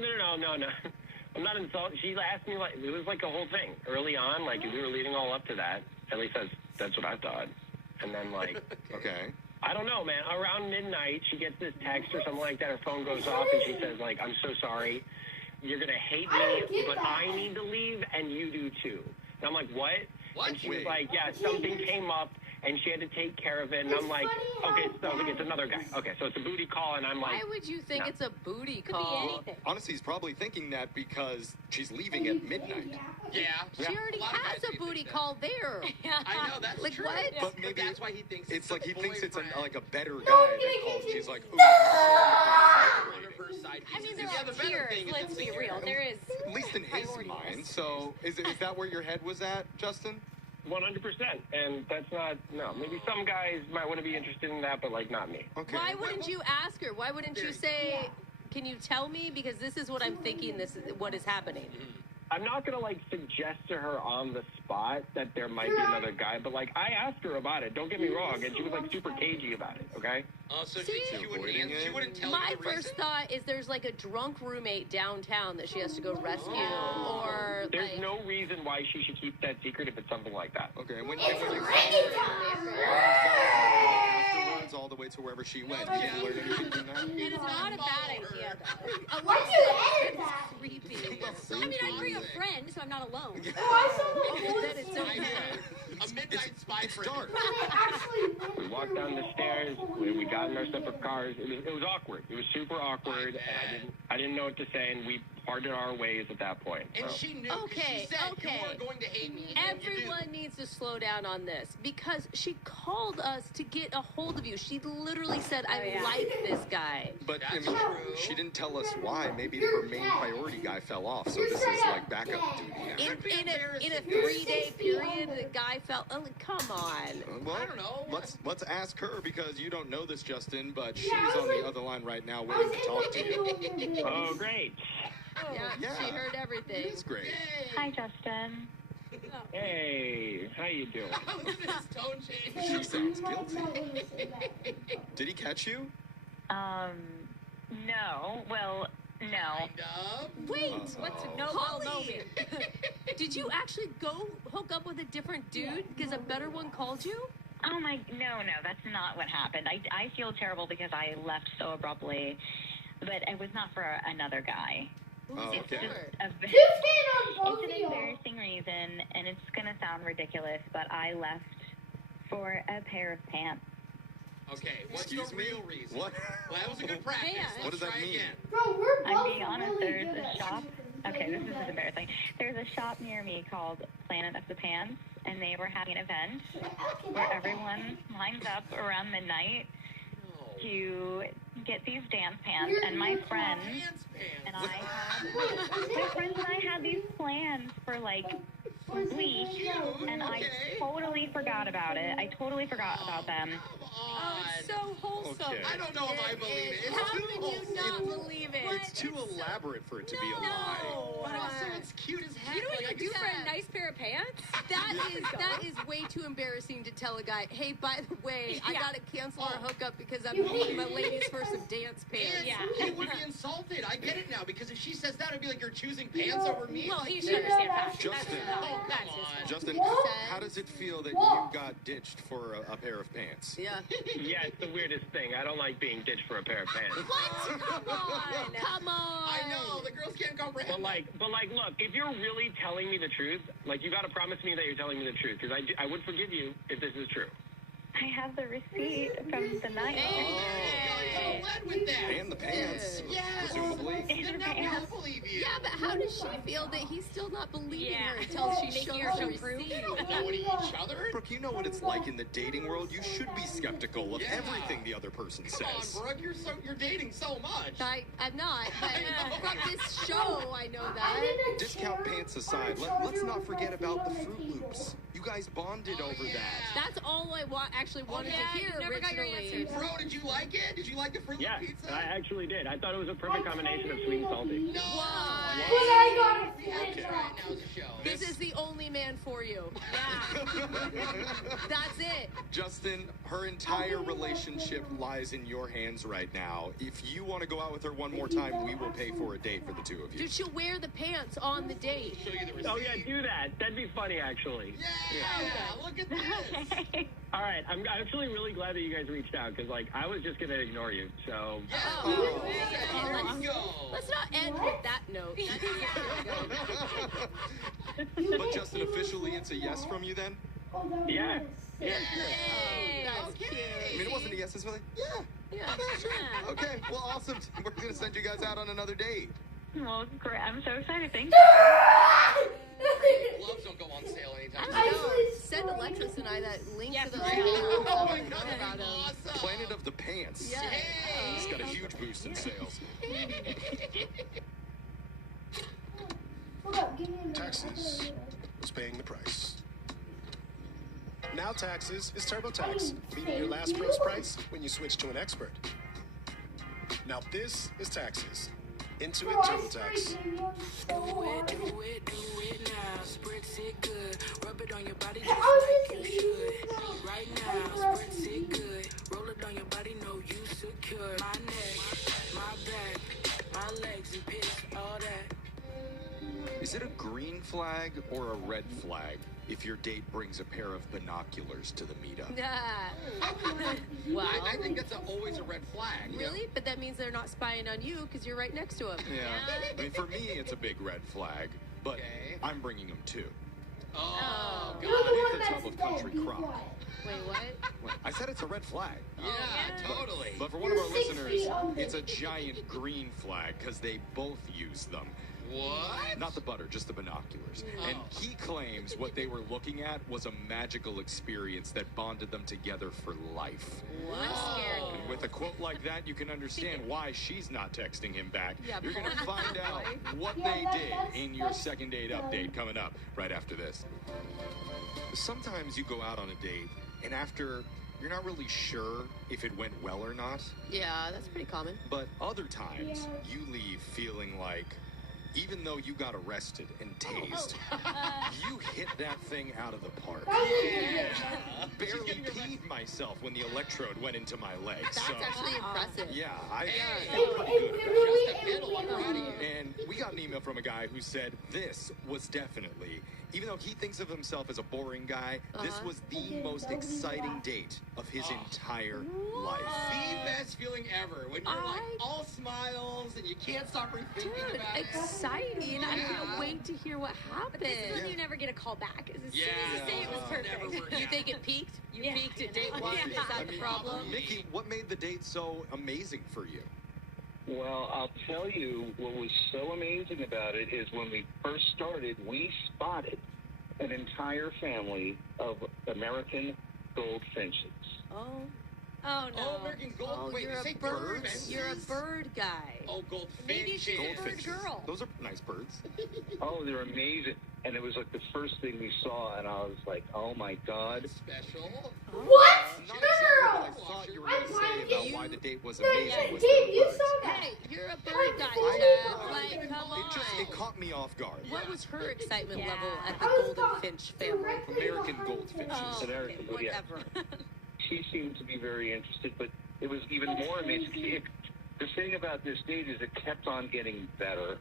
I'm not insulted. She asked me, like, it was like a whole thing early on. Like, we were leading all up to that. At least that's what I thought. And then, like, okay. I don't know, man. Around midnight, she gets this text or something like that. Her phone goes off, and she says, like, I'm so sorry. You're going to hate me, but I need to leave, and you do, too. And I'm like, what? And she was like, yeah, something came up, and she had to take care of it. And I'm like, okay, so it's another guy. Okay, so it's a booty call, and I'm like... Why would you think no. it's a booty call? Honestly, he's probably thinking that because she's leaving at midnight. Yeah. She already has a booty call there. I know, that's like, true. what? But maybe that's why he thinks it's like he thinks it's like a better guy No, that calls. She's like, ooh. I mean, there are tiers. Let's be real. There is. At least in his mind. So is that where your head was at, Justin? 100%. And that's not, no. Maybe some guys might want to be interested in that, but, like, not me. Okay. Why wouldn't you ask her? Why wouldn't you say, can you tell me? Because this is what I'm thinking, this is what is happening. I'm not going to, like, suggest to her on the spot that there might be another guy, but, like, I asked her about it. Don't get me wrong. And she was, like, super cagey about it, okay? Oh, so See? she wouldn't tell My you the first reason? thought is there's, like, a drunk roommate downtown that she has to go rescue, or, There's like... no reason why she should keep that secret if it's something like that. Okay, and when It's you raining time! afterwards all the way to wherever she went, did you learn anything from that? It is not a bad idea, though. Why'd you edit that? Creepy. I mean, I'd bring a friend, so I'm not alone. Oh, I saw my voice. That is so A midnight spy friend. We walked down the stairs. We got in our separate cars. It was awkward. It was super awkward, and I didn't know what to say, and we parted our ways at that point. And So. she knew. Okay, She said okay. you are going to hate me. and you do. Everyone needs to slow down on this because she called us to get a hold of you. She literally said, I like this guy. But I That's mean, true. she didn't tell us why. Maybe her main priority guy fell off, so this is like backup duty now. In a 3-day period, the guy felt, oh, come on. Well, I don't know. Let's ask her because you don't know this, Justin, but she's on the other line right now waiting to talk to you. Oh, great. Yeah, she heard everything. It's great. Hi, Justin. Hey, how you doing? Look at his tone change. She sounds guilty. Did he catch you? No. Well, no. Wait, what's no, Holly? Did you actually go hook up with a different dude because a better one called you? Oh my, no, that's not what happened. I feel terrible because I left so abruptly, but it was not for another guy. Oh, It's okay. just it's an embarrassing reason, and it's gonna sound ridiculous, but I left for a pair of pants. Okay, what's Excuse the me? real reason? What? Well, that was a good practice. What does Let's that try mean? again. Bro, we're I'm being honest, there's a shop. Okay, this is embarrassing. There's a shop near me called Planet of the Pants, and they were having an event where everyone lines up around midnight to get these dance pants, and my friends and I had these plans for like weeks, and I totally forgot about it. I totally forgot about them. Oh, it's so wholesome. Okay. I don't know if I believe it. It's How too could you wholesome. not believe it? It's too elaborate for it to be a lie. But also, it's cute as heck. You know what Like, you I do for a nice pair of pants? That is way too embarrassing to tell a guy, hey, by the way, I Yeah. gotta cancel our hookup because I'm meeting my ladies for some dance pants. And he would be insulted. I get it now, because if she says that, it'd be like you're choosing pants over me. Well, Like, he should understand fashion. Justin, That's his fault. Justin, how does it feel that you got ditched for a pair of pants? Yeah. Yeah, it's the weirdest thing. I don't like being ditched for a pair of pants. What? Come on. Come on. I know, the girls can't comprehend. But like, look, if you're really telling me the truth, like, you gotta promise me that you're telling me the truth, because I would forgive you if this is true. I have the receipt from the night. Hey, led with that. And the pants, Yes. presumably. Then now we all believe you. Yeah, but how does she feel that he's still not believing Yeah. her until she Making shows her her show proof. receipt? They don't know each other. Brooke, you know what it's like in the dating world. You should be skeptical of Yeah. everything the other person Come on, says. Brooke, you're dating so much. I'm not, but from this show, I know that. Discount pants aside, let's not forget about the Fruit Loops. You guys bonded over that. That's all I actually wanted to hear you never got your originally. answers. Bro, did you like it? Did you like the Fruit Loop Yeah, pizza? I actually did. I thought it was a perfect combination of sweet and salty. No. Why? This is the only man for you. Yeah. That's it. Justin, her entire relationship lies in your hands right now. If you want to go out with her one more time, we will pay for a date for the two of you. Dude, she'll wear the pants on the date. Oh yeah, do that. That'd be funny, actually. Yeah. Look at this. All right, I'm actually really glad that you guys reached out because, like, I was just gonna ignore you. So. Let's not end with that note. But Justin, officially, it's a yes from you then? Yeah. Yay, that's cute. I mean, it wasn't a yes, it's like, yeah, sure. Okay, well, awesome. We're going to send you guys out on another date. Well, great. I'm so excited. Thank Gloves don't go on sale anytime Send Alexis and I that link to the Oh my God, awesome. Planet of the Pants. Yeah. It's got a huge boost in sales. Taxes was paying the price. Now Taxes is TurboTax, beating your last pro's price when you switch to an expert. Now this is Taxes. Intuit TurboTax. Do it now. Spritz it good. Rub it on your body just like you should. Right now, spritz it good. Roll it on your body, know you secure. My neck, my back, my legs and piss, all that. Is it a green flag or a red flag if your date brings a pair of binoculars to the meetup? Well, I think that's always a red flag. Really? But that means they're not spying on you because you're right next to him. Yeah. I mean, for me, it's a big red flag, but I'm bringing them too. Oh, With a tub of country crop. Wait, what? I said it's a red flag. Yeah, totally. But for one of our listeners, it's a giant green flag because they both use them. What? Not the butter, just the binoculars. And he claims what they were looking at was a magical experience that bonded them together for life. What? And with a quote like that, you can understand why she's not texting him back. Yeah, You're going to find out what they did in your second date update coming up right after this. Sometimes you go out on a date, and after, you're not really sure if it went well or not. Yeah, that's pretty common. But other times, you leave feeling like, even though you got arrested and tased, you hit that thing out of the park. Barely peed myself when the electrode went into my leg. That's actually impressive. Yeah, I feel pretty good about it. And we got an email from a guy who said this was definitely, even though he thinks of himself as a boring guy, this was the most exciting date of his entire life. The best feeling ever. When you're like all smiles and you can't stop rethinking about it. Exciting. I can't wait to hear what happened. This is when you never get a call back. As soon as you say it was perfect. You think it peaked? You peaked at date one? Yeah. Is that the problem? Mickey, what made the date so amazing for you? Well, I'll tell you what was so amazing about it is when we first started, we spotted an entire family of American goldfinches. Oh no! Oh, American gold. Wait, you're you a say bird. birds? You're a bird guy. Oh, goldfinch. Maybe she's a bird girl. Those are nice birds. Oh, they're amazing. And it was like the first thing we saw, and I was like, oh my God. Special. What? Not exactly what I thought you were going to say about why the date was amazing. Was Hey, you're a bird guy, Chad. Like, come on. It caught me off guard. What was her excitement level at the golden finch family? American goldfinches. American, okay, yeah. whatever. She seemed to be very interested, but it was even more amazing. The thing about this date is it kept on getting better.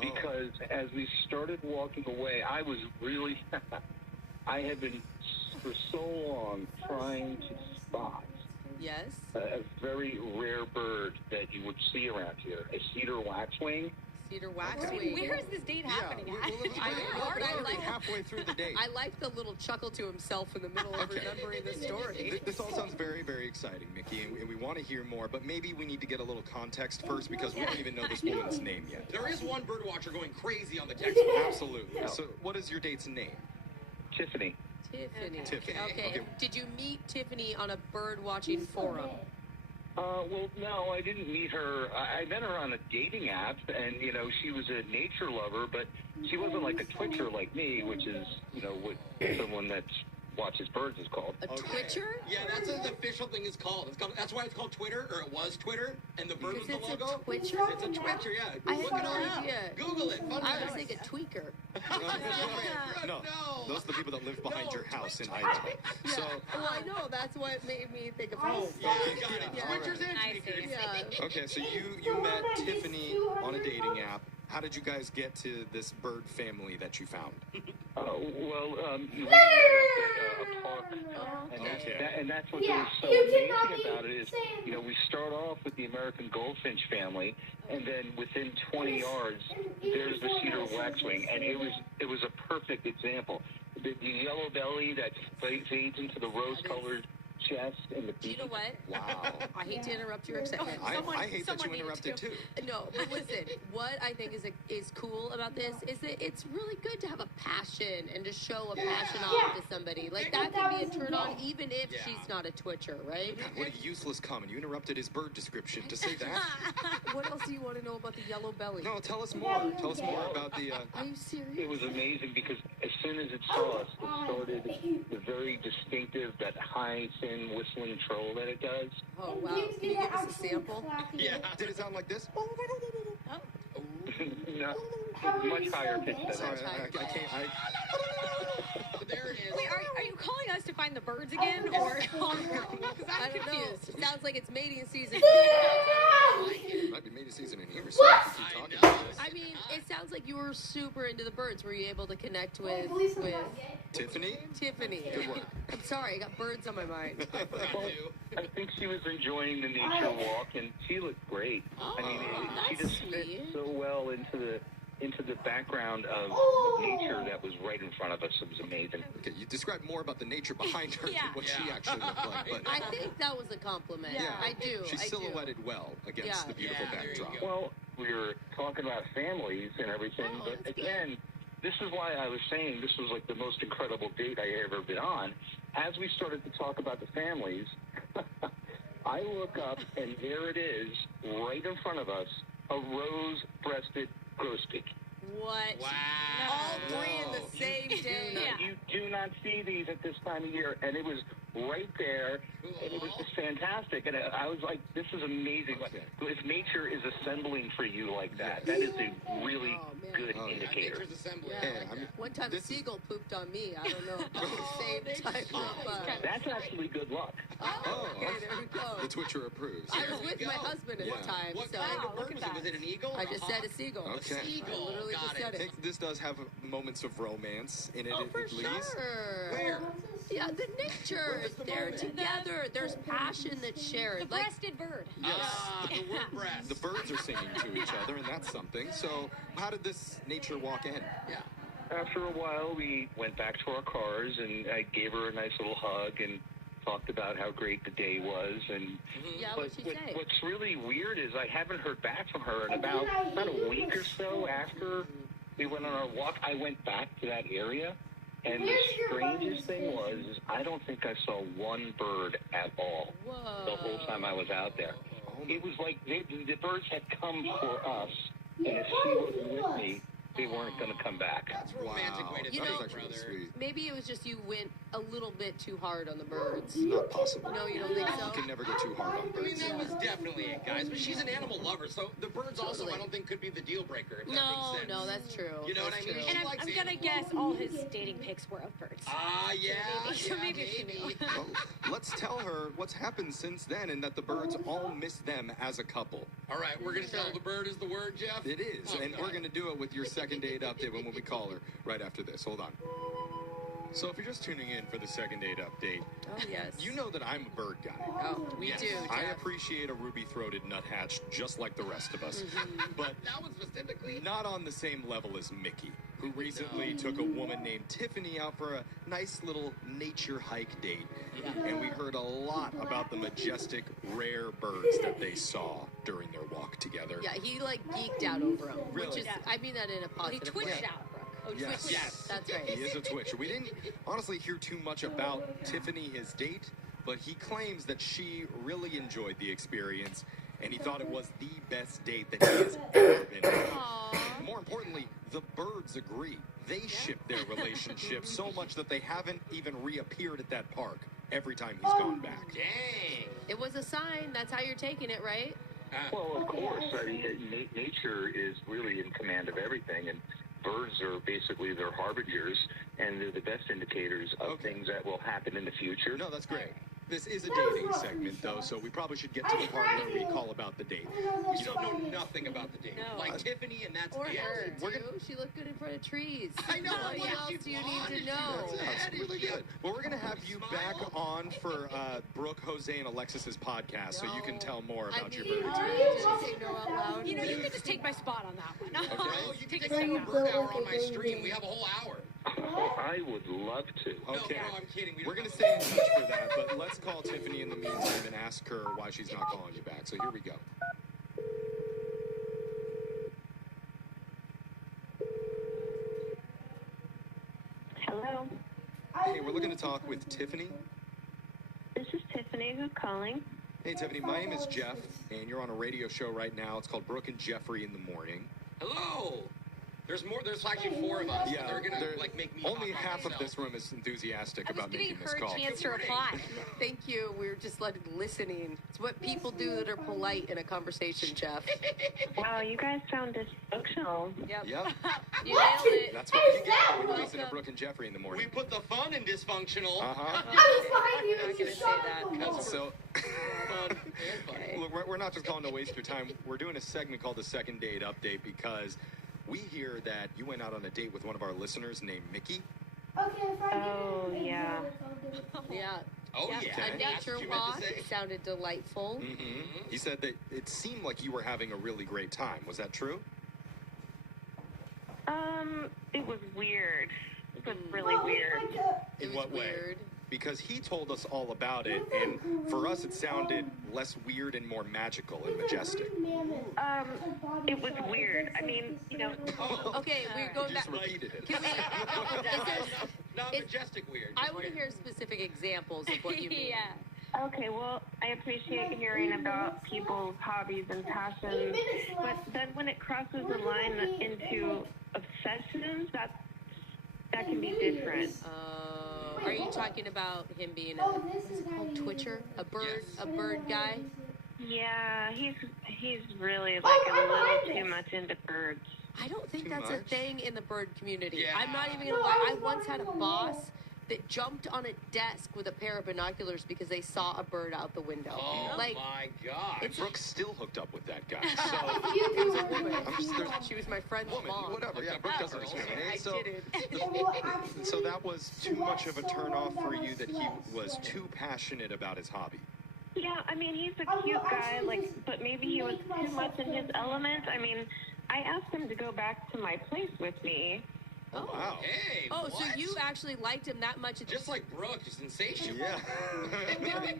Because as we started walking away, I was really, I had been for so long trying to spot a very rare bird that you would see around here, a cedar waxwing. Cedar waxwing. Where is this date happening at? I like halfway through the date. I like the little chuckle to himself in the middle of remembering the story. This all sounds very, very exciting, Mickey, and we want to hear more, but maybe we need to get a little context first because we don't even know this woman's name yet. There is one bird watcher going crazy on the text. Absolutely. So what is your date's name? Tiffany. Tiffany. Okay. Did you meet Tiffany on a bird watching forum? Well, no, I didn't meet her. I met her on a dating app, and, you know, she was a nature lover, but she wasn't like a Twitcher like me, which is, you know, what someone that's watches birds is called. A Twitcher? Yeah, that's what the official thing is called. That's why it's called Twitter, or it was Twitter, and the bird was the It's logo. a Twitcher? It's a Twitcher, yeah. I had Look it no up. idea. Google it. Fun I was fact. thinking tweaker. No, those are the people that live behind your house in Idaho. So, Well, I know. That's what made me think of home. Yeah, you got it. Yeah. Twitchers and I see. tweakers. Yeah. okay, so you met Tiffany on a dating app. How did you guys get to this bird family that you found? We met at a park, and that's what was so amazing about it is, we start off with the American goldfinch family, and then within 20 yards, there's the cedar waxwing, and it was a perfect example. The yellow belly that fades into the rose-colored chest and the beak. You know what? Wow. I hate to interrupt your excitement. I hate that you interrupted too. No, but listen, what I think is cool about this is that it's really good to have a passion and to show a passion off to somebody. Like that can be a turn on even if she's not a Twitcher, right? God, what a useless comment. You interrupted his bird description to say that. What else do you want to know about the yellow belly? No, tell us more. Tell us more about the... Are you serious? It was amazing because as soon as it saw us, it started the very distinctive, that high, thin, whistling troll that it does. Oh, wow. Can you give us a sample? Yeah. Did it sound like this? No, much higher pitch than Sorry, that. I can't... There it is. Wait, are you calling us to find the birds again, or because I I'm don't know. confused? It sounds like it's mating season. It might be mating season in here, so if you keep talking about this. I mean, it sounds like you were super into the birds. Were you able to connect with Tiffany? Tiffany? Good work. I'm sorry, I got birds on my mind. I think she was enjoying the nature walk, and she looked great. I mean, she just fit so well into the background of nature that was right in front of us. It was amazing. Okay, you described more about the nature behind her than what she actually looked like. But I think that was a compliment. yeah, I do. She silhouetted well against the beautiful backdrop. Well, we were talking about families and everything, but again, this is why I was saying this was like the most incredible date I ever been on. As we started to talk about the families, I look up and there it is, right in front of us, a rose-breasted grosbeak. What? Wow. All three in the same day. You do not see these at this time of year, and it was right there, and it was just fantastic. And I was like, this is amazing. Okay. If nature is assembling for you like that, that is a really good indicator. Nature's assembly. Yeah, One time a seagull pooped on me. I don't know. Same type of... That's actually good luck. Oh, okay, there we go. The Twitcher approves. I was with my husband at the time, What so... kind of bird was it? Was it an eagle? I just said a seagull. Okay. I literally just said I it. think this does have moments of romance in it, Oh, for at least. sure. Where? Yeah, the nature. They're together. There's passion that's shared. The breasted bird. Yes. The word breast. The birds are singing to each other, and that's something. So, how did this nature walk end? Yeah. After a while, we went back to our cars, and I gave her a nice little hug and talked about how great the day was. And Yeah, what'd she say? what's really weird is I haven't heard back from her in about a week or so after we went on our walk. I went back to that area, and the strangest thing was is I don't think I saw one bird at all the whole time I was out there. It was like the birds had come for us, and if she wasn't with me, they weren't going to come back. That's a romantic way to You think, know, brother. maybe it was just you went a little bit too hard on the birds. Not possible. No, you don't think so? You can never go too hard on I mean, birds. that was definitely it, guys. But she's an animal lover, so the birds also, I don't think, could be the deal breaker. If that No, makes sense. no, that's true. You know what I mean? And She I'm likes gonna animals. guess all his dating pics were of birds. Ah, yeah. So maybe she knew. Well, let's tell her what's happened since then and that the birds all miss them as a couple. All right, we're going to tell the bird is the word, Jeff? It is, and we're going to do it with your second date update when we call her right after this. Hold on. So if you're just tuning in for the second date update, Oh, yes. you know that I'm a bird guy. Oh, we Yes. do, I Jeff. appreciate a ruby-throated nuthatch just like the rest of us, but That one specifically? not on the same level as Mickey, who recently took a woman named Tiffany out for a nice little nature hike date. And we heard a lot about the majestic, rare birds that they saw during their walk together. Yeah, he like geeked out over him. Really? Which is, I mean that in a He positive twitched way. out, Brooke. Oh, Yes. twitched. Yes. That's right. He is a twitcher. We didn't honestly hear too much about Tiffany, his date, but he claims that she really enjoyed the experience and he thought it was the best date that he has ever been on. More importantly, the birds agree. They ship their relationship so much that they haven't even reappeared at that park every time he's gone back. Dang. It was a sign. That's how you're taking it, right? Well, of course. I mean, nature is really in command of everything, and birds are basically their harbingers, and they're the best indicators of things that will happen in the future. No, that's great. This is a dating segment, though, so we probably should get to the part where we call about the date. You don't know nothing about the date. No. Like Tiffany, and that's Or it. her, too. She looked good in front of trees. I know. What else do you need to know? That's really good. Well, we're going to have you back on for Brooke, Jose, and Alexis's podcast, so you can tell more about your bird experience. You know, you can just take my spot on that one. Okay. Oh, you can take a bird hour on my stream. We have a whole hour. Oh, I would love to. Okay. No, I'm kidding. We're going to stay in touch for that, but let's call Tiffany in the meantime and ask her why she's not calling you back. So here we go. Hello. Hey, we're looking to talk with Tiffany. This is Tiffany. Who's calling? Hey, Tiffany, my name is Jeff, and you're on a radio show right now. It's called Brooke and Jeffrey in the Morning. Hello. There's more. There's actually 4 of us. Yeah, They're gonna there- like make me. Only talk half of myself. this room is enthusiastic I was about giving making this her a call. chance to reply. Thank you. We were just like listening. It's what people do that are polite in a conversation, Jeff. Wow, you guys sound dysfunctional. Yep. Yep. You nailed it. That's what you get when you listen to Brooke and Jeffrey in the morning. We put the fun in dysfunctional. Uh-huh. I'm not gonna say that. So, Fun and funny. look, we're not just calling to waste your time. We're doing a segment called the Second Date Update because we hear that you went out on a date with one of our listeners named Mickey. Oh, yeah. Yeah. Oh yeah. Okay. A That's nature what you meant walk to say. sounded delightful. Mm-hmm. He said that it seemed like you were having a really great time. Was that true? It was weird. It was really weird. It In was what way? weird. Because he told us all about it, and for us it sounded less weird and more magical and majestic. It was weird. I mean, you know. Okay, we're going You back. just repeated it. Can we? Is there, Not majestic weird. I just want to weird. hear specific examples of what you mean. Okay, well, I appreciate hearing about people's hobbies and passions, but then when it crosses the line into obsessions, that can be different. Are you talking about him being a what's it called, twitcher, a bird guy? Yeah, he's really like a little too much into birds. I don't think Too that's a much? thing in the bird community. Yeah. I'm not even gonna lie. I once had a boss that jumped on a desk with a pair of binoculars because they saw a bird out the window. Oh like, my god. Brooke's still hooked up with that guy. it was a woman. I'm just- there's- She was my friend's Woman, mom. whatever. Yeah, Brooke doesn't discriminate. I So, didn't. so that was too much of a turnoff for you that he was too passionate about his hobby. Yeah, I mean, he's a cute guy, like, but maybe he was too much in his element. I mean, I asked him to go back to my place with me. Oh, wow. Hey. Oh, so what? you actually liked him that much? Just like Brooke, just sensational. Yeah.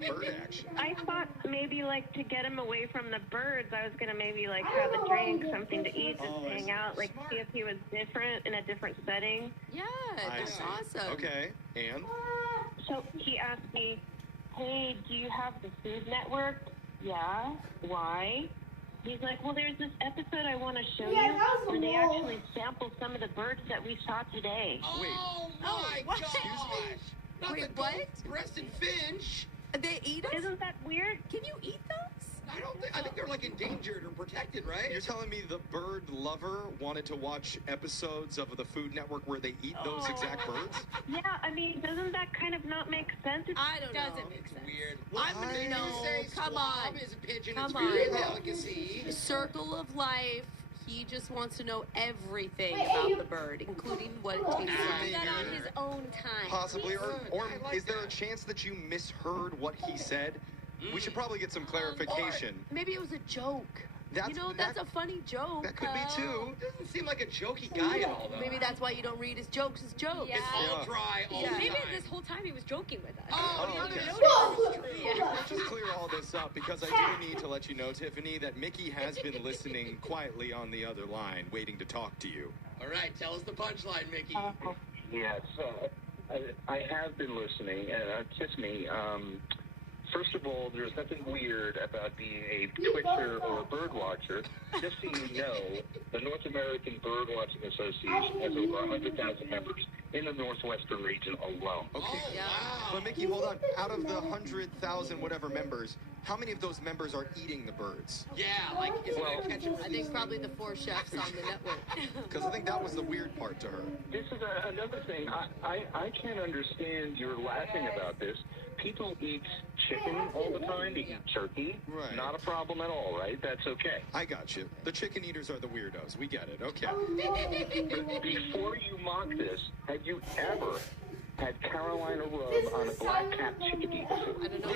Bird action. I thought maybe, like, to get him away from the birds, I was going to maybe, like, have a drink, something to eat, just hang out, like, see if he was different in a different setting. Yeah, I that's see. awesome. Okay, and? So he asked me, hey, do you have the Food Network? Yeah. Why? He's like, well, there's this episode I want to show you where they actually sample some of the birds that we saw today. Oh my what? gosh. Not Wait, the what? Preston Finch. They eat us? Isn't that weird? Can you eat those? I think they're like endangered or protected, right? You're telling me the bird lover wanted to watch episodes of the Food Network where they eat those exact birds? Yeah, I mean, doesn't that kind of not make sense? I don't know. Doesn't make sense. Weird. I'm no. Come on. Is a pigeon. Come it's on. weird delicacy. Circle of life. He just wants to know everything about the bird, including what it tastes like. That on his own time. Possibly, or I like is there a that. chance that you misheard what he said? We should probably get some clarification. Maybe it was a joke. That's a funny joke. That could be too. Doesn't seem like a jokey guy at all, though. Maybe that's why you don't read his jokes as jokes. Yeah. It's all dry all the Yeah. Maybe time. this whole time he was joking with us. Oh, the other okay. is true. Let's just clear all this up because I do need to let you know, Tiffany, that Mickey has been listening quietly on the other line, waiting to talk to you. All right, tell us the punchline, Mickey. Yes, I have been listening. Tiffany, First of all, there's nothing weird about being a Twitcher or a bird watcher. Just so you know, the North American Bird Watching Association has over 100,000 members in the Northwestern region alone. Okay. But Mickey, hold on. Out of the 100,000 whatever members, how many of those members are eating the birds? Yeah, like, I think probably the 4 chefs on the network. Because I think that was the weird part to her. This is another thing. I can't understand you're laughing about this. People eat chicken all the time. They eat turkey. Right. Not a problem at all, right? That's okay. I got you. The chicken eaters are the weirdos. We get it. Okay. But before you mock this, have you ever had Carolina rub on a black-capped chickadee before? I don't know.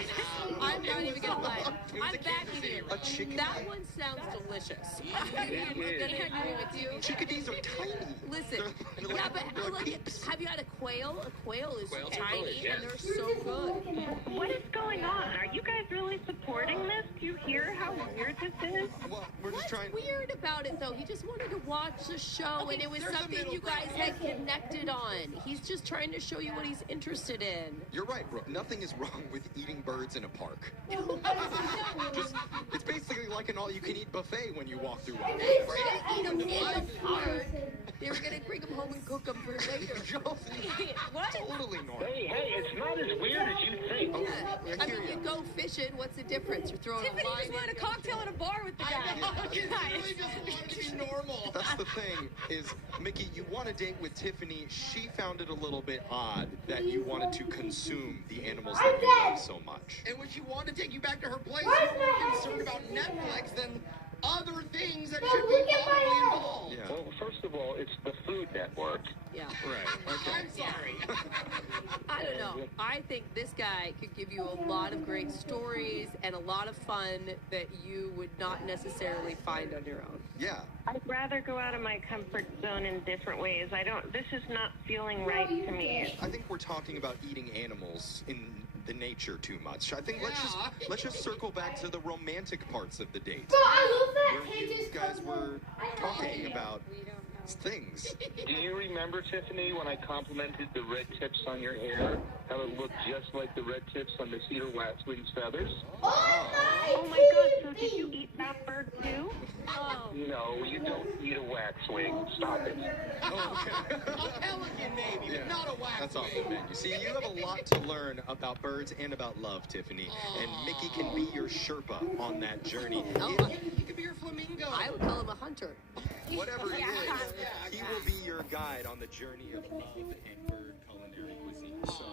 I'm not even going to lie. I'm backing you. A chicken? That one sounds delicious. I'm going to agree with you. Chickadees are tiny. Listen, They're yeah, but look, have you had a quail? A quail is tiny, and they're so good. What is going on? Are you guys really supporting this? Do you hear how weird this is? Well, we're just trying. What's weird about it, though? He just wanted to watch the show, and it was something you guys had connected on. He's just trying to show you what he's interested in. You're right, Brooke. Nothing is wrong with eating birds in a park. It's basically like an all-you-can-eat buffet when you walk through one. They were going to eat them in the park. They were going to bring them home and cook them for later. What? Totally normal. Hey, it's not as weird as you think. Yeah. I mean, you go fishing, what's the difference? You're throwing Tiffany a line just wanted a cocktail at a bar with the guy. Really just wanted to be normal. That's the thing, is, Mickey, you want a date with Tiffany. She found it a little bit odd that you wanted to consume the animals that you love so much. And when she wanted to take you back to her place, you were more concerned about Netflix than other things that should be probably involved. Yeah. Well, first of all, it's the Food Network. Yeah. Right. Okay. I'm sorry. I don't know. I think this guy could give you a lot of great stories and a lot of fun that you would not necessarily find on your own. Yeah. I'd rather go out of my comfort zone in different ways. This is not feeling right to me. I think we're talking about eating animals in the nature too much. I think let's just circle back to the romantic parts of the date. Bro, I love that. Where you guys were talking about things. Do you remember, Tiffany, when I complimented the red tips on your hair? How it looked just like the red tips on the cedar waxwing's feathers? Oh my god, so did you eat that bird too? Oh. No, you don't eat a waxwing. Stop it. Oh, okay. A pelican maybe, but not a wax. That's off the menu. See, you have a lot to learn about birds and about love, Tiffany. And Mickey can be your Sherpa on that journey. He could be your flamingo. I would call him a hunter. Whatever it is, he will be your guide on the journey of love and bird culinary cuisine. So.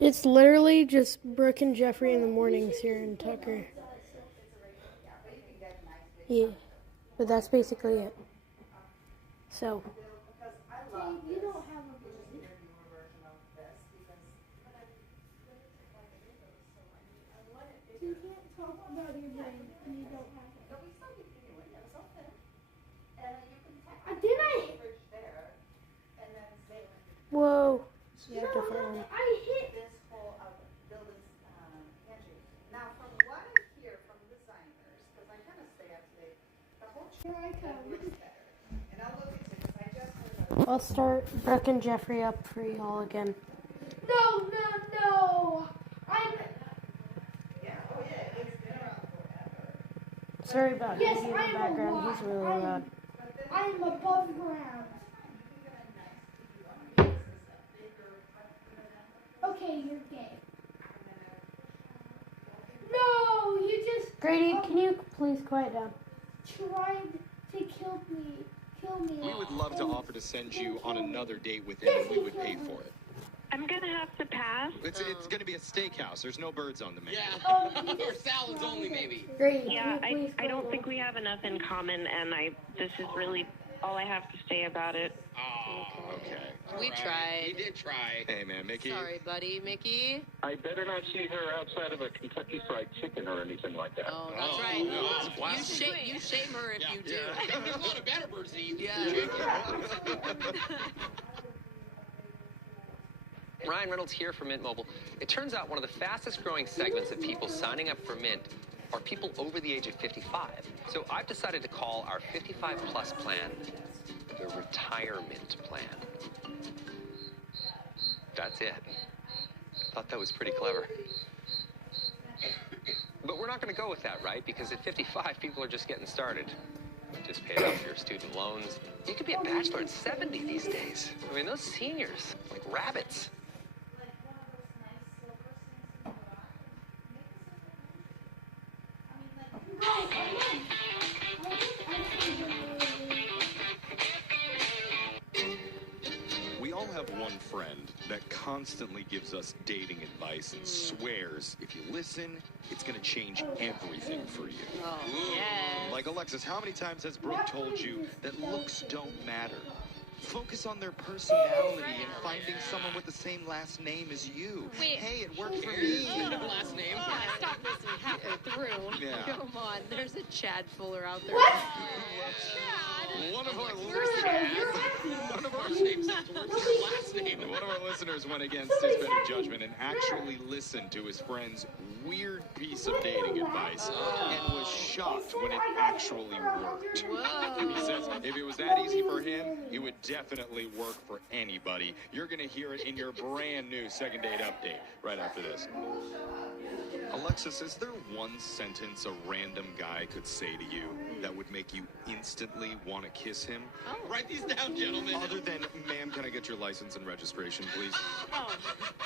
It's literally just Brooke and Jeffrey in the mornings here in Tucker. Yeah, but that's basically it. So. You don't have a you can't talk about your brain and you don't have it. Whoa. Yeah, different one. I hit this whole building's pantry. Now, from what I hear from designers, because I kind of stay up to date, the whole chair works better. And I'll look into this. I just heard of I'll start Brooke and Jeffrey up for y'all again. No. I'm. Yeah, oh yeah, it's been around forever. Sorry about him in the background. He's really loud. I am above ground. Okay, you're gay. No, you just Grady, can you please quiet down? tried to kill me. We would love to offer to send you on another date with him, and we would pay for it. I'm gonna have to pass. It's going to be a steakhouse. There's no birds on the menu. Yeah. Or salads only, maybe. Grady, Yeah, I don't think we have enough in common, and this is really all I have to say about it. Oh, okay. We tried. We did try. Hey, man, Mickey. Sorry, buddy. Mickey? I better not see her outside of a Kentucky Fried Chicken or anything like that. Oh, that's right. No, that's blasphemy. You shame her if you do. There's a lot of better birds to eat. Yeah. Ryan Reynolds here for Mint Mobile. It turns out one of the fastest growing segments of people signing up for Mint are people over the age of 55. So I've decided to call our 55 plus plan the retirement plan. That's it. Thought that was pretty clever. But we're not going to go with that, right? Because at 55, people are just getting started. Just paid off your student loans. You could be a bachelor at 70 these days. I mean, those seniors, like rabbits. We all have one friend that constantly gives us dating advice and swears if you listen, it's going to change everything for you. Oh, yes. Like Alexis, how many times has Brooke told you that looks don't matter? Focus on their personality and finding someone with the same last name as you. Wait. Hey, it worked for me. Last name. Stop listening halfway through. Yeah. Come on, there's a Chad Fuller out there. One of our listeners went against his better judgment and actually listened to his friend's weird piece of dating advice and was shocked when it actually worked. He says if it was that easy for him, it would definitely work for anybody. You're going to hear it in your brand new second date update right after this. Alexis, is there one sentence a random guy could say to you that would make you instantly want to kiss him? Oh. Write these down, gentlemen. Other than, ma'am, can I get your license and registration, please? Oh.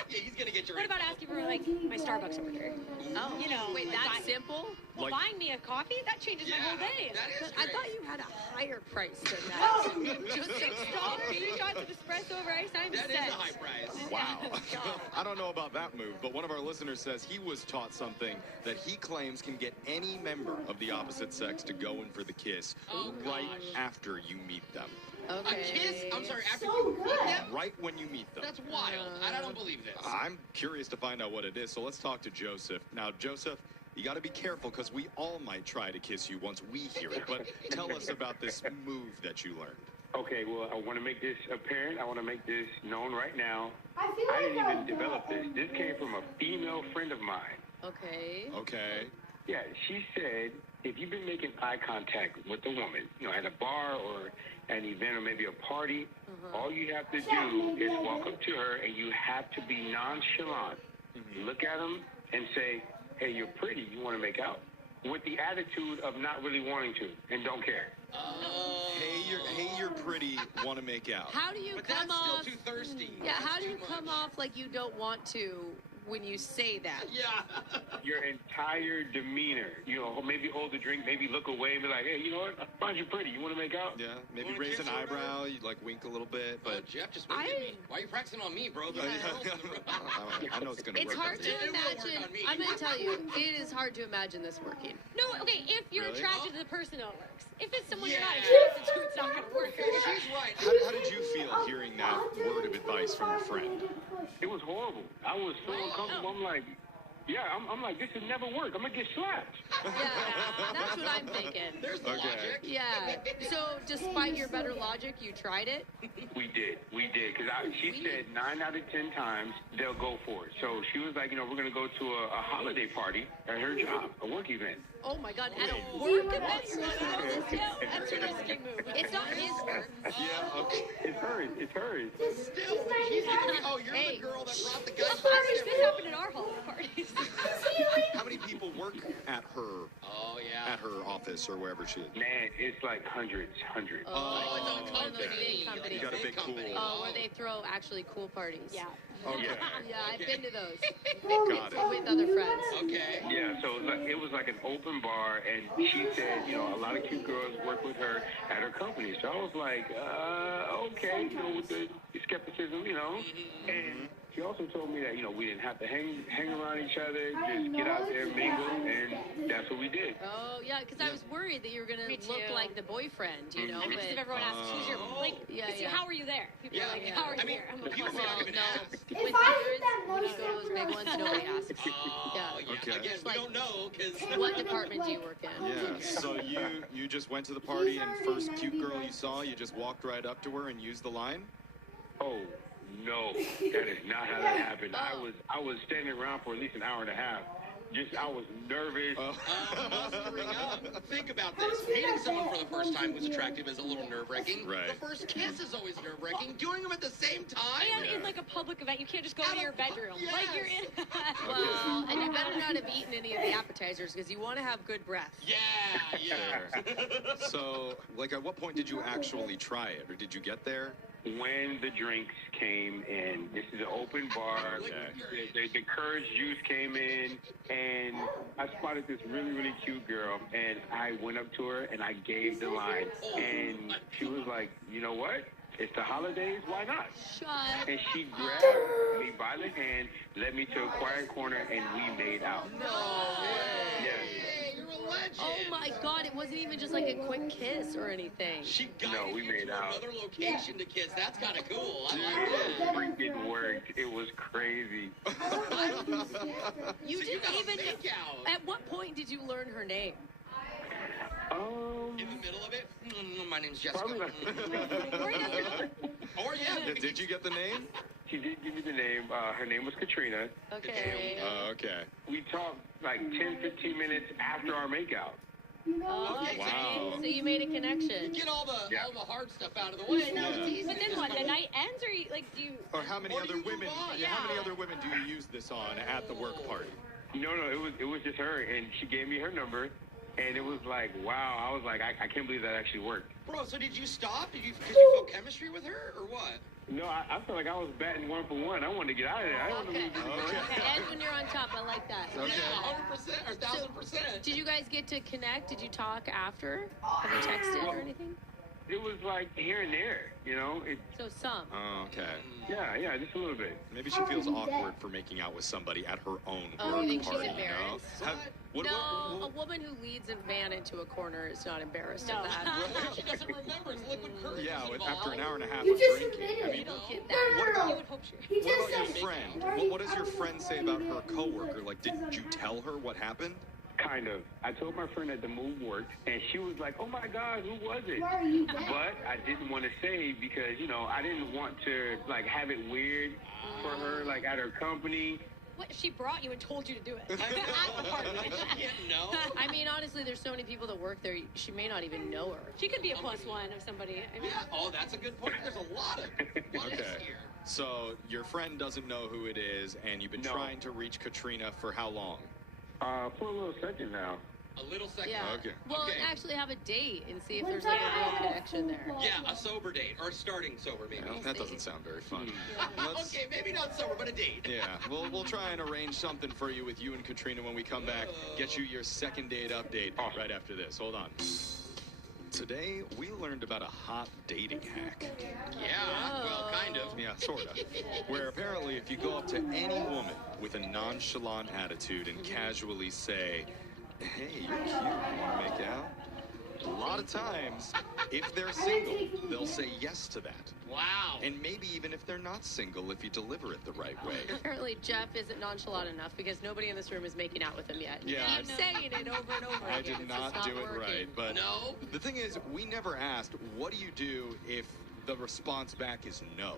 Yeah, he's gonna get your. What about asking for like my Starbucks order? Oh, You know, wait, like that's simple? Well, buying me a coffee that changes my whole day. But I thought you had a higher price than that. Just $6, 2 shots of espresso over ice. I'm That set. is a high price. Wow. I don't know about that move, but one of our listeners says he was taught something that he claims can get any member of the opposite sex to go in for the kiss right after you meet them. Okay. A kiss? I'm sorry, after you meet them? Right when you meet them. That's wild. I don't believe this. I'm curious to find out what it is, so let's talk to Joseph. Now, Joseph, you got to be careful because we all might try to kiss you once we hear it, but tell us about this move that you learned. Okay, well, I want to make this apparent. I want to make this known right now. I didn't even develop this. This came from a female friend of mine. Okay. Okay. Yeah, she said if you've been making eye contact with a woman, at a bar or an event or maybe a party, all you have to do is walk up to her and you have to be nonchalant. Look at them and say, hey, you're pretty. You want to make out? With the attitude of not really wanting to and don't care. Hey, you're pretty. Want to make out? How do you come that's off? still too thirsty. Yeah, how That's do you too come much. off like you don't want to when you say that? Yeah. Your entire demeanor, maybe hold the drink, maybe look away and be like, hey, you know what? I find you pretty. You want to make out? Yeah, maybe Wanna raise kiss an her, eyebrow, you like wink a little bit, but Jeff, just wink at me. Why are you practicing on me, bro? I know it's gonna It's work. hard to imagine. I'm going to tell you, it is hard to imagine this working. No, okay, if you're Really? attracted to the person, it works. If it's someone you're not attracted to, it's not going to work. She's right. How did you feel hearing that word of advice from your friend? It was horrible. I was so uncomfortable. I'm like, I'm like, this would never work. I'm going to get slapped. Yeah, that's what I'm thinking. There's the logic. Yeah. So, despite your better logic, you tried it? We did. Because she said 9 out of 10 times they'll go for it. So she was like, we're going to go to a holiday party at her job, a work event. Oh my God, at a work event? That's a risky move. It's not his work. Yeah, okay. It's hers. Still, she's gonna be, oh, you're the girl that brought the guy. I wish this happened at our holiday parties. How many people work at her? Oh, yeah. At her office or wherever she is. Man, it's like hundreds. Oh, it's a company. big company. You got a big pool. Oh, where they throw actually cool parties. Yeah. Okay. Yeah, I've been to those. Got it. With other friends. Okay. Yeah, so it was like an open bar, and she said, a lot of cute girls work with her at her company. So I was like, okay, with the skepticism, And she also told me that, we didn't have to hang around each other, just get out there, mingle, and that's what we did. Oh, yeah, because I was worried that you were going to look like the boyfriend, I mean, just if everyone asks, who's your, how were you there? People are like, how are you here? I'm like, People well, aren't gonna ask. with yours, when you go to those big ones, nobody asks. Okay. Again, we don't know, because... What department do you work in? Yeah, so you just went to the party and first cute girl you saw, you just walked right up to her and used the line? Oh, no, that is not how that happened. I was standing around for at least an hour and a half. I was nervous. think about this. Meeting someone for the first time who's attractive is a little nerve-wracking. Right. The first kiss is always nerve-wracking. Doing them at the same time. And in like a public event, you can't just go to your bedroom. Yes. Like you're in. Well, and you better not have eaten any of the appetizers because you want to have good breath. Yeah. So, like, at what point did you actually try it, or did you get there? When the drinks came in, this is an open bar. The Courage juice came in, and I spotted this really, really cute girl, and I went up to her and I gave the line, and she was like, you know what? It's the holidays, why not? Shut And she grabbed me by the hand, led me to a quiet corner, and we made out. No way. Yes. You're a legend. Oh my God! It wasn't even just like a quick kiss or anything. She got No, we you made to out. another location to kiss. That's kind of cool. I like that. Freaking worked. It was crazy. You So didn't got a even. make out. At what point did you learn her name? In the middle of it? My name's Jessica. Probably not. Or yeah. Did you get the name? She did give me the name. Her name was Katrina. Okay. Okay. We talked like 10, 15 minutes after our makeout. Okay. Wow. So you made a connection. Get all the hard stuff out of the way. Now it's easy. But then what? The night ends, or you, like do you? Or how many Or do other you move women? on? Yeah, how many other women do you use this on at the work party? No, it was just her, and she gave me her number, and it was like, wow. I was like, I can't believe that actually worked. Bro, so did you stop? Because you felt chemistry with her, or what? No, I felt like I was batting 1 for 1. I wanted to get out of there. I don't know And when you're on top, I like that. Yeah, 100% or 1,000%. Did you guys get to connect? Did you talk after? Have you texted or anything? It was like here and there, you know. So some. Oh, okay. Yeah, just a little bit. Maybe she feels awkward for making out with somebody at her own Oh, work you think she's party. embarrassed? What, A woman who leads a man into a corner is not embarrassed No. of that. She doesn't remember. It's liquid courage. Yeah, after an hour and a half You of just drinking. admitted I it. mean, You don't get that. what about, You would hope she. He what just about your said, friend? What does your friend say about her coworker? Like, did you tell her what happened? Kind of. I told my friend that the move worked, and she was like, oh my God, who was it? why are you back? But I didn't want to say because, you know, I didn't want to, like, have it weird for her, like, at her company. What? She brought you and told you to do it. At the party. She can't know. I mean, honestly, there's so many people that work there. She may not even know her. She could be a plus one of somebody. I mean, Yeah. Oh, that's a good point. There's a lot of Okay. here. So your friend doesn't know who it is, and you've been No. trying to reach Katrina for how long? For a little second now. A little second. Yeah. Okay. Well, Okay. actually have a date and see if there's like a real connection there. Yeah, a sober date or starting sober maybe. Well, that doesn't sound very fun. Okay, maybe not sober, but a date. Yeah, we'll try and arrange something for you with you and Katrina when we come back. Get you your second date update right after this. Hold on. Today, we learned about a hot dating hack. Yeah, well, kind of. Yeah, sort of. Where apparently if you go up to any woman with a nonchalant attitude and casually say, hey, you're cute, you want to make out? A lot of times, if they're single, they'll say yes to that. Wow. And maybe even if they're not single, if you deliver it the right way. Apparently, Jeff isn't nonchalant enough because nobody in this room is making out with him yet. Yeah, Keep saying it over and over I again. did It's not just do it working. right, but No. the thing is, we never asked, what do you do if the response back is no?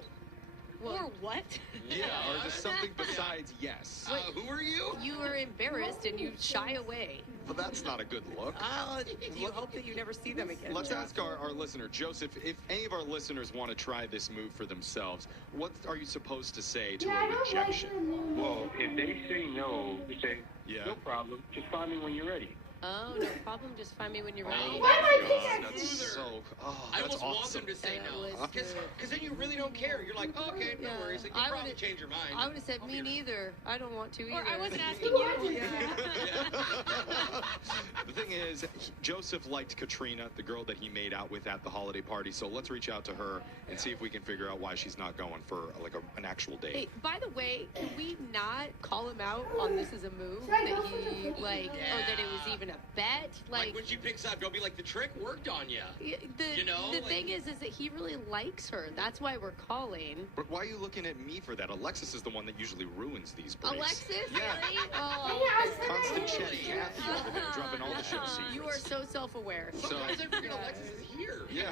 or what? Yeah, or just something besides yes. Who are you? You were embarrassed and you shy away. But that's not a good look. You hope that you never see them again. Let's ask our listener, Joseph, if any of our listeners want to try this move for themselves, what are you supposed to say to a rejection? Well, if they say no, you say, Yeah. no problem. Just find me when you're ready. Oh, no problem. Just find me when you're ready. Oh my God, that's so. Oh, I that's almost want awesome. them to say no. That was Because then you really don't care. You're like, oh, okay, no Yeah. worries. Like, you I probably would've- change your mind. I would have said, me neither. I don't want to either. Or I wasn't asking you. The thing is, Joseph liked Katrina, the girl that he made out with at the holiday party. So let's reach out to her and see if we can figure out why she's not going for like an actual date. Hey, by the way, can we not call him out on this as a move? That he, like, or that it was even a bet? Like, when she picks up, don't be like, the trick worked on you. The, You know, the like- thing is that he really likes her. That's why we're calling. But why are you looking at me for that? Alexis is the one that usually ruins these breaks. Alexis? Yeah. Really? Oh, Constant chatty Cathy over there, dropping all the show secrets. you are so self-aware. So, Sometimes I forget Alexis is here. yeah.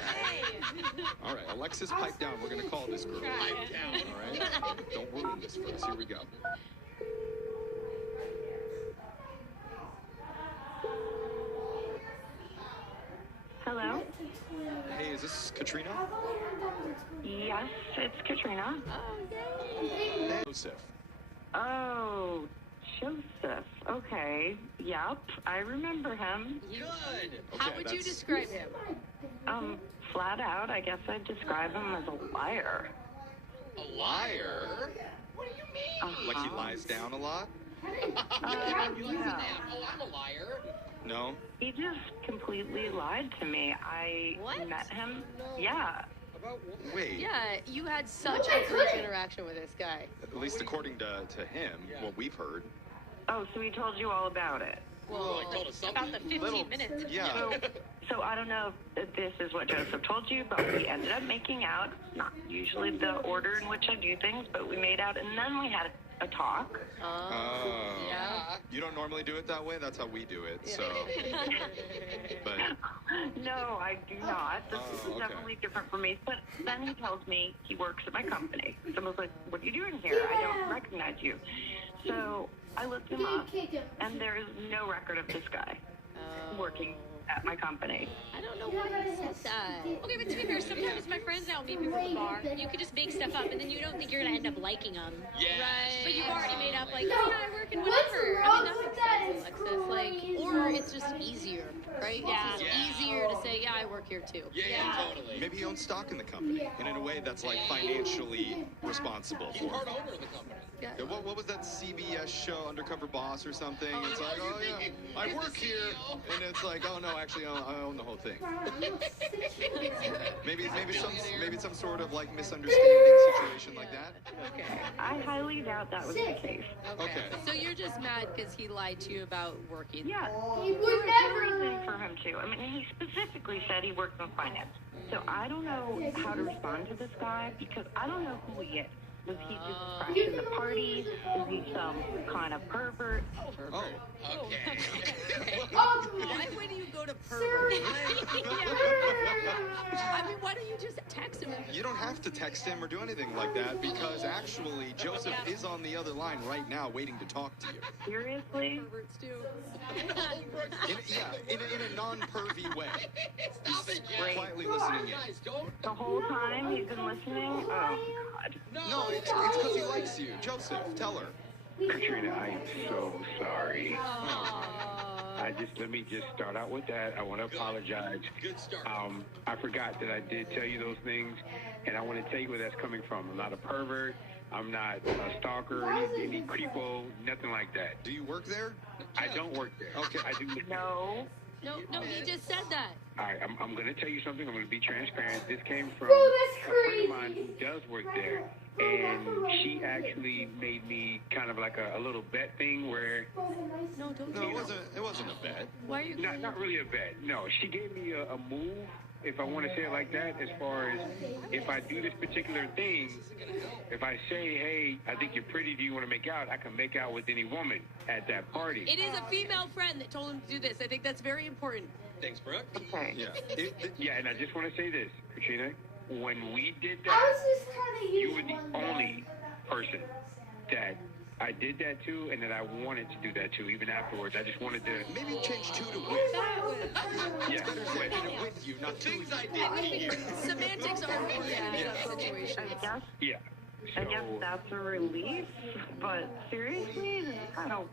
All right, Alexis, pipe down. We're going to call this girl. Pipe down. All right? Don't ruin this for us. Here we go. Katrina? Yes, it's Katrina. Joseph. Oh, Joseph. Okay. Yep, I remember him. Good. How would you describe him? Flat out, I guess I'd describe him as a liar. A liar? What do you mean? Like he lies down a lot? Yeah. Oh, I'm a liar. No? He just completely lied to me. I met him. Yeah. Wait. Yeah, you had such a brief interaction with this guy. At least according to him, what we've heard. Oh, so he told you all about it? Well, I told us something. About the 15 minutes. Yeah. So I don't know if this is what Joseph told you, but we ended up making out. Not usually the order in which I do things, but we made out, and then we had a talk. Oh. Yeah. You don't normally do it that way? That's how we do it, so. But. No, I do not. This is okay. definitely different for me. But then he tells me he works at my company. So I was like, what are you doing here? I don't recognize you. So I looked him up, and there is no record of this guy working at my company. I don't know why he said that. Okay, but to be fair, sometimes my friends and I will meet people at the bar. You could just make stuff up, and then you don't think you're gonna end up liking them. Yeah. Right. But you've already made up, like, oh, yeah, I work in whatever. I mean, that makes sense, Alexis. Like, or it's just easier, right? Yeah. It's just easier to say, yeah, I work here too. Yeah, totally. Maybe he owns stock in the company, and in a way that's like financially responsible He's for part him. owner of the company. Yeah. Yeah, what was that CBS show, Undercover Boss or something? It's like, oh yeah, I work here, and it's like, oh no, actually, I own the whole thing. maybe some sort of like misunderstanding situation like that. Okay. I highly doubt that was the case. Okay. So you're just mad because he lied to you about working. Yeah. There was reason for him to. I mean, he specifically said he worked in finance. So I don't know how to respond to this guy because I don't know who he is. Was he just crashing the party? Is he some kind of pervert? Oh. Okay. Why do you go to pervert? I mean, why don't you just text him? You don't have to text him or do anything like that because actually Joseph is on the other line right now waiting to talk to you. Seriously? Perverts do. In a non-pervy way. Stop it, He's quietly listening in. Guys, don't. The whole time he's been listening? Oh, God. No, it's because he likes you. Joseph, tell her. Katrina, I am so sorry. Let me just start out with that. I want to apologize. Good start. I forgot that I did tell you those things, and I want to tell you where that's coming from. I'm not a pervert. I'm not a stalker, any creepo, nothing like that. Do you work there? I don't work there. Okay. I do. No. No, he just said that. All right, I'm going to tell you something. I'm going to be transparent. This came from a friend of mine who does work there, and she actually made me kind of like a little bet thing where. No, don't. No, it wasn't a bet. Why are you? Not really a bet. No, she gave me a move, if I want to say it like that, as far as if I do this particular thing, if I say, hey, I think you're pretty, do you want to make out? I can make out with any woman at that party. It is a female friend that told him to do this. I think that's very important. Thanks, Brooke. Okay. Yeah. Yeah, and I just want to say this, Katrina. When we did that, you were the only person that I did that to, and that I wanted to do that to, even afterwards. I just wanted to. Maybe change to with. Yeah. Better say with you, not to Things you. I did. Semantics are important in that situation. Yeah. I guess that's a relief, but seriously, this is kind of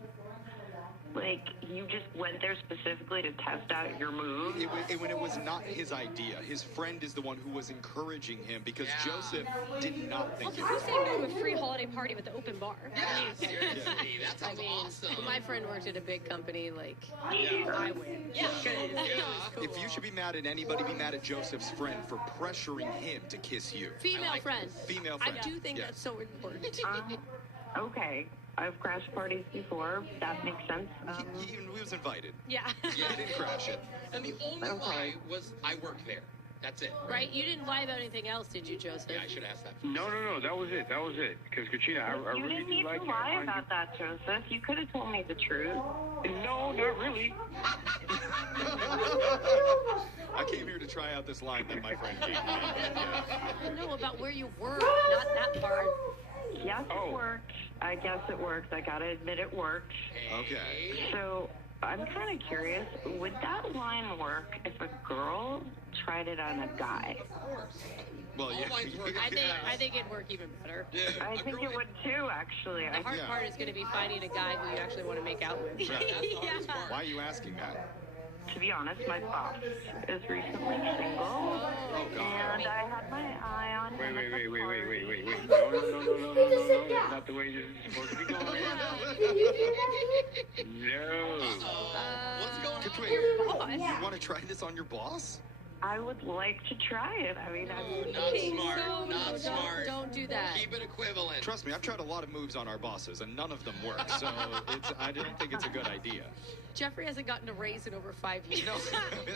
like you just went there specifically to test out your moves. When it was not his idea. His friend is the one who was encouraging him because Joseph did not think Also, it who was said no to a free holiday party with the open bar? Yeah, seriously, that sounds awesome. My friend worked at a big company. Like, I win. Yeah. If you should be mad at anybody, be mad at Joseph's friend for pressuring him to kiss you. female friend. Female I friend. do think Yes. that's so important. Okay. I've crashed parties before. That makes sense. He was invited. Yeah. He didn't crash it. And the only lie was I work there. That's it. Right? You didn't lie about anything else, did you, Joseph? Yeah, I should ask that. No, that was it. That was it. Because Katrina, I You really didn't do need like to you. lie about that, Joseph. You could have told me the truth. No, not really. I came here to try out this line that my friend gave me. I know about where you work, not that part. Yes, it worked. I guess it worked. I gotta admit it worked. Okay. So I'm kind of curious, would that line work if a girl tried it on a guy? Well, yeah. I think it'd work even better. I think it would too, actually. The hard part is going to be finding a guy who you actually want to make out with. Why are you asking that? To be honest, my boss is recently single, Oh, God. and I had my eye on him. Wait. No. That's not the way this is supposed to be going. No. What's going on? You want to try this on your boss? I would like to try it. I mean, Not smart. Don't do that. Keep it equivalent. Trust me, I've tried a lot of moves on our bosses, and none of them work. So I don't think it's a good idea. Jeffrey hasn't gotten a raise in over 5 years. No,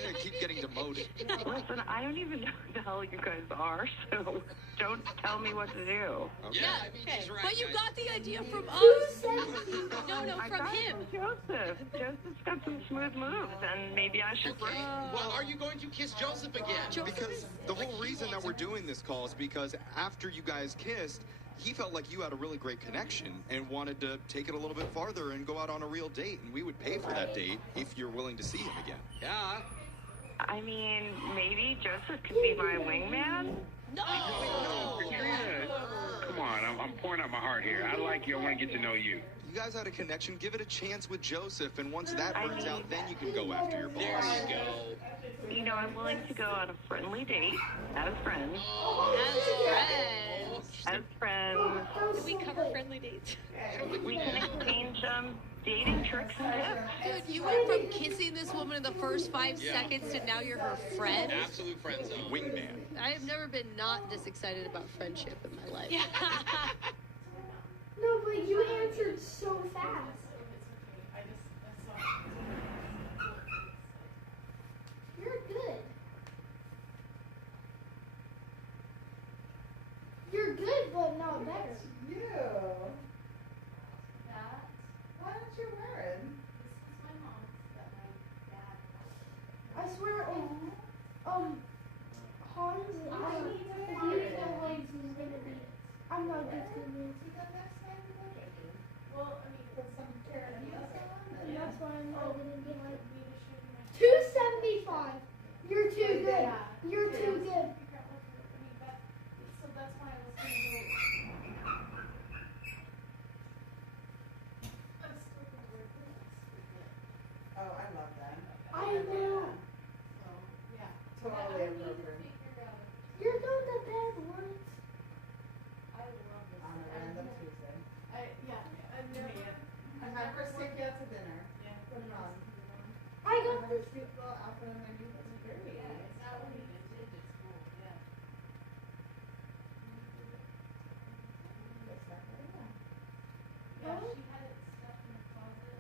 I keep getting demoted. Listen, I don't even know who the hell you guys are, so don't tell me what to do. Okay. Yeah, I mean, okay. he's right, But you guys. got the idea from us. No, I from got it him. from Joseph. Joseph's got some smooth moves, and maybe I should Okay. Well, are you going to kiss Joseph again? Because the whole reason that we're doing this call is because after you guys kissed, he felt like you had a really great connection and wanted to take it a little bit farther and go out on a real date. And we would pay for that date if you're willing to see him again. Yeah. I mean, maybe Joseph could be my wingman? No, Katrina. Come on, I'm pouring out my heart here. I like you. I want to get to know you. You guys had a connection. Give it a chance with Joseph. And once that burns out, then you can go after your boss. There you go. You know, I'm willing to go on a friendly date as friends. As friends. Did we cover friendly dates? We can exchange dating tricks and tips. Dude, you went from kissing this woman in the first 5 seconds to now you're her friend. Absolute friend zone. Wingman. I have never been not this excited about friendship in my life. No, but you answered so fast. You're good. You're good, but not better. You. What aren't you wearing? I swear, Hans, if you eat no legs, is gonna be. I'm not gifting you. Well, I mean, put some carrot on. And that's why I'm not gonna get like 275. You're too good. You're too good. So that's why I was going to go. I'm still going to wear this. Oh, I love that. I know. So, yeah, totally appropriate. You're not the bad ones. I love this. On a random Tuesday. I knew it. I'm not first take you out to dinner. Yeah. Put it on. I got this. Cute little outfit on my new that's very. Yeah, it's not really vintage, it's cool, yeah. Looks like it, yeah. Yeah, she had it stuffed in the closet.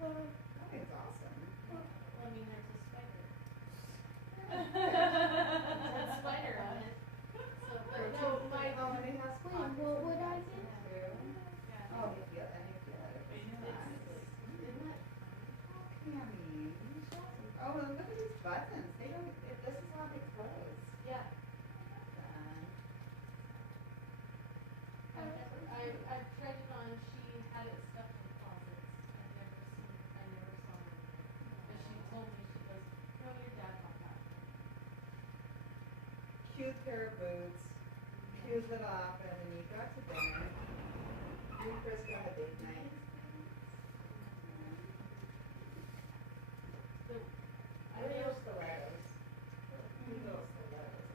I think it's awesome. Well, I mean, there's a spider. There's a spider on it. So, but no, my, and it has Wait, what would I get? yeah. Oh, you feel, and you feel it. Isn't that? Cammy. Oh, look at these buttons. They don't, this is how they close. Yeah. I've tried it on. She had it stuffed in closets. I never saw it. But she told me, she goes, no, your dad bought that. Cute pair of boots. Cute little outfit, and you got to dinner. You and Chris got a date night. Real stilettos. Real stilettos.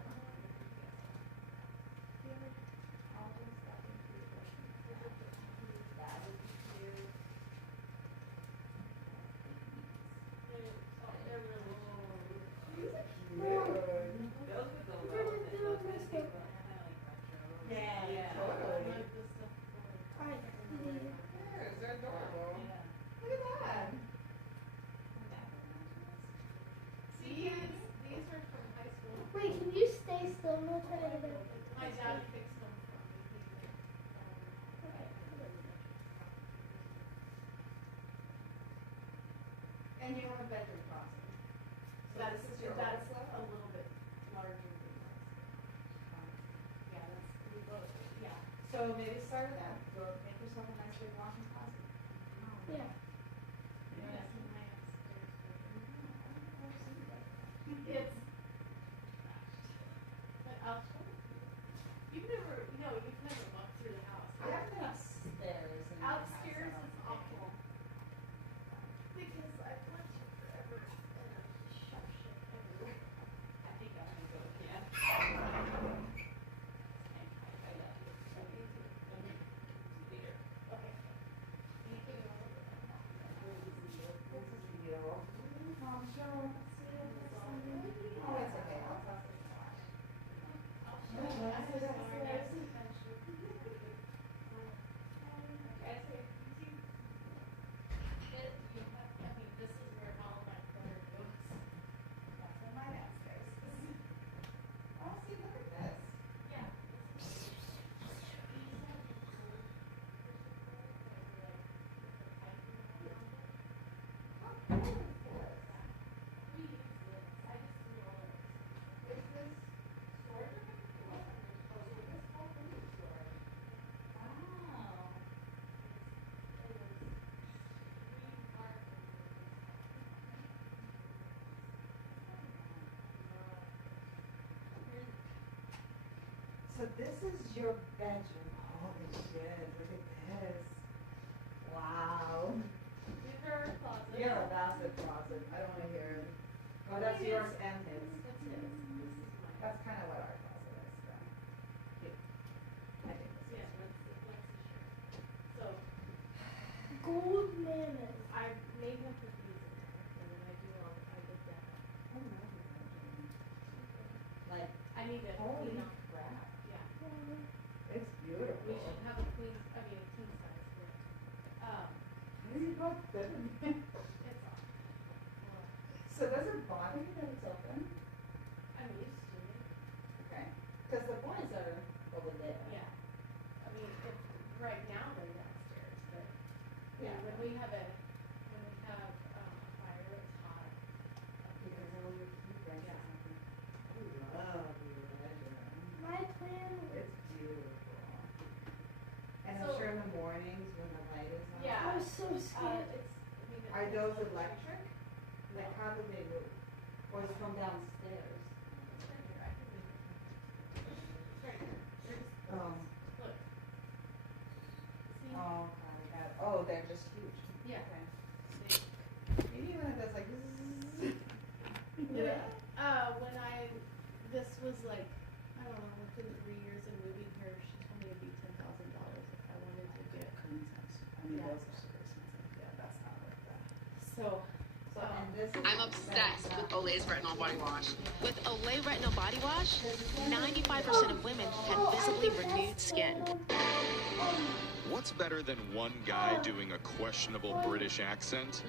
That would be cute. They're really cute. Those would go well with it. Yeah, totally. They're adorable. Look at that. These are from high school. Wait, can you stay still? I'm gonna try to get it. My dad fixed them for me. And you have a bedroom closet. So that's a little bit larger than this. Yeah, we both, yeah. So maybe start with that. Go make yourself a nice big walk-in closet. Yeah. Yeah. So this is your bedroom. Holy shit, look at this. Wow. These are our closets. Yeah, that's the closet. I don't want to hear it. Oh, that's yours and his. That's his. This is mine. That's kind of what our closet is. So. Cute. I think this is. Yeah, that's the flexi shirt. So, Gold mammoth. I made him put these in there, and then I did that. Like, I need to holy clean up. crap. Yeah. It's beautiful. We should have a queen, a king size bed. How do you go fit in there? It's off. So does it bother you that it's open? I'm used to it. Okay. Because the boys are over there. Yeah. I mean, right now they're downstairs, but Yeah. when we have a fire, it's hot. Because all your cute guys Yeah. I love your bedroom. My plan It's beautiful. And I'm So- sure in the mornings when the light is on. Yeah. I was so scared. Are those electric? Like how do they move? Or is it from downstairs? Oh. Look. See? Oh, God. Oh, they're just huge. Yeah. Okay. Maybe when it does like zzz. This was like, I don't know, within 3 years of moving here, she told me it'd be $10,000 if I wanted to get. I mean, Yeah. those are super expensive. Yeah, that's not worth that. So, And this is I'm obsessed with Olay's Retinol Body Wash. With Olay Retinol Body Wash, 95% of women had visibly renewed skin. What's better than one guy doing a questionable British accent?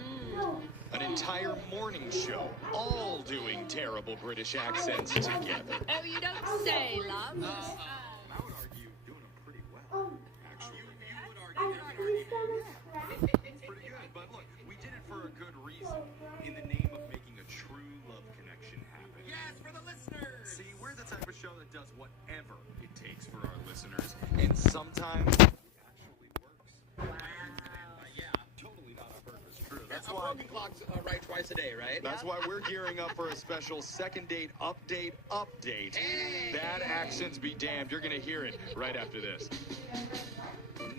An entire morning show, all doing terrible British accents together. Oh, you don't say, love. I would argue doing them pretty well. Actually, you would argue it's pretty good. But look, we did it for a good reason. In the name of making a true love connection happen. Yes, for the listeners. See, we're the type of show that does whatever it takes for our listeners. And sometimes it actually works. Yeah, totally not on purpose. True. That's A why. broken clock's right twice a day, right? That's why we're gearing up for a special second date update. Hey! Bad accents be damned. You're going to hear it right after this.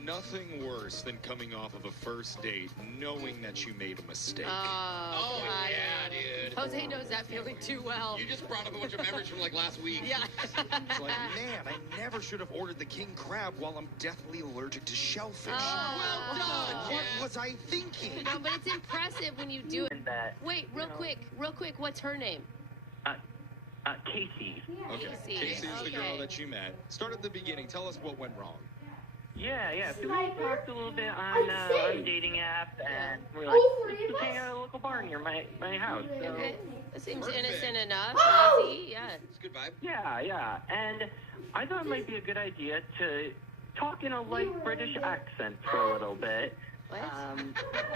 Nothing worse than coming off of a first date knowing that you made a mistake. Oh, God. yeah, dude. Jose knows that feeling too well. You just brought up a bunch of memories from like last week. Yeah. It's like, man, I never should have ordered the king crab while I'm deathly allergic to shellfish. Oh. Well done, What Jeff. was I thinking? No, but it's impressive when you do it. Wait, real quick, what's her name? Casey. Okay, Casey. Casey is the girl Okay. that you met. Start at the beginning. Tell us what went wrong. Yeah. So we talked a little bit on dating app, and we're like, let's just hang out at a local bar near my house. So, Okay. That seems Perfect. innocent enough. Easy. Yeah. It's a good vibe. yeah. And I thought it might be a good idea to talk in a light British accent for a little bit. What?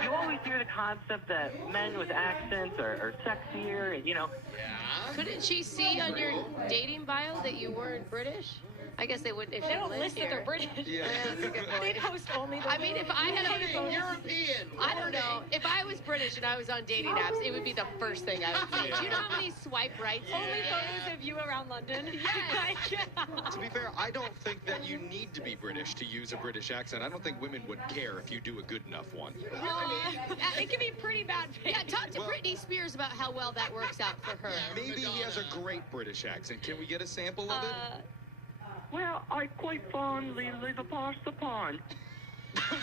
You always hear the concept that men with accents are sexier, and Yeah. Couldn't she see on your dating bio that you weren't British? I guess they wouldn't if They she don't lived list that here. they're British. Yeah. That's a good They point. post only the I mean, if I had a European. I don't know. If I was British and I was on dating apps, it would be the first thing I would say. Do you know how many swipe rights? Only photos of you around London. Yes. To be fair, I don't think that you need to be British to use a British accent. I don't think women would care if you do a good enough one. It can be pretty bad. Yeah, talk to Well- Britney Spears about how well that works out for her. Maybe he has a great British accent. Can we get a sample of it? well, I quite fondly live across the pond.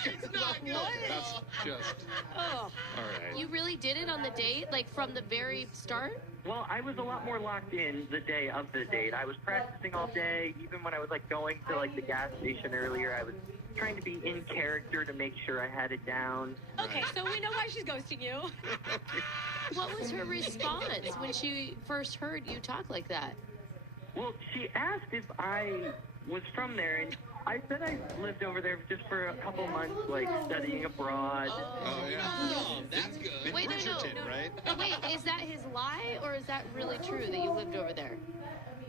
It's not good. That's just Oh, all right. you really did it on the date, like from the very start? Well, I was a lot more locked in the day of the date. I was practicing all day. Even when I was like going to like the gas station earlier, I was trying to be in character to make sure I had it down. Okay, so we know why she's ghosting you. What was her response when she first heard you talk like that? Well, she asked if I was from there, and I said I lived over there just for a couple months, like studying abroad. Oh yeah. Oh, that's good. In Wait, no. Bridgerton, right? Wait, is that his lie, or is that really true that you lived over there?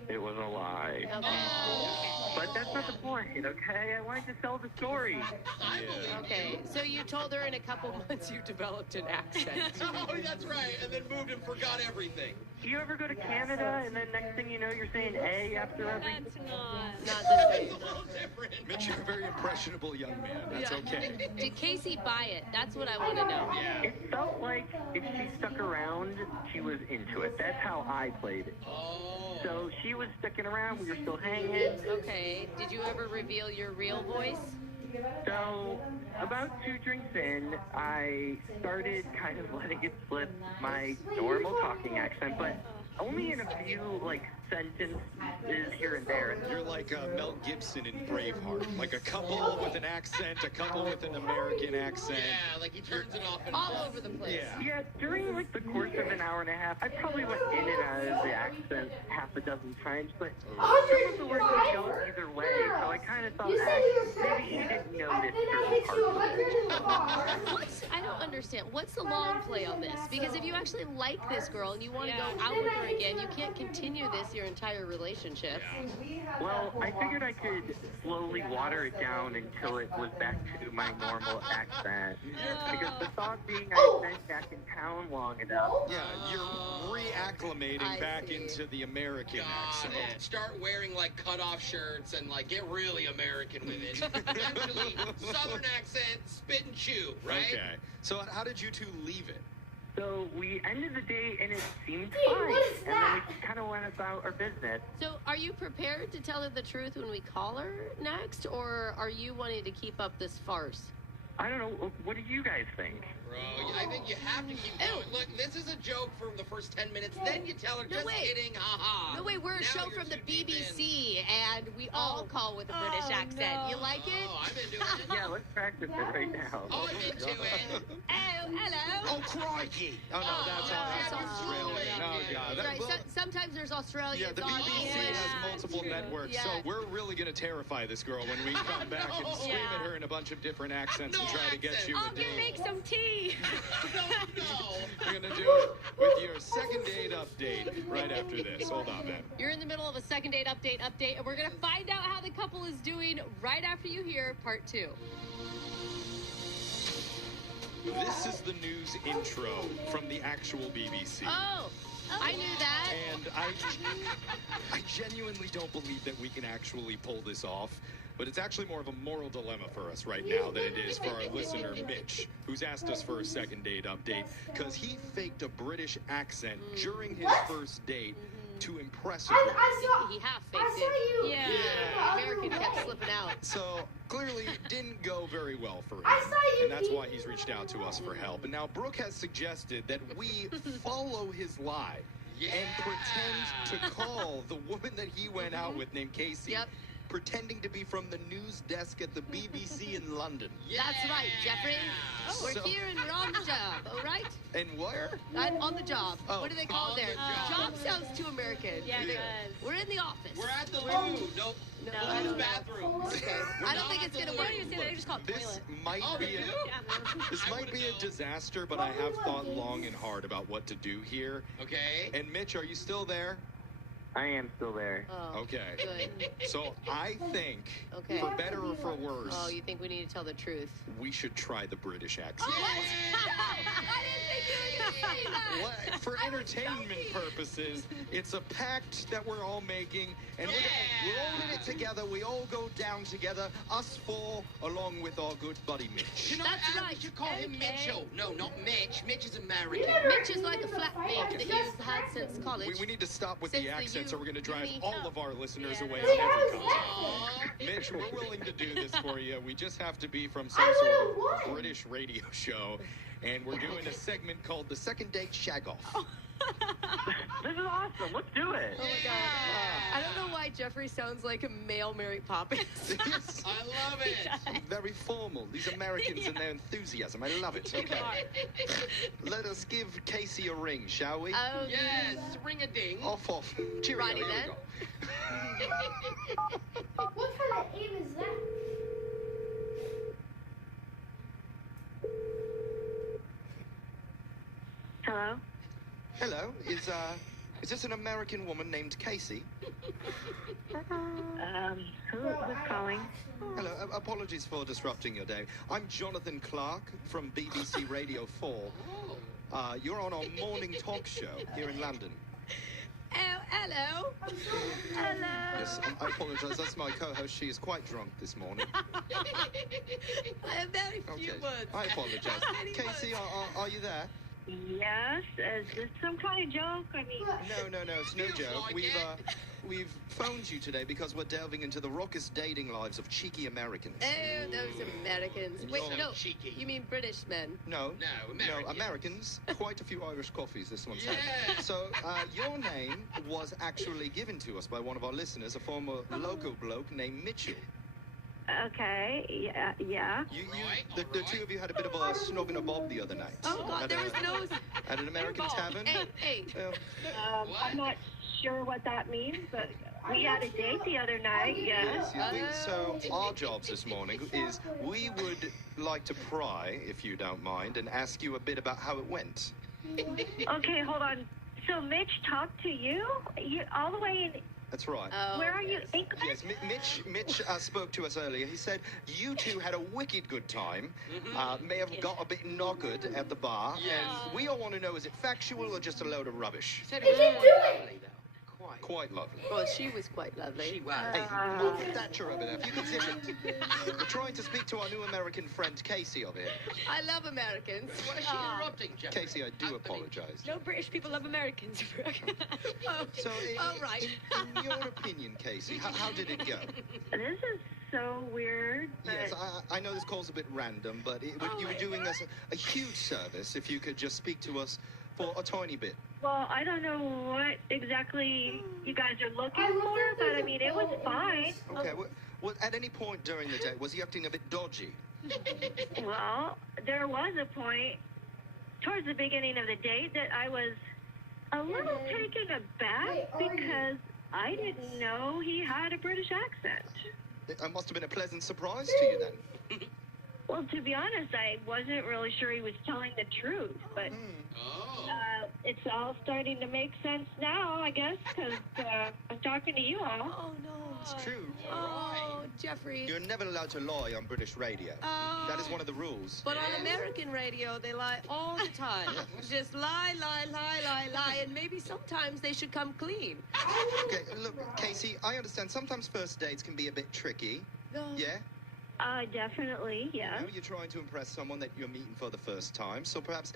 It was a lie. Okay. But that's not the point, okay? I wanted to sell the story. Yeah. Okay, so you told her in a couple months you developed an accent. Oh, that's right. And then moved and forgot everything. Do you ever go to Canada and then next thing you know you're saying A after everything? Not the same. Mitch, you're a very impressionable young man. That's okay. Did Casey buy it? That's what I want to know. It felt like if she stuck around, she was into it. That's how I played it. So she was sticking around. We were still hanging. Okay. Did you ever reveal your real voice? So, about 2 drinks in, I started kind of letting it slip my normal talking accent, but only in a few, like, sentences here and there. You're like Mel Gibson in Braveheart. Like a couple with an accent, a couple with an American accent. Yeah, like he turns it off. All over the place. Yeah, during, like, the course of an hour and a half, I probably went in and out of the accent half a dozen times, but some of the words would go either way, so I kind of thought, maybe she didn't notice certain parts of it. I don't understand. What's the long play on this? Because if you actually like this girl and you want to go out with her again, you can't continue this your entire relationship. Well, I figured I could slowly water it down until it was back to my normal accent. Because the thought being I'd been back in town long enough. Yeah, you're reacclimating back into the American accent. Start wearing like cut-off shirts and like get really American with it. Eventually, Southern accent, spit and chew, right? Okay. So how did you two leave it? So we ended the day and it seemed fine. And then we just kind of went about our business. So are you prepared to tell her the truth when we call her next, or are you wanting to keep up this farce? I don't know. What do you guys think? Bro, I think you have to keep going. Look, this is a joke for the first 10 minutes. Then you tell her, just kidding, haha. No, wait, we're a show from the BBC, and we all call with a British accent. You like it? Oh, I'm into it. Yeah, let's practice it right now. Oh, I'm into it. Oh, hello. Oh, crikey. Oh, no, that's Australian. Oh, God. Right, sometimes there's Australians Yeah, the on BBC English. has multiple networks, so we're really going to terrify this girl when we come back and scream at her in a bunch of different accents and try to get you I'll a date. make some tea. We're going to do it with your second date update right after this. Hold on, man. You're in the middle of a second date update, and we're going to find out how the couple is doing right after you hear part 2. This is the news intro from the actual BBC. Oh, I knew that. And I genuinely don't believe that we can actually pull this off. But it's actually more of a moral dilemma for us right now than it is for our listener, Mitch, who's asked us for a second date update because he faked a British accent during his first date to impress a girl. He half faked it. Yeah. American kept slipping out. So clearly didn't go very well for him. And that's why he's reached out to us for help. And now Brooke has suggested that we follow his lie and pretend to call the woman that he went out with named Casey. Pretending to be from the news desk at the BBC in London. That's right, Jeffrey. We're here and we're on the job, all right? And where? On the job. What do they call it there? Job sounds too American. Yeah, it does. We're in the office. We're at the loo. Nope. I don't bathroom. Okay. I don't think it's going to work. They just call it This toilet. might be a disaster, but I have thought long and hard about what to do here. Okay. And Mitch, are you still there? I am still there. Oh, Okay. good. So I think, Okay. for better or for worse, Oh, you think we need to tell the truth? we should try the British accent. What? For entertainment purposes, it's a pact that we're all making, and we're all in it together. We all go down together, us four, along with our good buddy Mitch. You know, That's Adam, right. You should call him Mitchell. No, not Mitch. Mitch is American. Mitch is like a flatmate that he's had since college. We need to stop with Since the the accents, U- or we're going to drive uni- all of our listeners away on every concept. Mitch, we're willing to do this for you. We just have to be from some sort of British radio show, and we're doing a segment called the Second Date Shag-Off. This is awesome. Let's do it. Oh my God. I don't know why Jeffrey sounds like a male Mary Poppins. I love it. Very formal. These Americans and their enthusiasm. I love it. Okay. Let us give Casey a ring, shall we? Yes, ring a ding. Off. Cheerio. Righty Here we then. go. What kind of aim is that? Hello? Hello. Is this an American woman named Casey? Who's calling? Hello. Apologies for disrupting your day. I'm Jonathan Clark from BBC Radio 4. You're on our morning talk show here in London. hello. Hello. Yes, I apologize. That's my co-host. She is quite drunk this morning. I have very few words. I apologize. Casey, are you there? Yes, is this some kind of joke? I mean... No, it's no joke. We've phoned you today because we're delving into the raucous dating lives of cheeky Americans. Oh, those Americans. Wait, no, cheeky. you mean British men? No, Americans. Americans. Quite a few Irish coffees this one's had. So, your name was actually given to us by one of our listeners, a former local bloke named Mitchell. Okay, yeah. The two of you had a bit of a snog and a bob the other night. Oh, God, there was no... At an American tavern. Hey. I'm not sure what that means, but we had a date the other night, yes. So our jobs this morning is we would like to pry, if you don't mind, and ask you a bit about how it went. Okay, hold on. So Mitch talked to you? You all the way in... That's right. Where are you? England? Yes, Mitch spoke to us earlier. He said you two had a wicked good time. May have got a bit knockered at the bar. And we all want to know, is it factual or just a load of rubbish? He didn't do it. Quite lovely. Well, she was quite lovely. She was. Hey, Margaret Thatcher over there. If you could zip it. We're trying to speak to our new American friend, Casey, over here. I love Americans. Why is she interrupting, Jeff? Casey, I do apologize. No British people love Americans, Brooke. So, right. In your opinion, Casey, how did it go? This is so weird. But... Yes, I know this call's a bit random, but you were doing us a huge service if you could just speak to us for a tiny bit. Well, I don't know what exactly you guys are looking for, but I mean, it was fine. Okay, well, at any point during the date, was he acting a bit dodgy? Well, there was a point towards the beginning of the date that I was a little taken aback because I didn't know he had a British accent. It must have been a pleasant surprise to you then. Well, to be honest, I wasn't really sure he was telling the truth, but it's all starting to make sense now, I guess, because I'm talking to you all. Oh, no. It's true. Oh, Jeffrey. You're never allowed to lie on British radio. That is one of the rules. But on American radio, they lie all the time. Just lie, and maybe sometimes they should come clean. Okay, look, Casey, I understand sometimes first dates can be a bit tricky. Yeah? Definitely, yeah. You know, you're trying to impress someone that you're meeting for the first time, so perhaps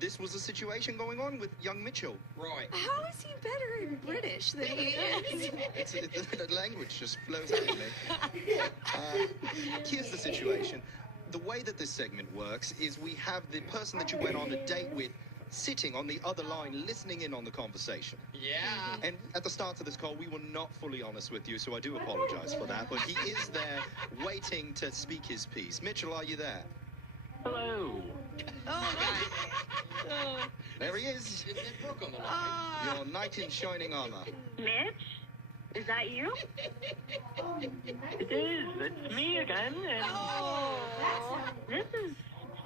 this was a situation going on with young Mitchell. Right. How is he better in British than he is? The language just flows out of me. Here's the situation. The way that this segment works is we have the person that you went on a date with sitting on the other line, listening in on the conversation. Yeah. And at the start of this call, we were not fully honest with you, so I do apologize for that. But he is there waiting to speak his piece. Mitchell, are you there? Hello. Oh, my. There he is. Isn't it Brooke on the line? Your knight in shining armor. Mitch? Is that you? It is. It's me again. This is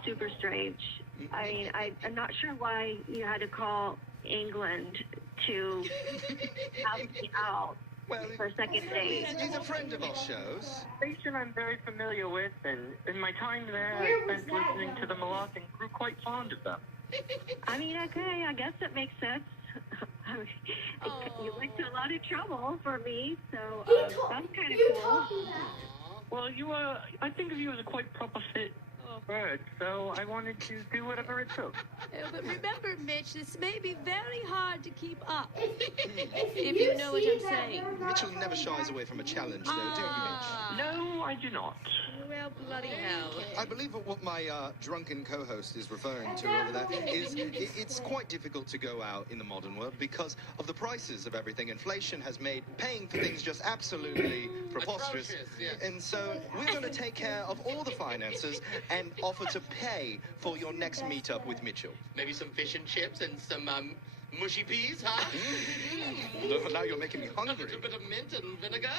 super strange. I mean, I'm not sure why you had to call England to have me out for a second date. He's a friend of our shows. Station I'm very familiar with, and in my time there, I spent listening to them a lot and grew quite fond of them. I mean, okay, I guess it makes sense. You went to a lot of trouble for me, so that's kind of cool. Well, I think of you as a quite proper fit bird, so I wanted to do whatever it took. But remember, Mitch, this may be very hard to keep up. If you know what I'm saying. Mitchell never shies away from a challenge, though, do you, Mitch? No, I do not. Well, bloody hell. I believe what my drunken co-host is referring to over there is it's quite difficult to go out in the modern world because of the prices of everything. Inflation has made paying for things just absolutely preposterous. And so we're going to take care of all the finances and offer to pay for your next meetup with Mitchell. Maybe some fish and chips and some mushy peas, huh? Now you're making me hungry. A little bit of mint and vinegar.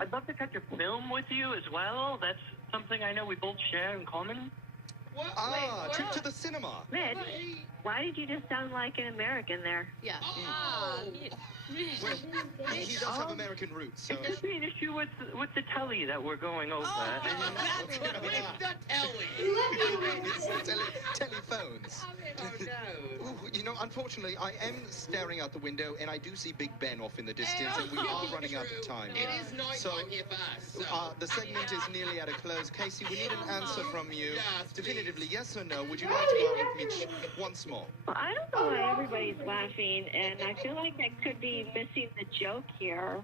I'd love to catch a film with you as well. That's something I know we both share in common. Trip to the cinema. Mitch, why did you just sound like an American there? Yeah. He does have American roots, so... It's just an issue with the telly that we're going over. With the telephones. Oh, no. Ooh, you know, unfortunately, I am staring out the window, and I do see Big Ben off in the distance, and we are running out of time. It is night time here for us. So. The segment is nearly at a close. Casey, we need an answer from you. Definitively, yes or no. Would you like to go out with Mitch once more? Well, I don't know why everybody's laughing, and I feel like I could be missing the joke here.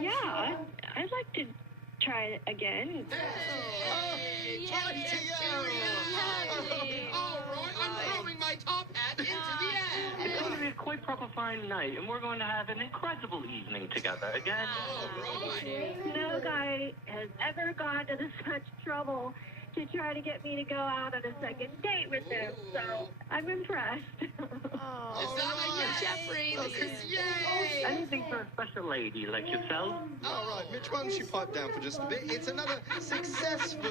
Yeah, I'd like to try it again. All right, I'm throwing my top hat into the air. It's going to be a quite proper fine night, and we're going to have an incredible evening together again. No guy has ever gone to this much trouble to try to get me to go out on a second date with him, so I'm impressed. Jeffrey. Yay! Anything for a special lady like yourself? All right, Mitch, why don't you pipe down for just a bit? It's another successful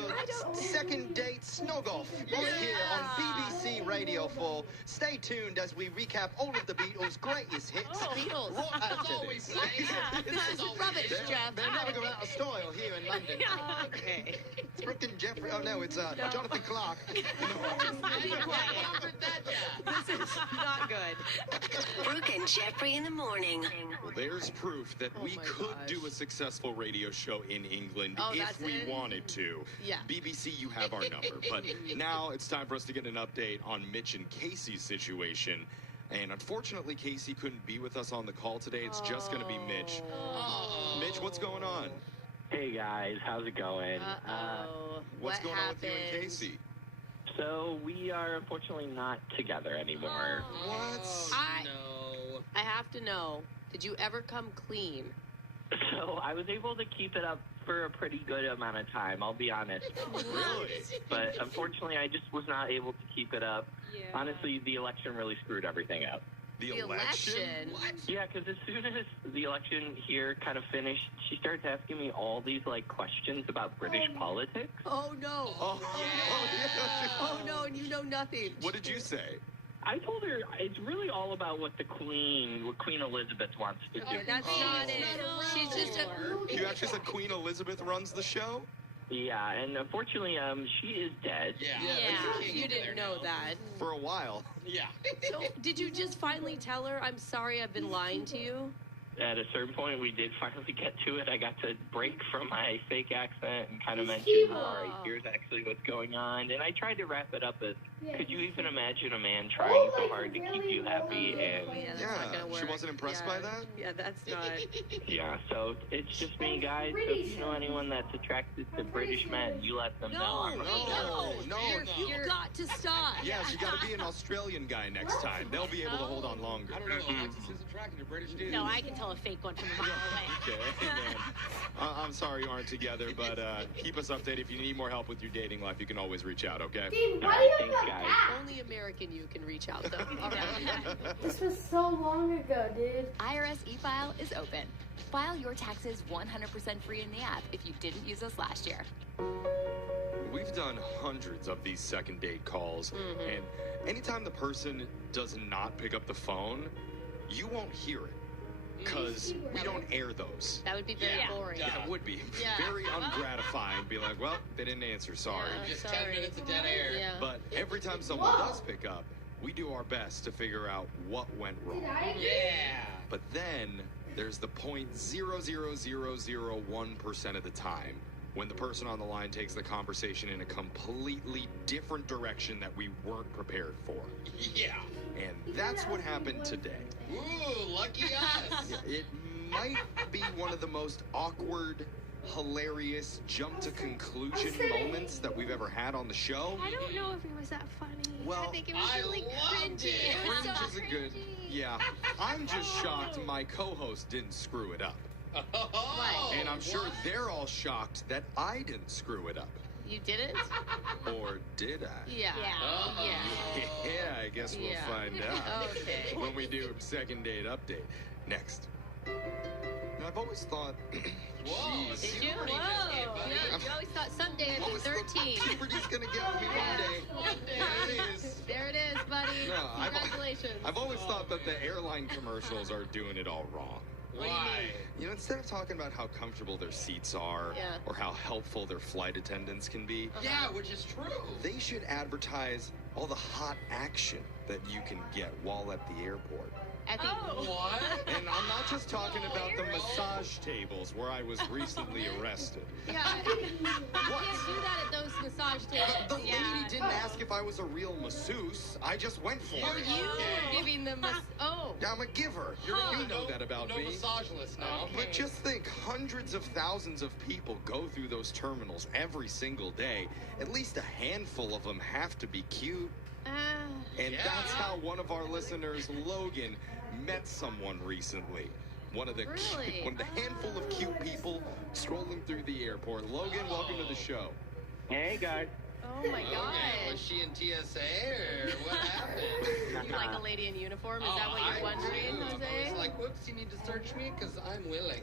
second date snog-off right here on BBC Radio 4. Stay tuned as we recap all of the Beatles' greatest hits. Beatles. Right after always this. nice. This is rubbish, Jeff. They're never going out of style here in London. Okay. It's Brooke and Jeffrey. Oh, no, it's Jonathan Clark. This is not good. Brooke and Jeffrey in the morning. Well, there's proof that we could do a successful radio show in England if we wanted to. Yeah. BBC, you have our number. But now it's time for us to get an update on Mitch and Casey's situation. And unfortunately, Casey couldn't be with us on the call today. It's just going to be Mitch. Mitch, what's going on? Hey guys, how's it going? What's going on with you and Casey? So we are unfortunately not together anymore. What? I have to know. Did you ever come clean? So I was able to keep it up for a pretty good amount of time, I'll be honest. Really? But unfortunately, I just was not able to keep it up. Yeah. Honestly, the election really screwed everything up. The election? What? Yeah, because as soon as the election here kind of finished, she starts asking me all these, questions about British politics. Oh, no. Oh, no, and you know nothing. What did you say? I told her it's really all about what Queen Elizabeth wants to do. That's not it. She's just a... You actually said Queen Elizabeth runs the show? Yeah, and unfortunately, she is dead. Yeah, you didn't know that. For a while. Yeah. So, did you just finally tell her, I'm sorry I've been lying to you? At a certain point, we did finally get to it. I got to break from my fake accent and kind of mention, all right, here's actually what's going on. And I tried to wrap it up as, could you even imagine a man trying so hard to keep you happy? And That's not gonna work. She wasn't impressed by that? Yeah, that's not... Yeah, so it's just me, guys. So if you know anyone that's attracted to British men, you let them know. No. You've got to stop. Yes, you got to be an Australian guy next time. They'll be able to hold on longer. I don't know. Alexis is attracted to British dudes. No, I can tell a fake one from a mile away. Okay, I'm sorry you aren't together, but keep us updated. If you need more help with your dating life, you can always reach out, okay? Thanks, guys. Only American you can reach out, though. All right. This was so long ago, dude. IRS e-file is open. File your taxes 100% free in the app if you didn't use us last year. We've done hundreds of these second date calls, and anytime the person does not pick up the phone, you won't hear it. Because we don't air those. That would be very boring. Yeah, it would be. Yeah. Very ungratifying. Be like, well, they didn't answer, sorry. Just 10 minutes of dead air. Yeah. But every time someone does pick up, we do our best to figure out what went wrong. Yeah. But then there's the 0.00001% of the time when the person on the line takes the conversation in a completely different direction that we weren't prepared for. Yeah. And that's what happened today. Ooh, lucky us. It might be one of the most awkward, hilarious, jump to conclusion moments that we've ever had on the show. I don't know if it was that funny. Well, I think it was really loved cringy. it. It was Cringe so is a good, yeah. I'm just shocked my co-host didn't screw it up. Oh, And I'm sure they're all shocked that I didn't screw it up. You didn't? Or did I? Yeah. Yeah, I guess we'll find out Okay. when we do second date update. Next. I've always thought. Jeez. Did you? Whoa. Yeah, you always thought someday I'd be 13. Puberty's gonna get me one day. There it is. There it is, buddy. No, Congratulations. I've always thought that the airline commercials are doing it all wrong. Why? You know, instead of talking about how comfortable their seats are or how helpful their flight attendants can be, Yeah, which is true. they should advertise all the hot action that you can get while at the airport. At the What? And I'm not just talking about the massage tables where I was recently arrested. Yeah. You can't do that at those massage tables. The lady didn't ask if I was a real masseuse. I just went for it. You were giving them I'm a giver. You know that about me. No massageless now. But just think, hundreds of thousands of people go through those terminals every single day. At least a handful of them have to be cute. And that's how one of our listeners, Logan, met someone recently. One of the handful of cute people strolling through the airport. Logan, welcome to the show. Hey guys. Oh my God. Okay, was she in TSA or what happened? You like a lady in uniform? Is that what you're wondering, Jose? I was like, whoops, you need to search me because I'm willing.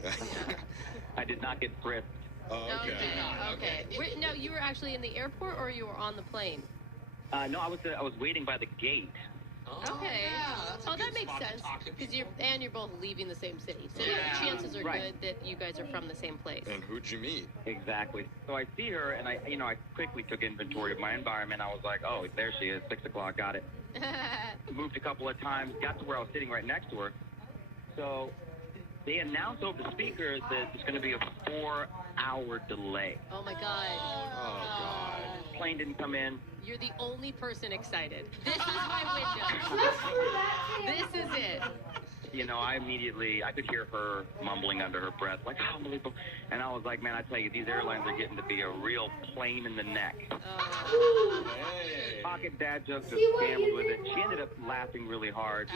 I did not get frisked. Okay. No, you were actually in the airport or you were on the plane? No, I was waiting by the gate. Okay. That makes sense. Because you're both leaving the same city, so chances are good that you guys are from the same place. And who'd you meet? Exactly. So I see her, and I quickly took inventory of my environment. I was like, oh, there she is, 6 o'clock, got it. Moved a couple of times, got to where I was sitting right next to her. So they announced over the speakers that there's going to be a 4-hour delay. Oh my God. Oh God. Plane didn't come in. You're the only person excited. This is my window. This is it. You know, I could hear her mumbling under her breath, like, oh, unbelievable. And I was like, man, I tell you, these airlines are getting to be a real pain in the neck. Pocket dad jokes just gambled with it. She ended up laughing really hard.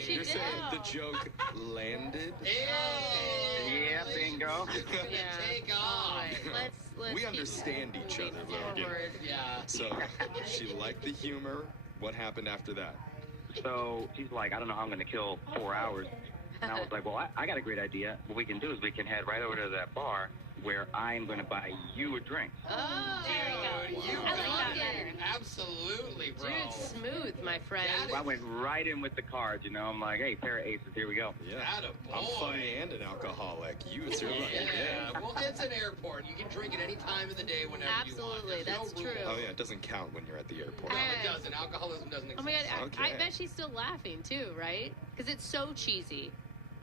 She You're did. saying the joke landed? Yeah, bingo. Take off. Let's We understand each other, Logan. Yeah. So, she liked the humor. What happened after that? So she's like, I don't know how I'm going to kill 4 hours. And I was like, well, I got a great idea. What we can do is we can head right over to that bar where I'm going to buy you a drink. Oh, there you go. You I like that got better. it. Absolutely, bro. Dude, smooth, my friend. I went right in with the cards, you know. I'm like, hey, pair of aces, here we go. Yeah. I'm funny and an alcoholic. It's your lucky day. Well, it's an airport. You can drink at any time of the day whenever you want. Absolutely, that's true. Oh, yeah, it doesn't count when you're at the airport. No, it doesn't. Alcoholism doesn't exist. Oh my God, I bet she's still laughing too, right? Because it's so cheesy.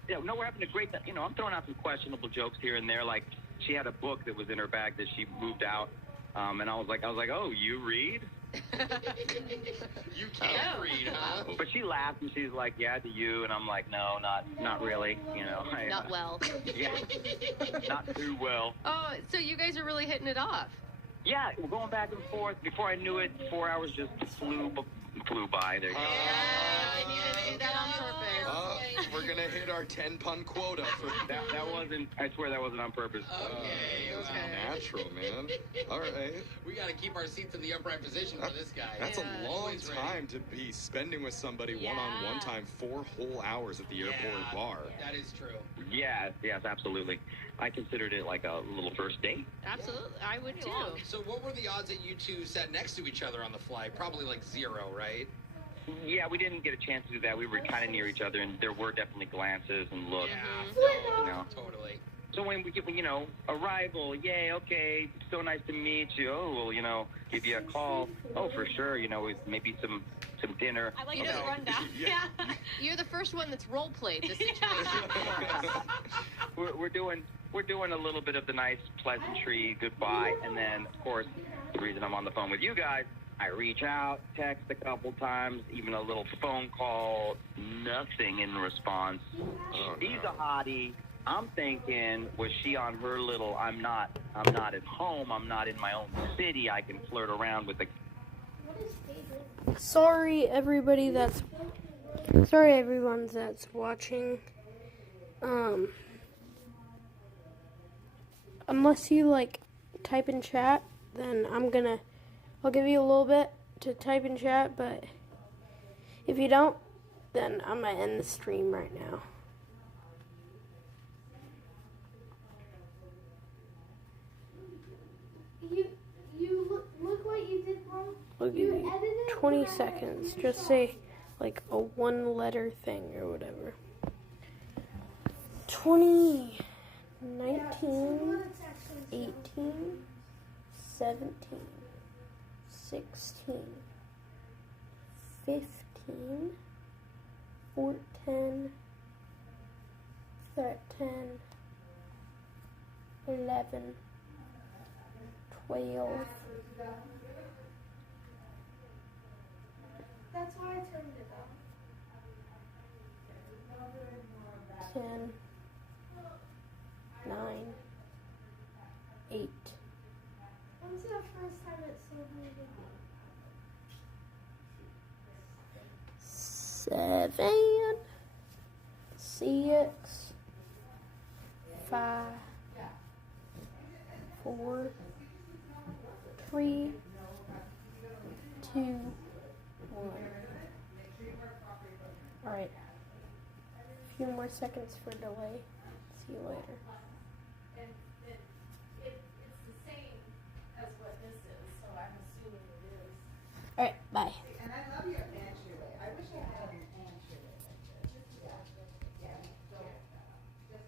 Yeah, no, we're having a great time. You know, I'm throwing out some questionable jokes here and there. Like, she had a book that was in her bag that she moved out. And I was like, oh, you read? You can't read, huh? But she laughed and she's like, yeah, do you? And I'm like, no, not really. You know, Not well. Yeah, not too well. Oh, so you guys are really hitting it off. Yeah, we're going back and forth. Before I knew it, 4 hours just flew by. There you go. I needed to do that on purpose. We're going to hit our 10-pun quota. That wasn't, I swear that wasn't on purpose. It was natural, man. All right. We got to keep our seats in the upright position for this guy. That's a long time to be spending with somebody one-on-one time, 4 whole hours at the airport bar. That is true. Yes, absolutely. I considered it like a little first date. Absolutely. I would too. So what were the odds that you two sat next to each other on the flight? Probably like 0, right? Yeah, we didn't get a chance to do that. We were kind of near each other, and there were definitely glances and looks. Yeah, you know. Totally. So when we get, arrival, yay, okay, so nice to meet you. Oh, well, give you a call. Oh, for sure, maybe some dinner. I like the rundown. Yeah. You're the first one that's role played this situation. We're doing a little bit of the nice pleasantry, goodbye, and then, of course, the reason I'm on the phone with you guys, I reach out, text a couple times, even a little phone call, nothing in response. She's a hottie. I'm thinking, was she on her little, I'm not at home, I'm not in my own city, I can flirt around with the... Sorry, everyone that's watching. Unless you type in chat, then I'll give you a little bit to type in chat, but if you don't, then I'm gonna end the stream right now. I'll give you 20 seconds. Just say like a one-letter thing or whatever. 20, 19, 18, 17, 16, 15, 14, 13, 11, 12. That's why I turned it off. 10, 9, 8. When's the first time it sold me to me? 7, 6, 5, 4, 3, 2, 1. Alright. A few more seconds for delay. See you later. It's the same as what this is, so I'm assuming it is. Alright, bye.